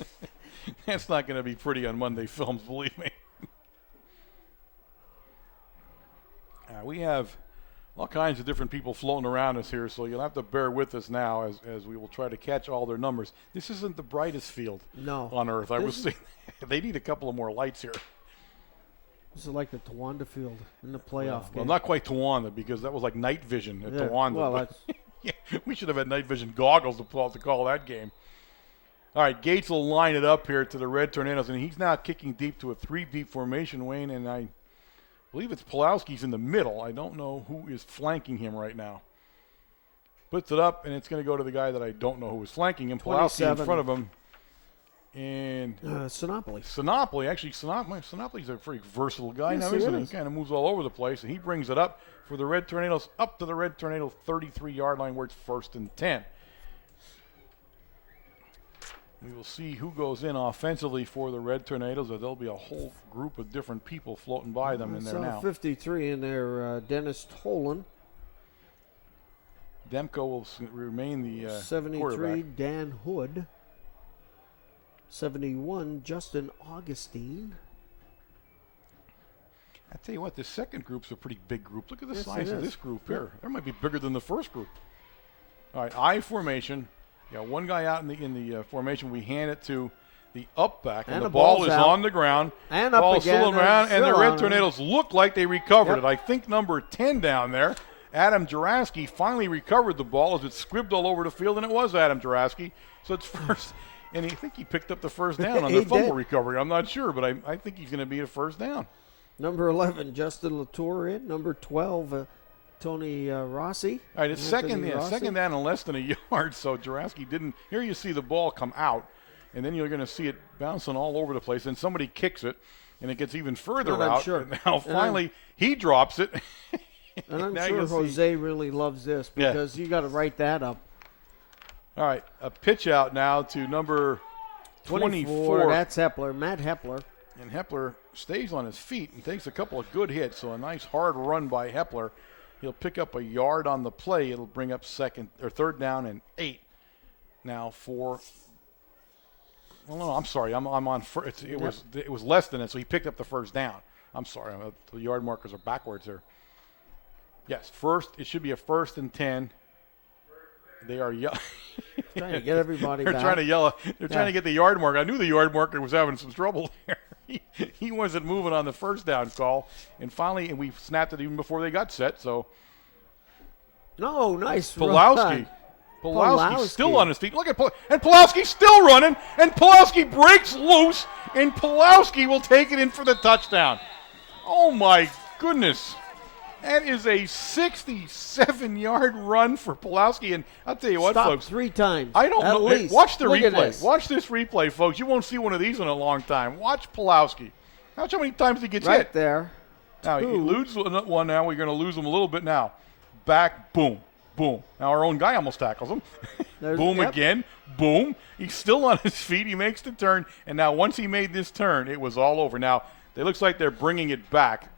That's not going to be pretty on Monday Films, believe me. We have all kinds of different people floating around us here, so you'll have to bear with us now as we will try to catch all their numbers. This isn't the brightest field on earth. I was saying they need a couple of more lights here. This is like the Tawanda field in the playoff game. Well, not quite Tawanda because that was like night vision at Tawanda. Well, that's yeah, we should have had night vision goggles to call that game. All right, Gates will line it up here to the Red Tornadoes, and he's now kicking deep to a 3-deep formation, Wayne, and I believe it's Pulowski's in the middle. I don't know who is flanking him right now. Puts it up, and it's going to go to the guy that I don't know who is flanking him. Pulowski in front of him. And Sinopoli. Actually, Sinopoli's a pretty versatile guy now, isn't he? He kind of moves all over the place, and he brings it up for the Red Tornadoes, up to the Red Tornado 33-yard line where it's 1st and 10. We will see who goes in offensively for the Red Tornadoes. There'll be a whole group of different people floating by them in there now. 53 in there, Dennis Tolan. Demko will remain the 73, quarterback. Dan Hood. 71, Justin Augustine. I tell you what, the second group's a pretty big group. Look at the size of this group here. That might be bigger than the first group. All right, I formation. Yeah, one guy out in the formation. We hand it to the up back, and the ball is out on the ground. And ball up again. Still around, and the Red Tornadoes look like they recovered it. I think number 10 down there, Adam Juraski, finally recovered the ball as it scribbed all over the field, and it was Adam Juraski. So it's first, and I think he picked up the first down on the fumble recovery. I'm not sure, but I think he's going to be a first down. Number 11, Justin Latour in. Number 12, Tony Rossi. All right, it's second down and less than a yard, so Juraski didn't. Here you see the ball come out, and then you're going to see it bouncing all over the place, and somebody kicks it, and it gets even further out. Sure. And now finally he drops it. And I'm Now sure you'll see. Jose really loves this because you got to write that up. All right, a pitch out now to number 24. That's Hepler, Matt Hepler. And Hepler stays on his feet and takes a couple of good hits, so a nice hard run by Hepler. He'll pick up a yard on the play. It'll bring up third down and 8. Now for. Well, no, I'm sorry. I'm on first. It was less than it, so he picked up the first down. I'm sorry. The yard markers are backwards here. Yes, first. It should be a 1st and 10. They are trying to get everybody They're back. trying to yell. They're trying to get the yard marker. I knew the yard marker was having some trouble there. He wasn't moving on the first down call, and finally, we snapped it even before they got set. So, no, nice. Pulowski's still on his feet. Look at and Pulowski's still running, and Pulowski breaks loose, and Pulowski will take it in for the touchdown. Oh my goodness! That is a 67-yard run for Pulowski, and I'll tell you what, folks. 3 times. I don't know. At least. Watch the Look at replay. this. Watch this replay, folks. You won't see one of these in a long time. Watch Pulowski. Watch how many times he gets right hit. There. Now, he loses one now. We're going to lose him a little bit now. Back, boom, boom. Now, our own guy almost tackles him. Boom again, boom. He's still on his feet. He makes the turn, and now once he made this turn, it was all over. Now, it looks like they're bringing it back.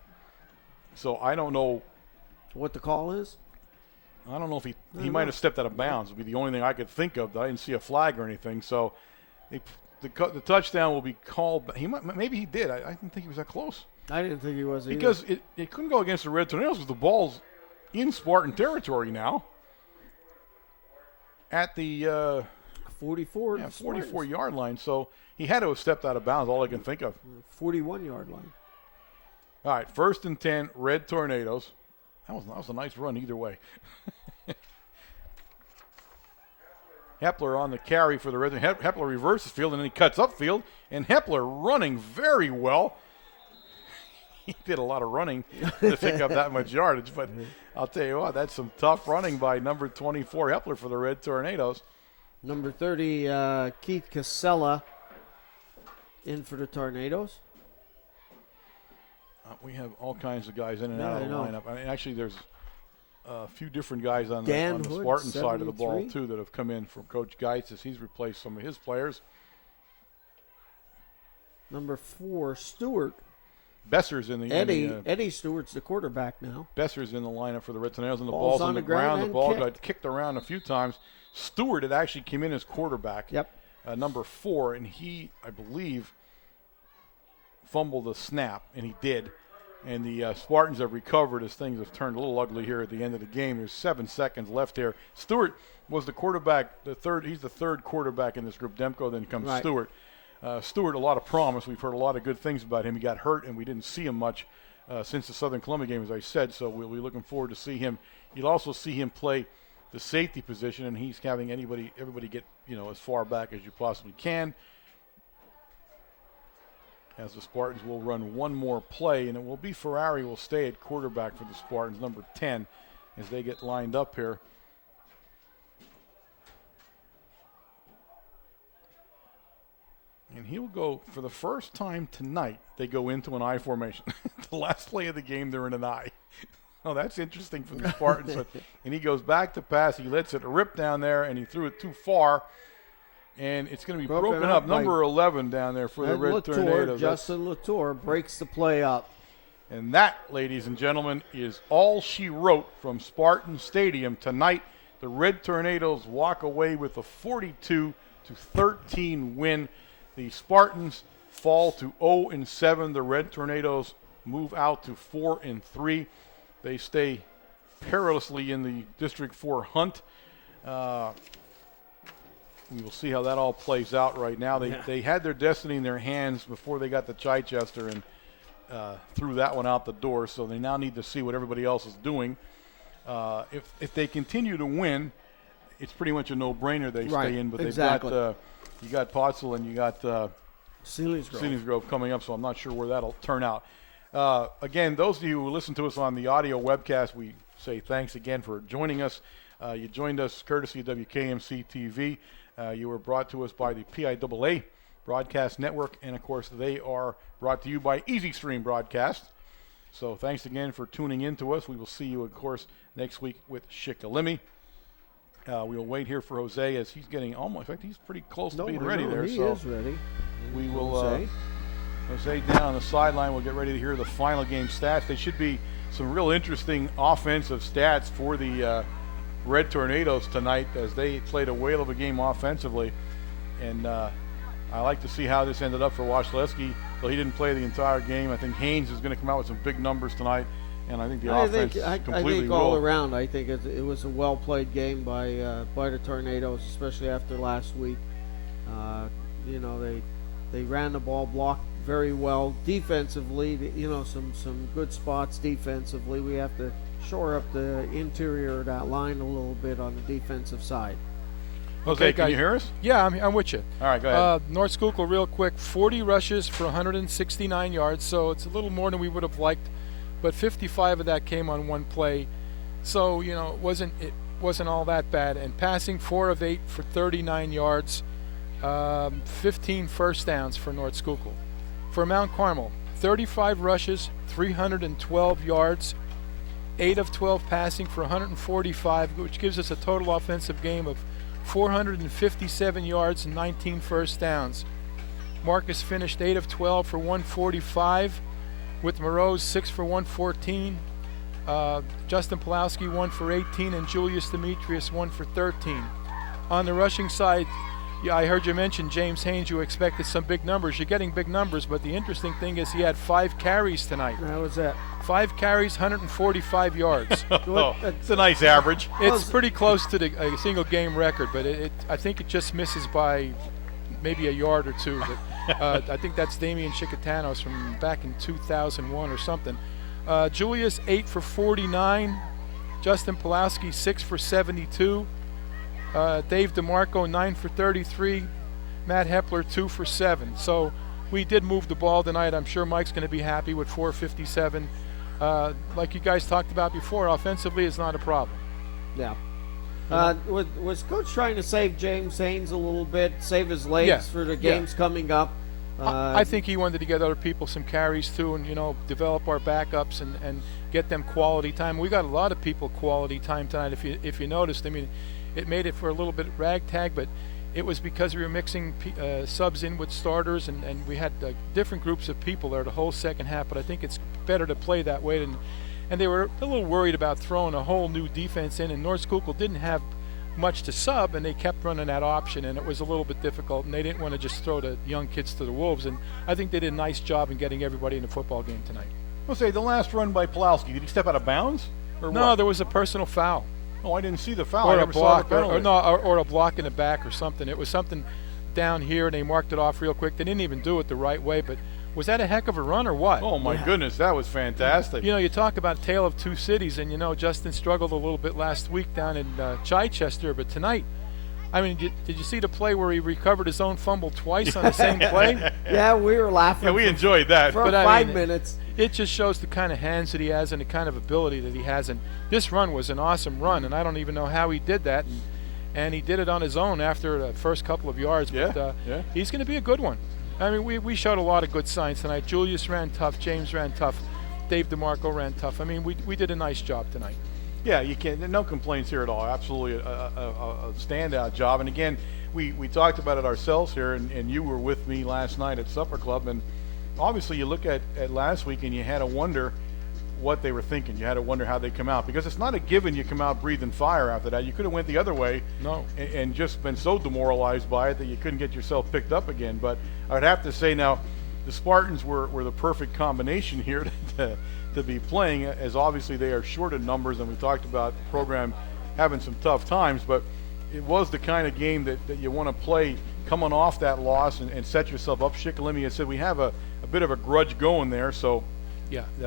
So I don't know what the call is. I don't know if he might have stepped out of bounds. Would be the only thing I could think of. I didn't see a flag or anything. So the touchdown will be called. Maybe he did. I didn't think he was that close. I didn't think he was either. Because it couldn't go against the Red Tornadoes because the ball's in Spartan territory now. At the 44-yard line. So he had to have stepped out of bounds. All I can think of. 41-yard line. All right, 1st and 10, Red Tornadoes. That was a nice run either way. Hepler on the carry for the Red. Hepler reverses field, and then he cuts upfield. And Hepler running very well. He did a lot of running to pick up that much yardage. But I'll tell you what, that's some tough running by number 24, Hepler, for the Red Tornadoes. Number 30, Keith Casella in for the Tornadoes. We have all kinds of guys in and out of the lineup. I mean, actually, there's a few different guys on the Spartan side of the ball, too, that have come in from Coach Geitz as he's replaced some of his players. Number 4, Stewart. Besser's in the Eddie Stewart's the quarterback now. Besser's in the lineup for the Red Tornadoes, and the ball's on the ground. The ball got kicked around a few times. Stewart had actually came in as quarterback. Yep. Number 4, and he, I believe, fumbled the snap, and he did. And the Spartans have recovered as things have turned a little ugly here at the end of the game. There's 7 seconds left here. Stewart was the quarterback, he's the third quarterback in this group. Demko, then comes Stewart. Stewart, a lot of promise. We've heard a lot of good things about him. He got hurt, and we didn't see him much since the Southern Columbia game, as I said, so we'll be looking forward to see him. You'll also see him play the safety position, and he's having everybody get, as far back as you possibly can. As the Spartans will run one more play, and it will be Ferrari will stay at quarterback for the Spartans, number 10, as they get lined up here. And he'll go, for the first time tonight, they go into an I formation. The last play of the game, they're in an I. Oh, that's interesting for the Spartans. And he goes back to pass. He lets it rip down there, and he threw it too far. And it's going to be broken up. Number 11 down there for the Red Tornadoes. Justin Latour breaks the play up. And that, ladies and gentlemen, is all she wrote from Spartan Stadium tonight. The Red Tornadoes walk away with a 42-13 win. The Spartans fall to 0-7. The Red Tornadoes move out to 4-3. They stay perilously in the District 4 hunt. We will see how that all plays out right now. They had their destiny in their hands before they got to Chichester and threw that one out the door, so they now need to see what everybody else is doing. If they continue to win, it's pretty much a no-brainer they stay in, but they've got you got Pottsville and you got Selinsgrove coming up, so I'm not sure where that'll turn out. Again, those of you who listen to us on the audio webcast, we say thanks again for joining us. You joined us courtesy of WKMC TV. You were brought to us by the PIAA Broadcast Network, and of course they are brought to you by Easy Stream Broadcast. So thanks again for tuning in to us. We will see you, of course, next week with Schuylkill. We'll wait here for Jose as he's getting almost, in fact, he's pretty close to being ready there. He so is ready. we will, Jose down on the sideline. We'll get ready to hear the final game stats. They should be some real interesting offensive stats for the Red Tornadoes tonight as they played a whale of a game offensively. And I like to see how this ended up for Wasilewski. Though he didn't play the entire game, I think Haynes is going to come out with some big numbers tonight. And I think the offense completely I think all around, I think it was a well-played game by the Tornadoes, especially after last week. They ran the ball, blocked very well defensively. Some good spots defensively. We have to shore up the interior of that line a little bit on the defensive side. Okay, can you hear us? Yeah, I'm with you. All right, go ahead. North Schuylkill, real quick, 40 rushes for 169 yards, so it's a little more than we would have liked, but 55 of that came on one play, so it wasn't all that bad. And passing 4 of 8 for 39 yards, 15 first downs for North Schuylkill. For Mount Carmel, 35 rushes, 312 yards, 8 of 12 passing for 145, which gives us a total offensive game of 457 yards and 19 first downs. Marcus finished 8 of 12 for 145, with Moreau 6 for 114, Justin Pulowski 1 for 18, and Julius Demetrius 1 for 13. On the rushing side, I heard you mention James Haynes. You expected some big numbers. You're getting big numbers, but the interesting thing is he had 5 carries tonight. How was that? 5 carries, 145 yards. It's a nice average. It's pretty close to a single game record, but I think it just misses by maybe a yard or 2. But I think that's Damian Chicotanos from back in 2001 or something. Julius 8 for 49. Justin Pulowski 6 for 72. Dave DeMarco 9 for 33. Matt Hepler 2 for 7. So we did move the ball tonight. I'm sure Mike's going to be happy with 457. Like you guys talked about before, offensively is not a problem. Yeah. Was Coach trying to save James Haynes a little bit, save his legs for the games coming up? I think he wanted to get other people some carries too, and develop our backups and get them quality time. We got a lot of people quality time tonight. If you noticed, I mean, it made it for a little bit ragtag, but it was because we were mixing subs in with starters, and we had different groups of people there the whole second half. But I think it's better to play that way. And they were a little worried about throwing a whole new defense in, and North Schuylkill didn't have much to sub, and they kept running that option, and it was a little bit difficult, and they didn't want to just throw the young kids to the wolves. And I think they did a nice job in getting everybody in the football game tonight. I'll say the last run by Pulowski, did he step out of bounds? Or no, what? There was a personal foul. Oh, I didn't see the foul. Or I a never saw the block, penalty. or a block in the back or something. It was something down here, and they marked it off real quick. They didn't even do it the right way, but was that a heck of a run or what? Oh, my goodness, that was fantastic. You talk about Tale of Two Cities, and, Justin struggled a little bit last week down in Chichester, but tonight, I mean, did you see the play where he recovered his own fumble twice on the same play? Yeah, we were laughing. Yeah, we enjoyed that. For 5 minutes. It just shows the kind of hands that he has and the kind of ability that he has. And this run was an awesome run, and I don't even know how he did that. And he did it on his own after the first couple of yards. But he's going to be a good one. I mean, we showed a lot of good signs tonight. Julius ran tough. James ran tough. Dave DeMarco ran tough. I mean, we did a nice job tonight. Yeah, you can't. No complaints here at all. Absolutely a standout job. And again, we talked about it ourselves here, and you were with me last night at Supper Club. And obviously, you look at last week, and you had to wonder what they were thinking. You had to wonder how they come out, because it's not a given you come out breathing fire after that. You could have went the other way, and just been so demoralized by it that you couldn't get yourself picked up again. But I would have to say now, the Spartans were the perfect combination here to be playing, as obviously they are short in numbers, and we talked about the program having some tough times, but it was the kind of game that you want to play coming off that loss and set yourself up. Schuylkill said we have a bit of a grudge going there, so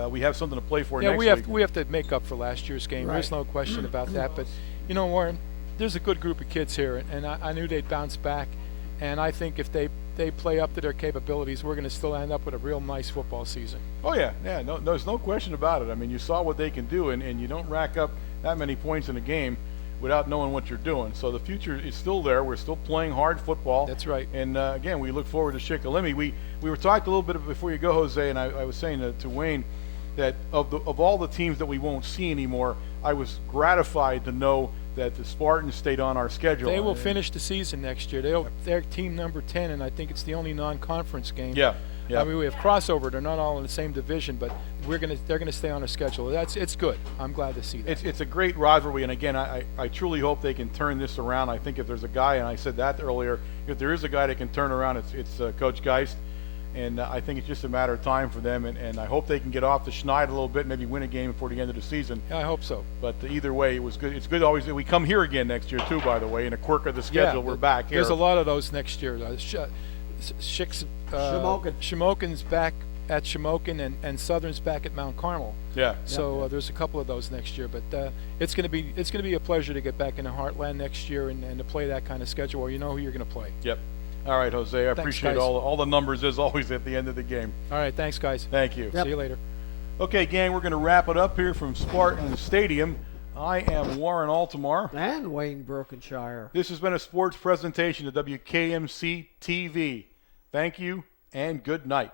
we have something to play for next week. We have to make up for last year's game. Right. There's no question about that. But, Warren, there's a good group of kids here, and I knew they'd bounce back. And I think if they play up to their capabilities, we're going to still end up with a real nice football season. Oh, yeah. No, there's no question about it. I mean, you saw what they can do, and you don't rack up that many points in a game without knowing what you're doing. So the future is still there. We're still playing hard football. That's right. And again, we look forward to Schuylkill. We were talking a little bit before you go, Jose, and I was saying to Wayne that of all the teams that we won't see anymore, I was gratified to know that the Spartans stayed on our schedule. They will finish the season next year. They're team number 10, and I think it's the only non-conference game. Yeah. Yeah. I mean, we have crossover. They're not all in the same division, but they're gonna stay on our schedule. It's good. I'm glad to see that. It's a great rivalry, and again, I truly hope they can turn this around. I think if there's a guy, and I said that earlier, if there is a guy that can turn around, it's Coach Geist, and I think it's just a matter of time for them, and I hope they can get off the schneid a little bit, maybe win a game before the end of the season. I hope so. But either way, it was good. It's good always that we come here again next year too. By the way, in a quirk of the schedule, we're back here. There's a lot of those next year. Shamokin's back at Shamokin, and Southern's back at Mount Carmel. Yeah. So there's a couple of those next year, but it's going to be a pleasure to get back in the Heartland next year and to play that kind of schedule where you know who you're going to play. Yep. All right, Jose. I Thanks, appreciate guys. all the numbers as always at the end of the game. All right, thanks, guys. Thank you. Yep. See you later. Okay, gang, we're going to wrap it up here from Spartan Stadium. I am Warren Altamar. And Wayne Brokenshire. This has been a sports presentation of WKMC TV. Thank you and good night.